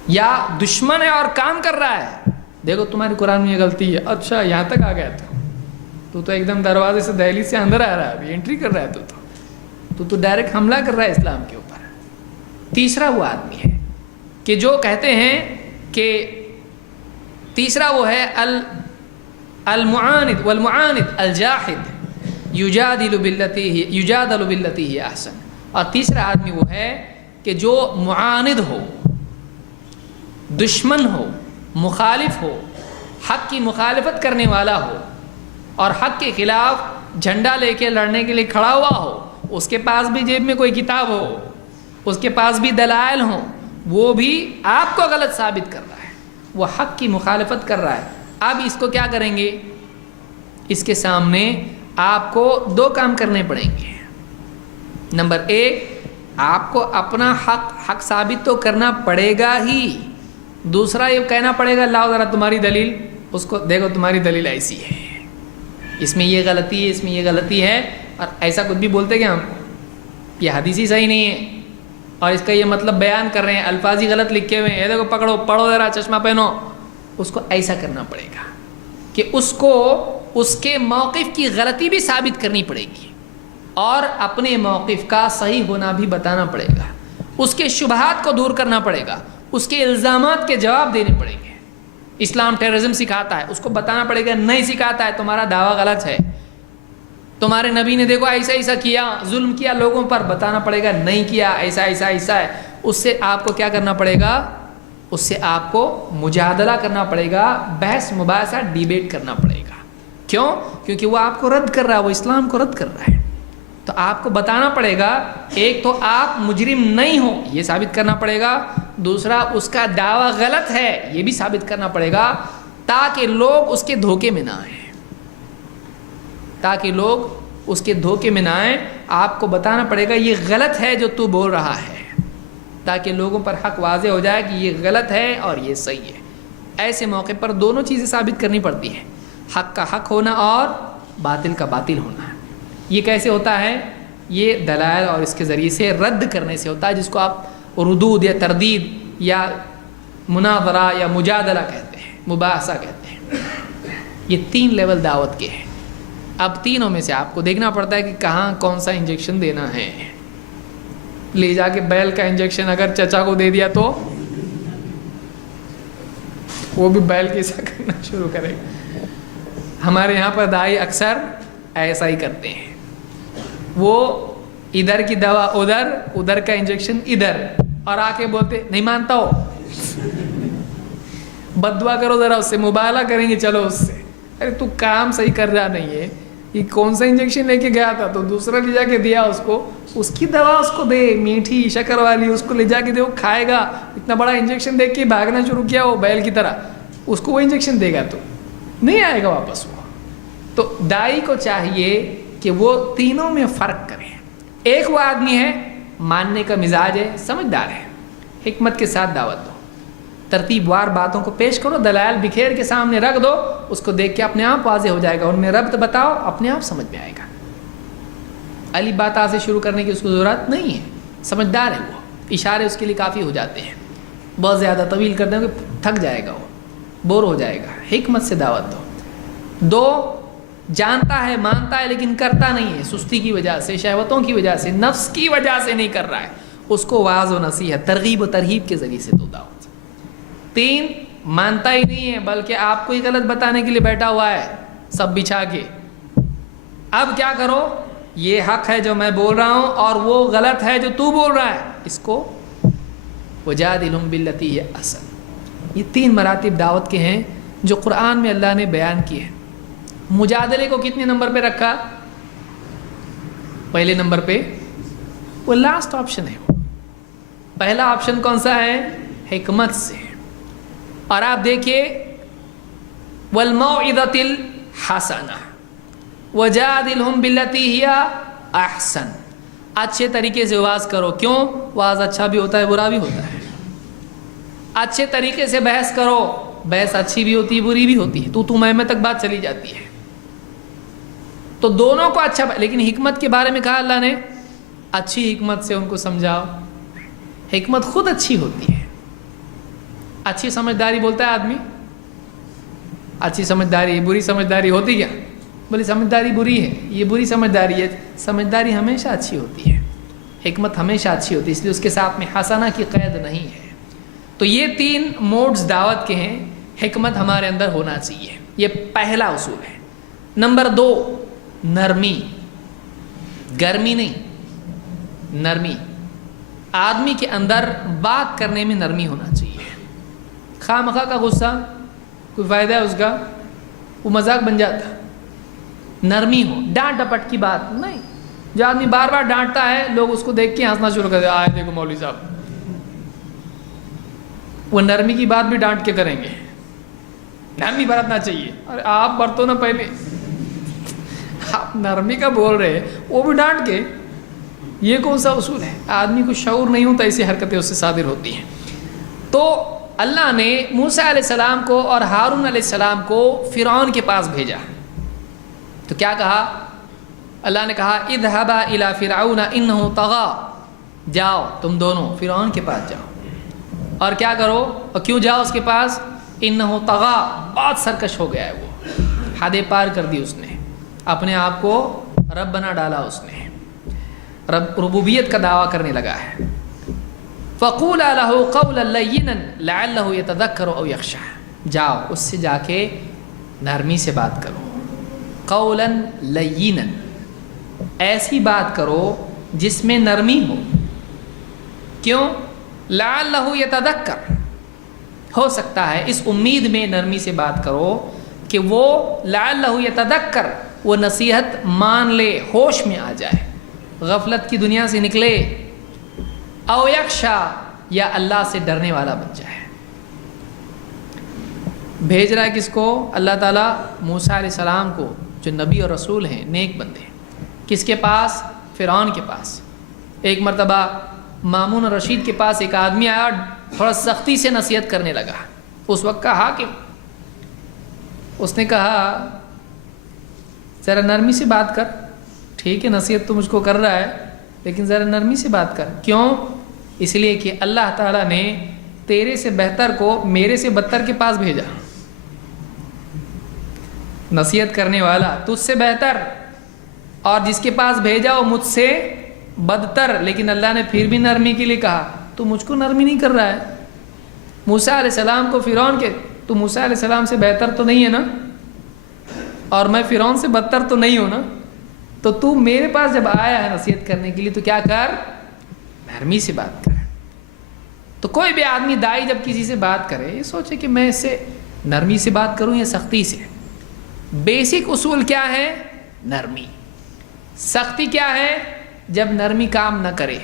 یا دشمن ہے اور کام کر رہا ہے، دیکھو تمہاری قرآن میں یہ غلطی ہے، اچھا یہاں تک آ گیا تو ایک دم دروازے سے دہلیز سے اندر آ رہا ہے، ابھی انٹری کر رہا ہے، تو ڈائریکٹ حملہ کر رہا ہے اسلام کے اوپر۔ تیسرا وہ آدمی ہے کہ جو کہتے ہیں کہ تیسرا وہ ہے المعاند والمعاند الجاحد یجادل باللتی ہی احسن، اور تیسرا آدمی وہ ہے کہ جو معاند ہو، دشمن ہو، مخالف ہو، حق کی مخالفت کرنے والا ہو اور حق کے خلاف جھنڈا لے کے لڑنے کے لیے کھڑا ہوا ہو، اس کے پاس بھی جیب میں کوئی کتاب ہو، اس کے پاس بھی دلائل ہوں، وہ بھی آپ کو غلط ثابت کر رہا ہے، وہ حق کی مخالفت کر رہا ہے۔ اب اس کو کیا کریں گے؟ اس کے سامنے آپ کو دو کام کرنے پڑیں گے۔ نمبر ایک، آپ کو اپنا حق ثابت تو کرنا پڑے گا ہی، دوسرا یہ کہنا پڑے گا لاؤ ذرا تمہاری دلیل، اس کو دیکھو تمہاری دلیل ایسی ہے، اس میں یہ غلطی ہے، اس میں یہ غلطی ہے، اور ایسا کچھ بھی بولتے کہ ہم یہ حدیث ہی صحیح نہیں ہے اور اس کا یہ مطلب بیان کر رہے ہیں، الفاظ ہی غلط لکھے ہوئے ہیں، یہ دیکھو پکڑو، پڑھو ذرا، چشمہ پہنو، اس کو ایسا کرنا پڑے گا کہ اس کو اس کے موقف کی غلطی بھی ثابت کرنی پڑے گی اور اپنے موقف کا صحیح ہونا بھی بتانا پڑے گا، اس کے شبہات کو دور کرنا پڑے گا، اس کے الزامات کے جواب دینے پڑیں گے۔ اسلام ٹیررزم سکھاتا ہے، اس کو بتانا پڑے گا نہیں سکھاتا ہے، تمہارا دعویٰ غلط ہے، تمہارے نبی نے دیکھو ایسا ایسا کیا، ظلم کیا لوگوں پر، بتانا پڑے گا نہیں کیا، ایسا ایسا ایسا ہے۔ اس سے آپ کو کیا کرنا پڑے گا؟ اس سے آپ کو مجادلہ کرنا پڑے گا، بحث مباحثہ ڈیبیٹ کرنا پڑے گا۔ کیوں؟ کیونکہ وہ آپ کو رد کر رہا ہے، وہ اسلام کو رد کر رہا ہے، تو آپ کو بتانا پڑے گا، ایک تو آپ مجرم نہیں ہو یہ ثابت کرنا پڑے گا، دوسرا اس کا دعویٰ غلط ہے یہ بھی ثابت کرنا پڑے گا، تاکہ لوگ اس کے دھوکے میں نہ آئیں، تاکہ لوگ اس کے دھوکے میں نہ آئیں۔ آپ کو بتانا پڑے گا یہ غلط ہے جو تو بول رہا ہے، تاکہ لوگوں پر حق واضح ہو جائے کہ یہ غلط ہے اور یہ صحیح ہے۔ ایسے موقع پر دونوں چیزیں ثابت کرنی پڑتی ہیں، حق کا حق ہونا اور باطل کا باطل ہونا۔ یہ کیسے ہوتا ہے؟ یہ دلائل اور اس کے ذریعے سے رد کرنے سے ہوتا ہے، جس کو آپ ردود یا تردید یا مناظرہ یا مجادلہ کہتے ہیں، مباحثہ کہتے ہیں۔ یہ 3 لیول دعوت کے ہیں۔ اب تینوں میں سے آپ کو دیکھنا پڑتا ہے کہ کہاں کون سا انجیکشن دینا ہے۔ لے جا کے بیل کا انجیکشن اگر چچا کو دے دیا تو وہ بھی بیل کیسا کرنا شروع کرے گا۔ ہمارے یہاں پر دائی اکثر ایسا ہی کرتے ہیں، وہ ادھر کی دوا ادھر، ادھر کا انجیکشن ادھر، اور آ کے بولتے نہیں مانتا ہو، بد دعا کرو ذرا اس سے، مباہلہ کریں گے چلو اس سے، ارے تو کام صحیح کر رہا نہیں ہے، یہ کون سا انجیکشن لے کے گیا تھا تو دوسرا لے جا کے دیا اس کو، اس کی دوا اس کو دے، میٹھی شکر والی، اس کو لے جا کے دے، وہ کھائے گا، اتنا بڑا انجیکشن دیکھ کے بھاگنا شروع کیا وہ بیل کی طرح، اس کو وہ انجیکشن دے گا تو نہیں آئے گا واپس وہ۔ تو دائی کو چاہیے کہ وہ تینوں میں فرق کریں۔ ایک وہ آدمی ہے ماننے کا مزاج ہے، سمجھدار ہے، حکمت کے ساتھ دعوت دو، ترتیب وار باتوں کو پیش کرو، دلائل بکھیر کے سامنے رکھ دو، اس کو دیکھ کے اپنے آپ واضح ہو جائے گا، ان میں ربط بتاؤ، اپنے آپ سمجھ میں آئے گا۔ علی بات سے شروع کرنے کی اس کو ضرورت نہیں ہے، سمجھدار ہے وہ، اشارے اس کے لیے کافی ہو جاتے ہیں، بہت زیادہ طویل کر دیں گے تھک جائے گا، وہ بور ہو جائے گا۔ حکمت سے دعوت دو۔ 2 جانتا ہے، مانتا ہے، لیکن کرتا نہیں ہے، سستی کی وجہ سے، شہوتوں کی وجہ سے، نفس کی وجہ سے نہیں کر رہا ہے، اس کو واعظ و نصیحت، ترغیب و ترہیب کے ذریعے سے دو دعوت۔ 3 مانتا ہی نہیں ہے، بلکہ آپ کو ہی غلط بتانے کے لیے بیٹھا ہوا ہے سب بچھا کے، اب کیا کرو، یہ حق ہے جو میں بول رہا ہوں اور وہ غلط ہے جو تو بول رہا ہے، اس کو وجادلہم باللتی ہی احسن۔ یہ 3 مراتب دعوت کے ہیں جو قرآن میں اللہ نے بیان کیے ہیں۔ مجادلے کو کتنے نمبر پہ رکھا؟ پہلے نمبر پہ، وہ لاسٹ آپشن ہے۔ پہلا آپشن کون سا ہے؟ حکمت سے۔ اور آپ دیکھیے والموعظۃ الحسنہ وجادلہم باللتی ہی احسن، اچھے طریقے سے واز کرو۔ کیوں؟ واز اچھا بھی ہوتا ہے، برا بھی ہوتا ہے۔ اچھے طریقے سے بحث کرو، بحث اچھی بھی ہوتی ہے، بری بھی ہوتی ہے، تو میں تک بات چلی جاتی ہے۔ تو دونوں کو اچھا، لیکن حکمت کے بارے میں کہا اللہ نے اچھی حکمت سے ان کو سمجھاؤ. حکمت خود اچھی ہوتی ہے. اچھی سمجھداری بولتا ہے آدمی، اچھی سمجھداری، بری سمجھداری ہوتی کیا؟ بولی سمجھداری بری ہے، یہ بری سمجھداری ہے. سمجھداری ہمیشہ اچھی ہوتی ہے، حکمت ہمیشہ اچھی ہوتی ہے، اس لیے اس کے ساتھ میں حسنہ کی قید نہیں ہے. تو یہ 3 موڈز دعوت کے ہیں. حکمت ہمارے اندر ہونا چاہیے، یہ پہلا اصول ہے. نمبر 2، نرمی. گرمی نہیں، نرمی. آدمی کے اندر بات کرنے میں نرمی ہونا چاہیے. خواہ مخواہ کا غصہ کوئی فائدہ ہے اس کا؟ وہ مذاق بن جاتا. نرمی ہو، ڈانٹ ڈپٹ کی بات نہیں. جو آدمی بار بار ڈانٹتا ہے لوگ اس کو دیکھ کے ہنسنا شروع کر دیتے، آئے دیکھو مولوی صاحب. وہ نرمی کی بات بھی ڈانٹ کے کریں گے. نرمی برتنا چاہیے. اور آپ برتو نا پہلے، آپ نرمی کا بول رہے ہیں وہ بھی ڈانٹ کے. یہ کون سا اصول ہے؟ آدمی کو شعور نہیں ہوتا، ایسی حرکتیں اس سے صادر ہوتی ہیں. تو اللہ نے موسیٰ علیہ السلام کو اور ہارون علیہ السلام کو فرعون کے پاس بھیجا. تو کیا کہا؟ اللہ نے کہا اذهبا الى فرعون انه طغى، جاؤ تم دونوں فرعون کے پاس جاؤ. اور کیا کرو؟ اور کیوں جاؤ اس کے پاس؟ انه طغى، بہت سرکش ہو گیا ہے، وہ حد پار کر دی. اس نے اپنے آپ کو رب بنا ڈالا، اس نے ربوبیت کا دعویٰ کرنے لگا ہے. فَقُولَا لَهُ قَوْلًا لَيِّنًا لَعَلَّهُ يَتَذَكَّرُ أَوْ يَخْشَىٰ، جاؤ اس سے جا کے نرمی سے بات کرو. قَوْلًا لَيِّنًا، ایسی بات کرو جس میں نرمی ہو. کیوں؟ لَعَلَّهُ يَتَذَكَّرُ، ہو سکتا ہے اس امید میں نرمی سے بات کرو کہ وہ لَعَلَّهُ يَتَذَكَّرُ، وہ نصیحت مان لے، ہوش میں آ جائے، غفلت کی دنیا سے نکلے. او یخشا، یا اللہ سے ڈرنے والا بن جائے. بھیج رہا ہے کس کو؟ اللہ تعالیٰ موسیٰ علیہ السلام کو، جو نبی اور رسول ہیں، نیک بندے. کس کے پاس؟ فرعون کے پاس. ایک مرتبہ مامون رشید کے پاس ایک آدمی آیا اور تھوڑا سختی سے نصیحت کرنے لگا. اس وقت کا حاکم. اس نے کہا ذرا نرمی سے بات کر. ٹھیک ہے نصیحت تو مجھ کو کر رہا ہے لیکن ذرا نرمی سے بات کر. کیوں؟ اس لیے کہ اللہ تعالیٰ نے تیرے سے بہتر کو میرے سے بدتر کے پاس بھیجا. نصیحت کرنے والا تجھ سے بہتر، اور جس کے پاس بھیجا وہ مجھ سے بدتر. لیکن اللہ نے پھر بھی نرمی کے لیے کہا. تو مجھ کو نرمی نہیں کر رہا ہے. موسیٰ علیہ السلام کو فرعون کے، تو موسیٰ علیہ السلام سے بہتر تو نہیں ہے نا، اور میں فرعون سے بدتر تو نہیں ہوں نا. تو میرے پاس جب آیا ہے نصیحت کرنے کے لیے تو کیا کر؟ نرمی سے بات کر. تو کوئی بھی آدمی دائی جب کسی سے بات کرے یہ سوچے کہ میں اس سے نرمی سے بات کروں یا سختی سے. بیسک اصول کیا ہے؟ نرمی. سختی کیا ہے؟ جب نرمی کام نہ کرے.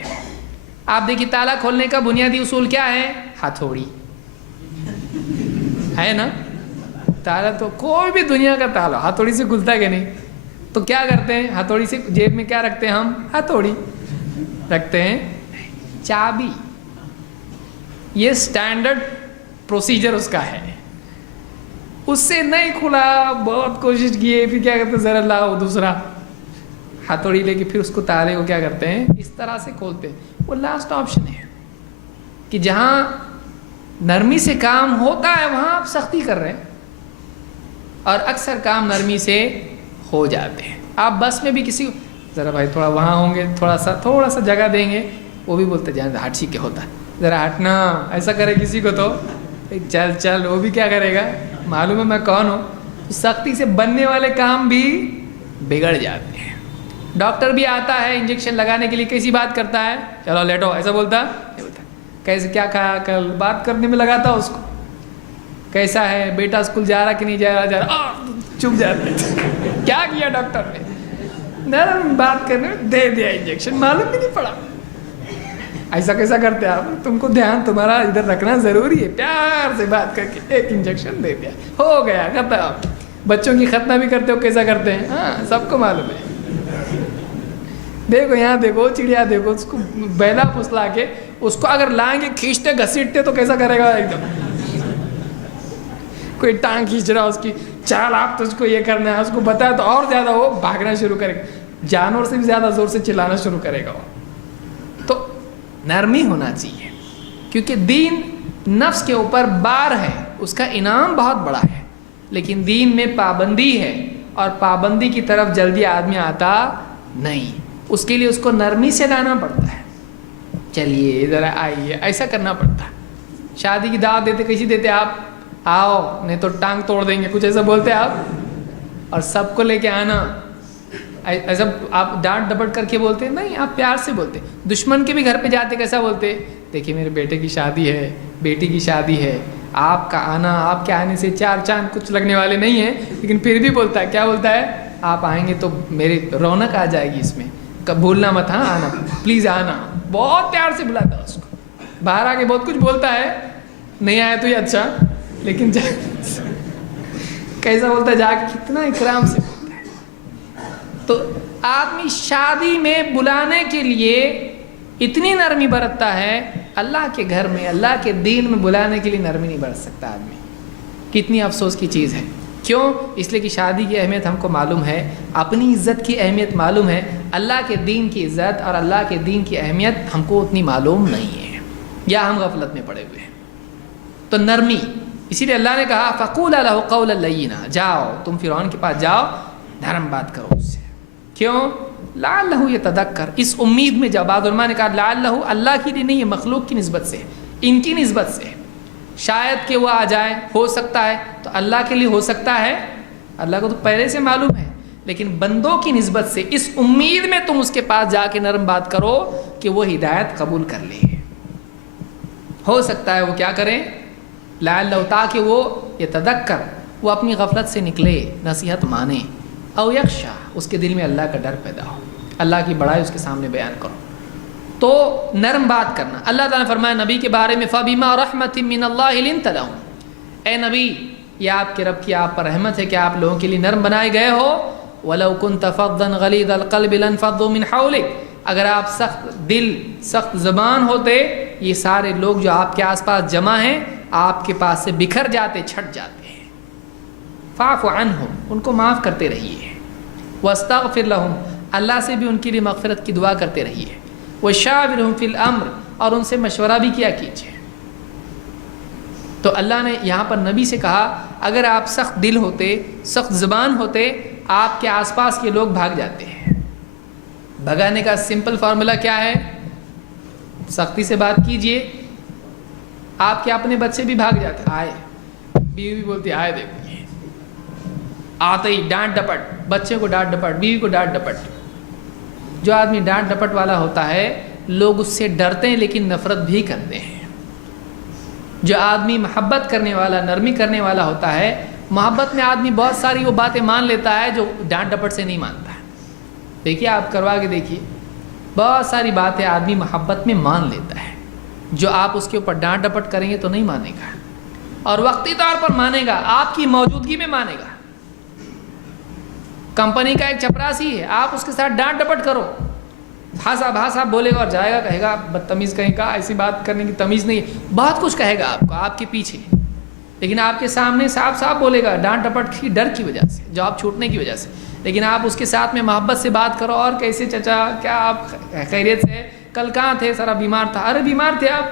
آپ دیکھیے تالا کھولنے کا بنیادی اصول کیا ہے؟ ہتھوڑی ہے نا. تالا تو کوئی بھی دنیا کا تالا ہتھوڑی سے کھلتا ہے کہ نہیں؟ تو کیا کرتے ہیں؟ ہتھوڑی سے جیب میں کیا رکھتے ہیں ہم؟ ہتھوڑی رکھتے ہیں. چابی، یہ سٹینڈرڈ پروسیجر اس کا ہے. اس سے نہیں کھلا، بہت کوشش کیے، پھر کیا کرتے ہیں؟ ذرا لاؤ دوسرا ہتھوڑی لے کے پھر اس کو تالے کو کیا کرتے ہیں؟ اس طرح سے کھولتے ہیں. وہ لاسٹ آپشن ہے کہ جہاں نرمی سے کام ہوتا ہے وہاں آپ سختی کر رہے ہیں، اور اکثر کام نرمی سے ہو جاتے ہیں. آپ بس میں بھی کسی کو ذرا بھائی تھوڑا وہاں ہوں گے، تھوڑا سا جگہ دیں گے، وہ بھی بولتے جانے ہٹ سی کے ہوتا ہے، ذرا ہٹنا. ایسا کرے کسی کو تو چل وہ بھی کیا کرے گا؟ معلوم ہے میں کون ہوں. سختی سے بننے والے کام بھی بگڑ جاتے ہیں. ڈاکٹر بھی آتا ہے انجیکشن لگانے کے لیے، کیسی بات کرتا ہے؟ چلو لیٹو، ایسا بولتا ہے؟ کیسے کیا کھایا کل؟ بات کرنے میں لگاتا اس کو. کیسا ہے بیٹا، اسکول جا رہا کہ نہیں جا رہا؟ چپ جاتے. کیا کیا ڈاکٹر نے؟ نرم بات کرنے میں دے دیا انجیکشن، معلوم بھی نہیں پڑا. ایسا کیسا کرتے آپ؟ تم کو دھیان تمہارا ادھر رکھنا ضروری ہے. پیار سے بات کر کے ایک انجیکشن دے دیا، ہو گیا ختم. بچوں کی ختنہ بھی کرتے ہو کیسا کرتے ہیں؟ ہاں سب کو معلوم ہے. دیکھو یہاں دیکھو چڑیا دیکھو، اس کو بیلا پھسلا کے اس کو اگر لائیں گے کھینچتے گھسیٹتے تو کیسا کرے گا؟ ایک دم کوئی ٹانگ کھینچ رہا اس کی، چال آپ تجھ کو یہ کرنا ہے، اس کو بتایا تو اور زیادہ وہ بھاگنا شروع کرے گا، جانور سے بھی زیادہ زور سے چلانا شروع کرے گا وہ۔ تو نرمی ہونا چاہیے، کیونکہ دین نفس کے اوپر بار ہے، اس کا انعام بہت بڑا ہے، لیکن دین میں پابندی ہے، اور پابندی کی طرف جلدی آدمی آتا نہیں، اس کے لیے اس کو نرمی سے لانا پڑتا ہے۔ چلیے ذرا آئیے، ایسا کرنا پڑتا ہے۔ شادی کی دعوت دیتے کیسی دیتے آپ؟ آؤ نہیں تو ٹانگ توڑ دیں گے، کچھ ایسا بولتے آپ، اور سب کو لے کے آنا، ایسا آپ ڈانٹ ڈپٹ کر کے بولتے نہیں، آپ پیار سے بولتے۔ دشمن کے بھی گھر پہ جاتے کیسا بولتے؟ دیکھیے میرے بیٹے کی شادی ہے، بیٹی کی شادی ہے، آپ کا آنا، آپ کے آنے سے چار چاند کچھ لگنے والے نہیں ہیں، لیکن پھر بھی بولتا ہے، کیا بولتا ہے؟ آپ آئیں گے تو میری رونق آ جائے گی اس میں، بھولنا مت، ہاں آنا پلیز آنا، بہت پیار سے بلاتا ہے اس کو۔ باہر آ کے بہت کچھ بولتا ہے، نہیں آیا تو یہ اچھا، لیکن کیسا بولتا ہے جا کے، کتنا اکرام سے بولتا ہے۔ تو آدمی شادی میں بلانے کے لیے اتنی نرمی برتتا ہے، اللہ کے گھر میں، اللہ کے دین میں بلانے کے لیے نرمی نہیں برت سکتا آدمی۔ کتنی افسوس کی چیز ہے، کیوں؟ اس لیے کہ شادی کی اہمیت ہم کو معلوم ہے، اپنی عزت کی اہمیت معلوم ہے، اللہ کے دین کی عزت اور اللہ کے دین کی اہمیت ہم کو اتنی معلوم نہیں ہے، یا ہم غفلت میں پڑے ہوئے ہیں۔ تو نرمی، اسی لیے اللہ نے کہا فَقُولَا لَهُ قَوْلًا لَيِّنًا، جاؤ تم فرعون کے پاس جاؤ، نرم بات کرو اس سے۔ کیوں؟ لعلہ یتذکر، اس امید میں جب بعض علماء نے کہا لعلہ اللہ کی لیے نہیں ہے، مخلوق کی نسبت سے، ان کی نسبت سے، شاید کہ وہ آ جائے، ہو سکتا ہے، تو اللہ کے لیے ہو سکتا ہے، اللہ کو تو پہلے سے معلوم ہے، لیکن بندوں کی نسبت سے اس امید میں تم اس کے پاس جا کے نرم بات کرو کہ وہ ہدایت قبول کر لے۔ ہو سکتا ہے وہ کیا کریں؟ لعلہ، تاکہ وہ یتذکر، وہ اپنی غفلت سے نکلے، نصیحت مانے، او یخشا، اس کے دل میں اللہ کا ڈر پیدا ہو، اللہ کی بڑائی اس کے سامنے بیان کرو۔ تو نرم بات کرنا، اللہ تعالیٰ نے فرمایا نبی کے بارے میں فَبِمَا رَحْمَةٍ مِّنَ اللَّهِ لِنْتَ لَهُمْ، اے نبی یہ آپ کے رب کی آپ پر رحمت ہے کہ آپ لوگوں کے لیے نرم بنائے گئے ہو۔ وَلَوْ كُنْتَ فَظًّا غَلِيظَ الْقَلْبِ لَانفَضُّوا مِنْ حَوْلِكَ، اگر آپ سخت دل، سخت زبان ہوتے، یہ سارے لوگ جو آپ کے آس پاس جمع ہیں آپ کے پاس سے بکھر جاتے، چھٹ جاتے ہیں۔ فَاعْفُ عَنْهُمْ، ان کو معاف کرتے رہیے۔ وَاسْتَغْفِرْ لَهُمْ، اللہ سے بھی ان کے لیے مغفرت کی دعا کرتے رہیے۔ وَشَاوِرْهُمْ فِي الْأَمْرِ، اور ان سے مشورہ بھی کیا کیجیے۔ تو اللہ نے یہاں پر نبی سے کہا اگر آپ سخت دل ہوتے، سخت زبان ہوتے، آپ کے آس پاس کے لوگ بھاگ جاتے ہیں۔ بھگانے کا سمپل فارمولا کیا ہے؟ سختی سے بات کیجئے، آپ کے اپنے بچے بھی بھاگ جاتے، آئے، بیوی بھی بولتی آئے، دیکھیے آتے ہی ڈانٹ ڈپٹ، بچے کو ڈانٹ ڈپٹ، بیوی کو ڈانٹ ڈپٹ۔ جو آدمی ڈانٹ ڈپٹ والا ہوتا ہے لوگ اس سے ڈرتے ہیں لیکن نفرت بھی کرتے ہیں۔ جو آدمی محبت کرنے والا، نرمی کرنے والا ہوتا ہے، محبت میں آدمی بہت ساری وہ باتیں مان لیتا ہے جو ڈانٹ ڈپٹ سے نہیں مانتا ہے۔ دیکھیے آپ کروا کے دیکھیے، بہت ساری باتیں آدمی محبت میں مان لیتا ہے، جو آپ اس کے اوپر ڈانٹ ڈپٹ کریں گے تو نہیں مانے گا، اور وقتی طور پر مانے گا، آپ کی موجودگی میں مانے گا۔ کمپنی کا ایک چپراسی ہے، آپ اس کے ساتھ ڈانٹ ڈپٹ کرو، بھاسا بھاسا بولے گا اور جائے گا، کہے گا بدتمیز کہیں کا، ایسی بات کرنے کی تمیز نہیں ہے، بہت کچھ کہے گا آپ کو آپ کے پیچھے، لیکن آپ کے سامنے صاف صاف بولے گا ڈانٹ ڈپٹ کی ڈر کی وجہ سے، جاب چھوٹنے کی وجہ سے۔ لیکن آپ اس کے ساتھ میں محبت سے بات کرو، اور کیسے چچا، کیا آپ خیریت سے، کل کہاں تھے، سارا بیمار تھا، ارے بیمار تھے آپ،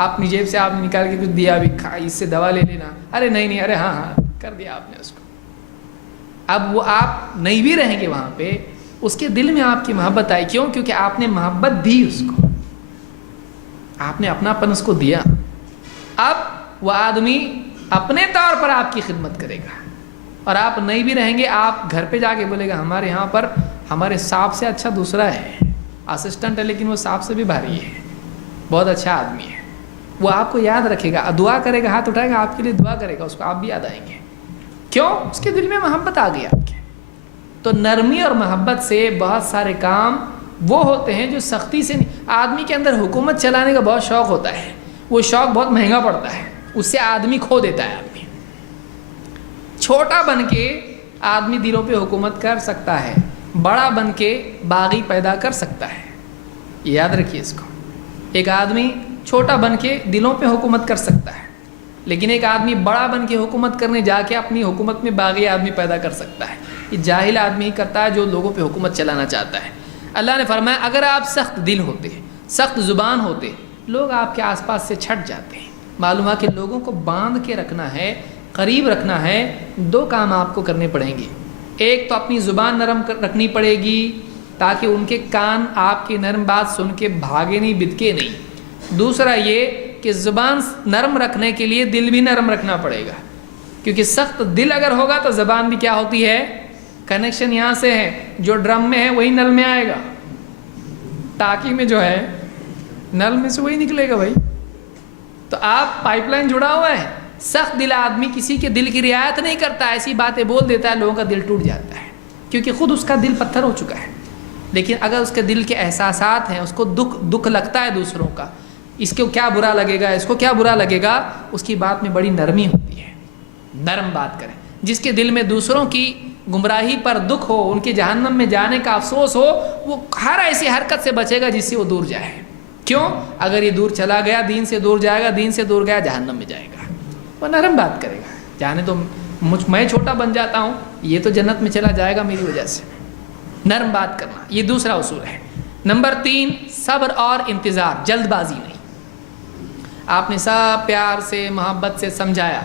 اپنی جیب سے آپ نے نکال کے کچھ دیا بھی، اس سے دوا لے لینا، ارے نہیں، ارے ہاں ہاں کر دیا آپ نے اس کو۔ اب وہ آپ نہیں بھی رہیں گے وہاں پہ، اس کے دل میں آپ کی محبت آئی، کیوں؟ کیونکہ آپ نے محبت دی اس کو، آپ نے اپنا پن اس کو دیا۔ اب وہ آدمی اپنے طور پر آپ کی خدمت کرے گا، اور آپ نہیں بھی رہیں گے، آپ گھر پہ جا کے بولے گا ہمارے یہاں پر ہمارے صاحب سے اچھا دوسرا ہے، اسسٹنٹ ہے لیکن وہ صاحب سے بھی بھاری ہے، بہت اچھا آدمی ہے۔ وہ آپ کو یاد رکھے گا، دعا کرے گا، ہاتھ اٹھائے گا آپ کے لیے دعا کرے گا، اس کو آپ بھی یاد آئیں گے، کیوں؟ اس کے دل میں محبت آ گئی آپ کے۔ تو نرمی اور محبت سے بہت سارے کام وہ ہوتے ہیں جو سختی سے نہیں۔ آدمی کے اندر حکومت چلانے کا بہت شوق ہوتا ہے، وہ شوق بہت مہنگا پڑتا ہے، اس سے آدمی کھو دیتا ہے۔ آدمی چھوٹا بن کے آدمی دلوں پہ حکومت کر سکتا ہے، بڑا بن کے باغی پیدا کر سکتا ہے، یاد رکھیے اس کو۔ ایک آدمی چھوٹا بن کے دلوں پہ حکومت کر سکتا ہے، لیکن ایک آدمی بڑا بن کے حکومت کرنے جا کے اپنی حکومت میں باغی آدمی پیدا کر سکتا ہے. یہ جاہل آدمی ہی کرتا ہے جو لوگوں پہ حکومت چلانا چاہتا ہے. اللہ نے فرمایا اگر آپ سخت دل ہوتے, سخت زبان ہوتے, لوگ آپ کے آس پاس سے چھٹ جاتے ہیں. معلوم ہے کہ لوگوں کو باندھ کے رکھنا ہے, قریب رکھنا ہے. دو کام آپ کو کرنے پڑیں گے. ایک تو اپنی زبان نرم رکھنی پڑے گی تاکہ ان کے کان آپ کی نرم بات سن کے بھاگے نہیں, بدکے نہیں. دوسرا یہ کہ زبان نرم رکھنے کے لیے دل بھی نرم رکھنا پڑے گا, کیونکہ سخت دل اگر ہوگا تو زبان بھی کیا ہوتی ہے, کنیکشن یہاں سے ہے, جو ڈرم میں ہے وہی نل میں آئے گا, ٹاکی میں جو ہے نل میں سے وہی نکلے گا بھائی. تو آپ پائپ لائن جڑا ہوا ہے. سخت دل آدمی کسی کے دل کی رعایت نہیں کرتا, ایسی باتیں بول دیتا ہے, لوگوں کا دل ٹوٹ جاتا ہے کیونکہ خود اس کا دل پتھر ہو چکا ہے. لیکن اگر اس کے دل کے احساسات ہیں, اس کو دکھ لگتا ہے دوسروں کا, اس کو کیا برا لگے گا, اس کو کیا برا لگے گا, اس کی بات میں بڑی نرمی ہوتی ہے. نرم بات کریں. جس کے دل میں دوسروں کی گمراہی پر دکھ ہو, ان کے جہنم میں جانے کا افسوس ہو, وہ ہر ایسی حرکت سے بچے گا جس سے وہ دور جائے. کیوں؟ اگر یہ دور چلا گیا دین سے دور جائے گا, دین سے دور گیا جہنم میں جائے گا. وہ نرم بات کرے گا, جانے تو میں چھوٹا بن جاتا ہوں, یہ تو جنت میں چلا جائے گا میری وجہ سے. نرم بات کرنا, یہ دوسرا اصول ہے. نمبر 3, صبر اور انتظار, جلد بازی نہیں. آپ نے سب پیار سے محبت سے سمجھایا,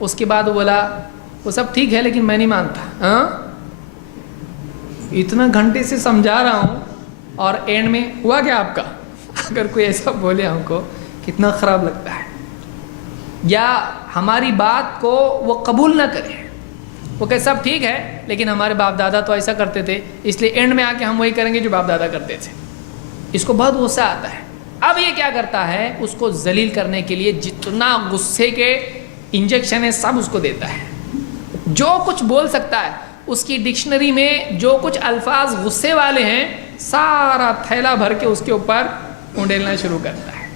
اس کے بعد وہ بولا وہ سب ٹھیک ہے لیکن میں نہیں مانتا. ہاں, اتنا گھنٹے سے سمجھا رہا ہوں اور اینڈ میں ہوا کیا آپ کا؟ اگر کوئی ایسا بولے ہم کو کتنا خراب لگتا ہے. یا ہماری بات کو وہ قبول نہ کرے, وہ کہ سب ٹھیک ہے لیکن ہمارے باپ دادا تو ایسا کرتے تھے, اس لیے اینڈ میں آ کے ہم وہی کریں گے جو باپ دادا کرتے تھے. اس کو بہت غصہ آتا ہے. اب یہ کیا کرتا ہے, اس کو ذلیل کرنے کے لیے جتنا غصے کے انجیکشن ہے سب اس کو دیتا ہے. جو کچھ بول سکتا ہے, اس کی ڈکشنری میں جو کچھ الفاظ غصے والے ہیں سارا تھیلا بھر کے اس کے اوپر اونڈیلنا شروع کرتا ہے.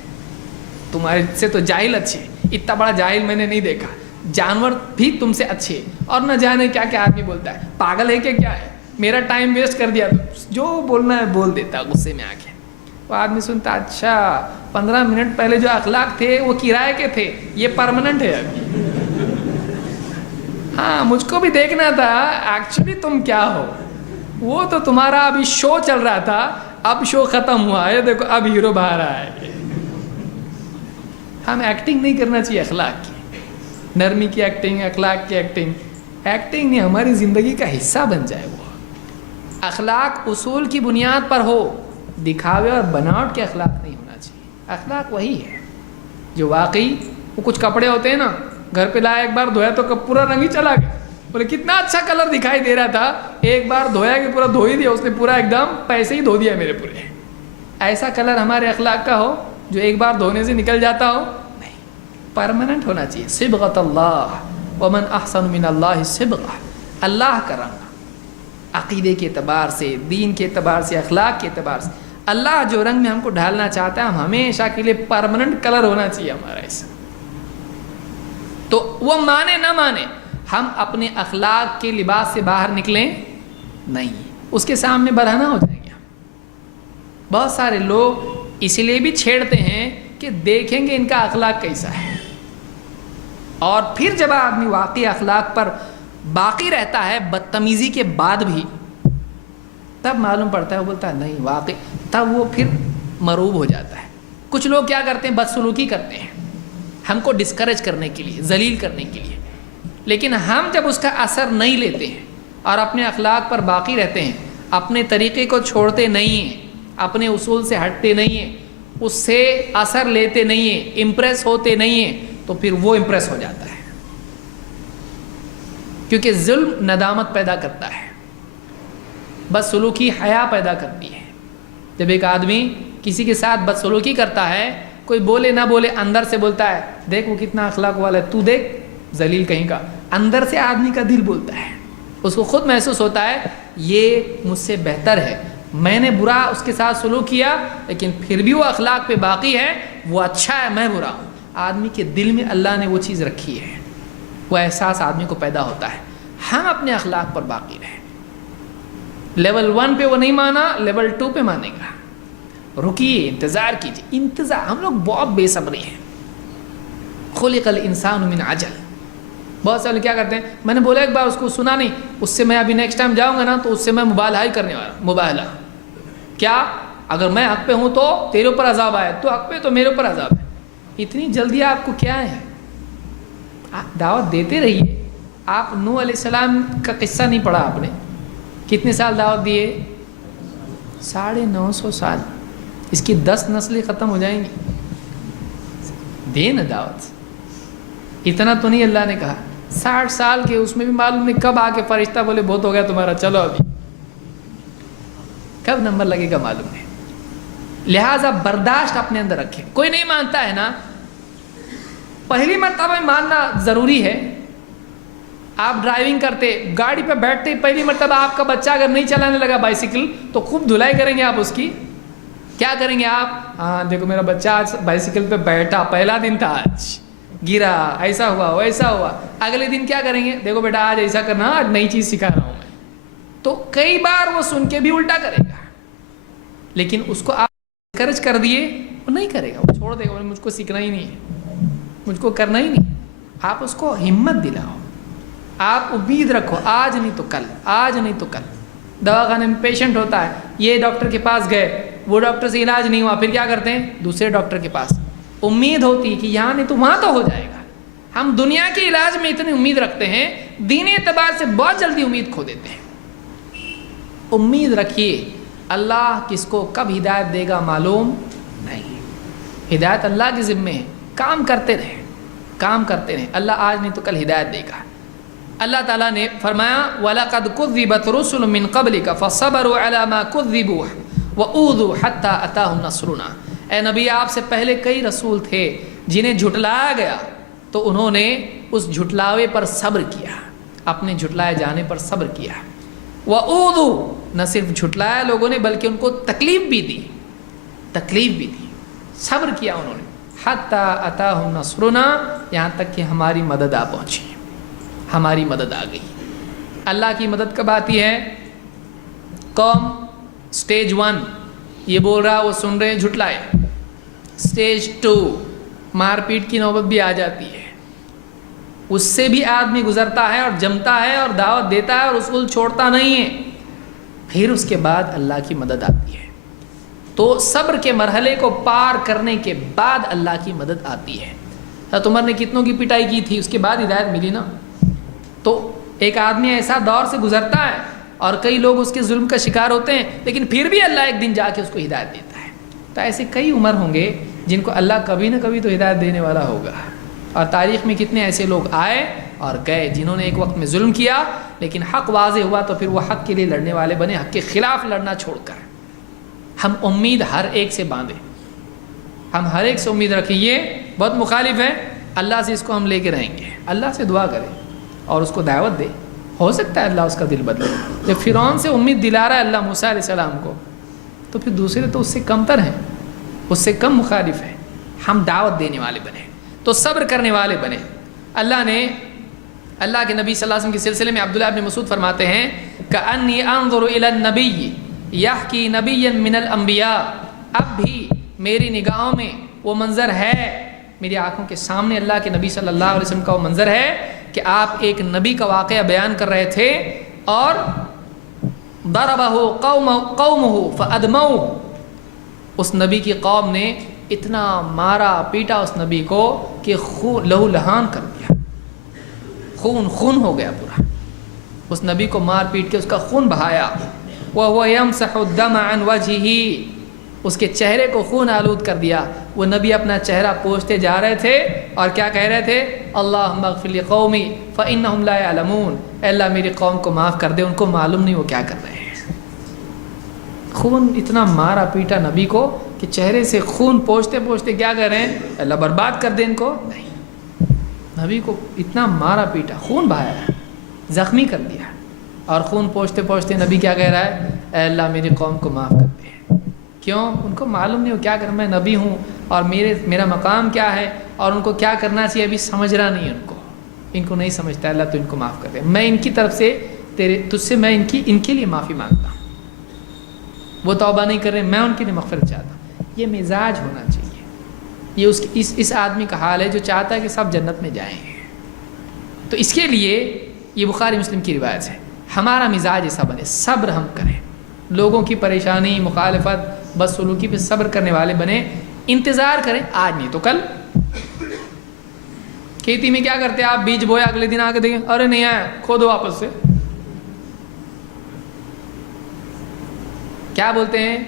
تمہارے سے تو جاہل اچھے, اتنا بڑا جاہل میں نے نہیں دیکھا, جانور بھی تم سے اچھے, اور نہ جانے کیا کیا آدمی بولتا ہے, پاگل ہے کہ کیا ہے, میرا ٹائم ویسٹ کر دیا, جو بولنا ہے بول دیتا ہے غصے میں آ کے. وہ آدمی سنتا, اچھا 15 منٹ پہلے جو اخلاق تھے وہ کرائے کے تھے, یہ پرماننٹ ہے ابھی. ہاں مجھ کو بھی دیکھنا تھا ایکچولی تم کیا ہو. وہ تو تمہارا ابھی شو چل رہا تھا, اب شو ختم ہوا ہے, دیکھو اب ہیرو باہر آیا ہے. ہم ایکٹنگ نہیں کرنا چاہیے اخلاق کی, نرمی کی ایکٹنگ, اخلاق کی ایکٹنگ. ایکٹنگ نہیں, ہماری زندگی کا حصہ بن جائے. وہ اخلاق اصول کی بنیاد پر ہو, دکھاوے اور بناوٹ کے اخلاق نہیں ہونا چاہیے. اخلاق وہی ہے جو واقعی, وہ کچھ کپڑے ہوتے ہیں نا, گھر پہ لایا ایک بار دھویا تو پورا رنگ ہی چلا گیا, بولے کتنا اچھا کلر دکھائی دے رہا تھا, ایک بار دھویا کہ پورا دھو ہی دیا اس نے, پورا ایک دم پیسے ہی دھو دیا میرے پورے. ایسا کلر ہمارے اخلاق کا ہو جو ایک بار دھونے سے نکل جاتا ہو نہیں, پرماننٹ ہونا چاہیے. صبغۃ اللہ ومن احسن من اللہ صبغہ, اللہ کا رنگ عقیدے کے اعتبار سے, دین کے اعتبار سے, اخلاق کے اعتبار سے. اللہ جو رنگ میں ہم کو ڈھالنا چاہتا ہے, ہم ہمیشہ کے لیے پرماننٹ کلر ہونا چاہیے ہمارا ایسا. تو وہ مانے نہ مانے, ہم اپنے اخلاق کے لباس سے باہر نکلیں نہیں, اس کے سامنے برہنہ ہو جائیں گے. بہت سارے لوگ اس لیے بھی چھیڑتے ہیں کہ دیکھیں گے ان کا اخلاق کیسا ہے, اور پھر جب آدمی واقعی اخلاق پر باقی رہتا ہے بدتمیزی کے بعد بھی, تب معلوم پڑتا ہے, وہ بولتا ہے نہیں واقعی, تب وہ پھر مروب ہو جاتا ہے. کچھ لوگ کیا کرتے ہیں, بدسلوکی کرتے ہیں ہم کو ڈسکریج کرنے کے لیے, ذلیل کرنے کے لیے. لیکن ہم جب اس کا اثر نہیں لیتے ہیں اور اپنے اخلاق پر باقی رہتے ہیں, اپنے طریقے کو چھوڑتے نہیں ہیں, اپنے اصول سے ہٹتے نہیں ہیں, اس سے اثر لیتے نہیں ہیں, امپریس ہوتے نہیں ہیں, تو پھر وہ امپریس ہو جاتا ہے. کیونکہ ظلم ندامت پیدا کرتا ہے, بدسلوکی حیا پیدا کرتی ہے. جب ایک آدمی کسی کے ساتھ بدسلوکی کرتا ہے, کوئی بولے نہ بولے اندر سے بولتا ہے دیکھ وہ کتنا اخلاق والا ہے, تو دیکھ ذلیل کہیں کا. اندر سے آدمی کا دل بولتا ہے, اس کو خود محسوس ہوتا ہے یہ مجھ سے بہتر ہے, میں نے برا اس کے ساتھ سلوک کیا لیکن پھر بھی وہ اخلاق پہ باقی ہے, وہ اچھا ہے, میں برا ہوں. آدمی کے دل میں اللہ نے وہ چیز رکھی ہے, وہ احساس آدمی کو پیدا ہوتا ہے. ہم اپنے اخلاق پر باقی رہیں. لیول 1 پہ وہ نہیں مانا, لیول 2 پہ مانے گا. رکیے, انتظار کیجیے. انتظار, ہم لوگ بہت بے صبری ہیں, خلق الانسان من عجل. بہت سارے کیا کرتے ہیں, میں نے بولا ایک بار اس کو سنا نہیں, اس سے میں ابھی نیکسٹ ٹائم جاؤں گا نا تو اس سے میں مبالغہ ہی کرنے والا. مبالغہ کیا, اگر میں حق پہ ہوں تو تیرے اوپر عذاب آئے, تو حق پہ تو میرے اوپر عذاب ہے. اتنی جلدی آپ کو کیا ہے؟ آپ دعوت دیتے رہیے. آپ نوح علیہ السلام کا قصہ نہیں پڑھا آپ نے؟ کتنے سال دعوت دیے؟ 950 سال. اس کی 10 نسلیں ختم ہو جائیں گی. دے نا دعوت. اتنا تو نہیں اللہ نے کہا. 60 سال کے, اس میں بھی معلوم نہیں کب آ کے فرشتہ بولے بہت ہو گیا تمہارا, چلو ابھی. کب نمبر لگے گا معلوم ہے. لہٰذا برداشت اپنے اندر رکھیں. کوئی نہیں مانتا ہے نا, پہلی مرتبہ ماننا ضروری ہے. آپ ڈرائیونگ کرتے, گاڑی پہ بیٹھتے, پہلی مرتبہ آپ کا بچہ اگر نہیں چلانے لگا بائسیکل تو خوب دھلائی کریں گے آپ اس کی. کیا کریں گے آپ؟ ہاں دیکھو میرا بچہ آج بائسیکل پہ بیٹھا, پہلا دن تھا, آج گرا, ایسا ہوا ویسا ہوا. اگلے دن کیا کریں گے؟ دیکھو بیٹا آج ایسا کرنا, آج نئی چیز سکھا رہا ہوں میں. تو کئی بار وہ سن کے بھی الٹا کرے گا, لیکن اس کو آپ انکریج کر دیے وہ نہیں کرے گا, وہ چھوڑ دے گا, مجھ کو سیکھنا ہی نہیں ہے, مجھ کو کرنا ہی نہیں. آپ اس کو ہمت دلاؤ, آپ امید رکھو, آج نہیں تو کل, آج نہیں تو کل. دواخانے میں پیشنٹ ہوتا ہے, یہ ڈاکٹر کے پاس گئے, وہ ڈاکٹر سے علاج نہیں ہوا, پھر کیا کرتے ہیں؟ دوسرے ڈاکٹر کے پاس. امید ہوتی ہے کہ یہاں نہیں تو وہاں تو ہو جائے گا. ہم دنیا کے علاج میں اتنی امید رکھتے ہیں, دینی اعتبار سے بہت جلدی امید کھو دیتے ہیں. امید رکھیے, اللہ کس کو کب ہدایت دے گا معلوم نہیں. ہدایت اللہ کے ذمے ہے. کام کرتے رہیں, کام کرتے رہیں, اللہ آج نہیں تو کل ہدایت دے گا. اللہ تعالیٰ نے فرمایا وَلَقَدْ كُذِّبَتْ رُسُلٌ مِّن قَبْلِكَ فَصَبَرُوا عَلَىٰ مَا كُذِّبُوا وَأُوذُوا حَتَّىٰ أَتَاهُمْ نَصْرُنَا. اے نبی آپ سے پہلے کئی رسول تھے جنہیں جھٹلایا گیا تو انہوں نے اس جھٹلاوے پر صبر کیا, اپنے جھٹلائے جانے پر صبر کیا. وَأُوذُوا, نہ صرف جھٹلایا لوگوں نے بلکہ ان کو تکلیف بھی دی, تکلیف بھی دی, صبر کیا انہوں نے. حَتَّىٰ أَتَاهُمْ نَصْرُنَا, یہاں تک کہ ہماری مدد آ پہنچی, ہماری مدد آ گئی. اللہ کی مدد کب آتی ہے؟ قوم سٹیج 1 یہ بول رہا, وہ سن رہے, جھٹلائے. سٹیج 2 مار پیٹ کی نوبت بھی آ جاتی ہے, اس سے بھی آدمی گزرتا ہے اور جمتا ہے اور دعوت دیتا ہے اور اصول چھوڑتا نہیں ہے. پھر اس کے بعد اللہ کی مدد آتی ہے. تو صبر کے مرحلے کو پار کرنے کے بعد اللہ کی مدد آتی ہے. حضرت عمر نے کتنوں کی پٹائی کی تھی, اس کے بعد ہدایت ملی نا. تو ایک آدمی ایسا دور سے گزرتا ہے اور کئی لوگ اس کے ظلم کا شکار ہوتے ہیں, لیکن پھر بھی اللہ ایک دن جا کے اس کو ہدایت دیتا ہے. تو ایسے کئی عمر ہوں گے جن کو اللہ کبھی نہ کبھی تو ہدایت دینے والا ہوگا. اور تاریخ میں کتنے ایسے لوگ آئے اور گئے جنہوں نے ایک وقت میں ظلم کیا, لیکن حق واضح ہوا تو پھر وہ حق کے لیے لڑنے والے بنے, حق کے خلاف لڑنا چھوڑ کر. ہم امید ہر ایک سے باندھیں, ہم ہر ایک سے امید رکھیں. یہ بہت مخالف ہے, اللہ سے اس کو ہم لے کے رہیں گے, اللہ سے دعا کریں اور اس کو دعوت دے. ہو سکتا ہے اللہ اس کا دل بدلے. جب فرعون سے امید دلا رہا ہے اللہ موسیٰ علیہ السلام کو, تو پھر دوسرے تو اس سے کمتر ہیں, اس سے کم مخالف ہیں. ہم دعوت دینے والے بنے تو صبر کرنے والے بنے. اللہ نے اللہ کے نبی صلی اللہ علیہ وسلم کے سلسلے میں عبداللہ ابن مسعود فرماتے ہیں کأنی انظر الی النبی یحکی نبیا من الانبیاء, اب بھی میری نگاہوں میں وہ منظر ہے, میری آنکھوں کے سامنے اللہ کے نبی صلی اللہ علیہ وسلم کا وہ منظر ہے کہ آپ ایک نبی کا واقعہ بیان کر رہے تھے اور ضربہ قومہ فادموہ, اس نبی کی قوم نے اتنا مارا پیٹا اس نبی کو کہ لہو لہان کر دیا, خون ہو گیا پورا. اس نبی کو مار پیٹ کے اس کا خون بہایا. وَهُوَ يَمْسَحُ الدَّمَ عَنْ وَجْهِهِ, اس کے چہرے کو خون آلود کر دیا. وہ نبی اپنا چہرہ پوچھتے جا رہے تھے اور کیا کہہ رہے تھے؟ اللہم اغفر لقومی فإنہم لا يعلمون, اے اللہ میری قوم کو معاف کر دے, ان کو معلوم نہیں وہ کیا کر رہے ہیں. خون اتنا مارا پیٹا نبی کو کہ چہرے سے خون پوچھتے پوچھتے کیا کر رہے ہیں؟ اللہ برباد کر دے ان کو. نہیں, نبی کو اتنا مارا پیٹا, خون بہایا, زخمی کر دیا, اور خون پوچھتے پوچھتے نبی کیا کہہ رہا ہے؟ اے اللہ میری قوم کو معاف کر دے. کیوں؟ ان کو معلوم نہیں وہ کیا کرنا. میں نبی ہوں اور میرا مقام کیا ہے اور ان کو کیا کرنا چاہیے ابھی سمجھ رہا نہیں. ان کو نہیں سمجھتا. اللہ تو ان کو معاف کر دے. میں ان کی طرف سے تجھ سے میں ان کے لیے معافی مانگتا ہوں. وہ توبہ نہیں کر رہے, میں ان کے لیے مغفرت چاہتا ہوں. یہ مزاج ہونا چاہیے. یہ اس آدمی کا حال ہے جو چاہتا ہے کہ سب جنت میں جائیں. تو اس کے لیے یہ بخاری مسلم کی روایت ہے، ہمارا مزاج ایسا بنے، صبر ہم کریں، لوگوں کی پریشانی، مخالفت، بدسلوکی پہ صبر کرنے والے بنے، انتظار کریں، آج نہیں تو کل. کھیتی میں کیا کرتے ہیں آپ؟ بیج بویا، اگلے دن آ کے دیکھیں ارے نہیں آیا، کھودو واپس سے. کیا بولتے ہیں؟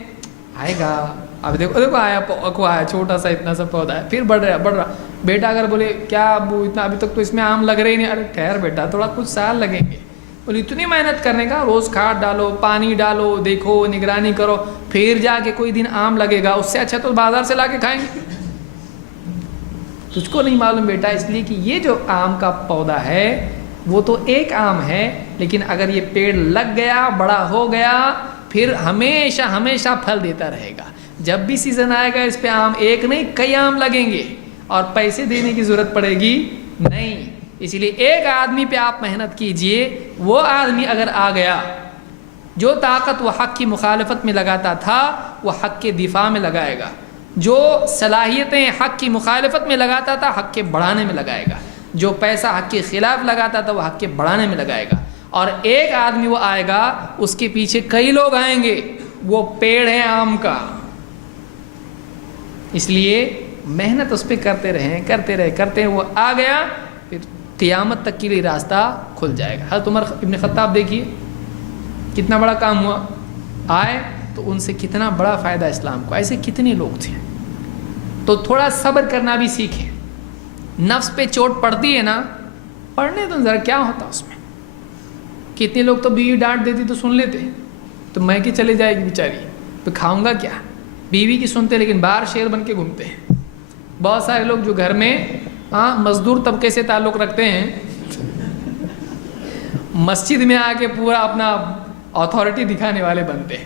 آئے گا. اب دیکھو آیا چھوٹا سا اتنا سا پودا ہے، پھر بڑھ رہا. بیٹا اگر بولے کیا ابو اتنا ابھی تک تو اس میں آم لگ رہے ہی نہیں، ارے ٹھہر بیٹا تھوڑا کچھ سال لگیں گے. بولے اتنی محنت کرنے کا، روز کھاد ڈالو، پانی ڈالو، دیکھو، نگرانی کرو، پھر جا کے کوئی دن آم لگے گا. اس سے اچھا تو بازار سے لا کے کھائیں گے. تجھ کو نہیں معلوم بیٹا، اس لیے کہ یہ جو آم کا پودا ہے وہ تو ایک آم ہے، لیکن اگر یہ پیڑ لگ گیا، بڑا ہو گیا، پھر ہمیشہ ہمیشہ پھل دیتا رہے گا. جب بھی سیزن آئے گا اس پہ آم ایک نہیں کئی آم لگیں گے، اور پیسے دینے کی ضرورت پڑے گی نہیں. اسی لیے ایک آدمی پہ آپ محنت کیجئے، وہ آدمی اگر آ گیا، جو طاقت وہ حق کی مخالفت میں لگاتا تھا وہ حق کے دفاع میں لگائے گا، جو صلاحیتیں حق کی مخالفت میں لگاتا تھا حق کے بڑھانے میں لگائے گا، جو پیسہ حق کے خلاف لگاتا تھا وہ حق کے بڑھانے میں لگائے گا. اور ایک آدمی وہ آئے گا، اس کے پیچھے کئی لوگ آئیں گے، وہ پیڑ ہے آم کا. اس لیے محنت اس پہ کرتے رہے، وہ آ گیا، پھر قیامت تک کے لیے راستہ کھل جائے گا. حضرت عمر ابن خطاب دیکھیے کتنا بڑا کام ہوا، آئے تو ان سے کتنا بڑا فائدہ اسلام کو. ایسے کتنے لوگ تھے. تو تھوڑا صبر کرنا بھی سیکھیں. نفس پہ چوٹ پڑتی ہے نا، پڑھنے تو ذرا کیا ہوتا اس میں. کتنے لوگ تو بیوی ڈانٹ دیتی تو سن لیتے، تو میں کہ چلے جائے گی بیچاری، تو کھاؤں گا کیا. بیوی کی سنتے لیکن باہر شیر بن کے گھومتے ہیں. بہت سارے لوگ جو گھر میں مزدور طبقے سے تعلق رکھتے ہیں، مسجد میں آ کے پورا اپنا اتھارٹی دکھانے والے بنتے ہیں.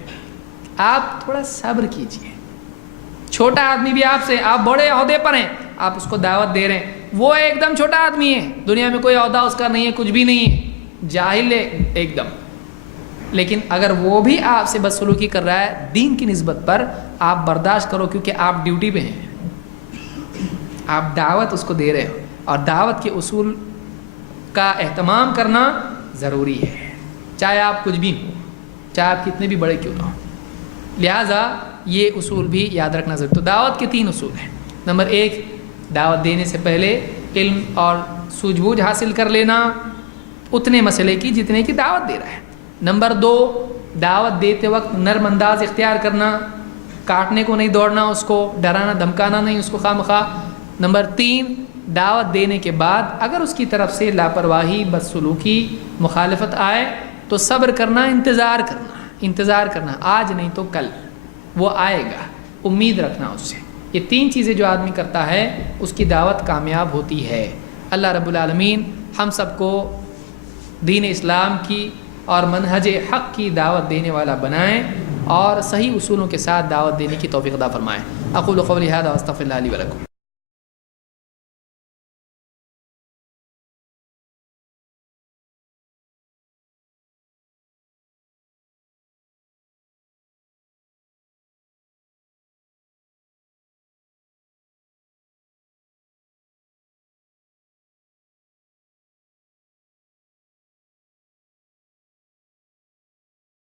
آپ تھوڑا صبر کیجئے. چھوٹا آدمی بھی آپ سے، آپ بڑے عہدے پر ہیں، آپ اس کو دعوت دے رہے ہیں، وہ ایک دم چھوٹا آدمی ہے، دنیا میں کوئی عہدہ اس کا نہیں ہے، کچھ بھی نہیں ہے، جاہل ہے ایک دم. لیکن اگر وہ بھی آپ سے بدسلوکی کر رہا ہے دین کی نسبت پر، آپ برداشت کرو، کیونکہ آپ ڈیوٹی پہ ہیں، آپ دعوت اس کو دے رہے ہو، اور دعوت کے اصول کا اہتمام کرنا ضروری ہے، چاہے آپ کچھ بھی ہوں، چاہے آپ کتنے بھی بڑے کیوں نہ ہوں. لہٰذا یہ اصول بھی یاد رکھنا ضروری. تو دعوت کے 3 اصول ہیں. نمبر 1، دعوت دینے سے پہلے علم اور سوجھ بوجھ حاصل کر لینا اتنے مسئلے کی جتنے کی دعوت دے رہا ہے. نمبر 2، دعوت دیتے وقت نرم انداز اختیار کرنا، کاٹنے کو نہیں دوڑنا، اس کو ڈرانا دھمکانا نہیں اس کو خواہ. نمبر 3، دعوت دینے کے بعد اگر اس کی طرف سے لاپرواہی، بدسلوکی، مخالفت آئے تو صبر کرنا، انتظار کرنا، آج نہیں تو کل وہ آئے گا، امید رکھنا اس سے. یہ 3 چیزیں جو آدمی کرتا ہے اس کی دعوت کامیاب ہوتی ہے. اللہ رب العالمین ہم سب کو دین اسلام کی اور منہج حق کی دعوت دینے والا بنائیں، اور صحیح اصولوں کے ساتھ دعوت دینے کی توفیق عطا فرمائیں. اقول قولی ھذا واستغفر اللہ لی ولکم.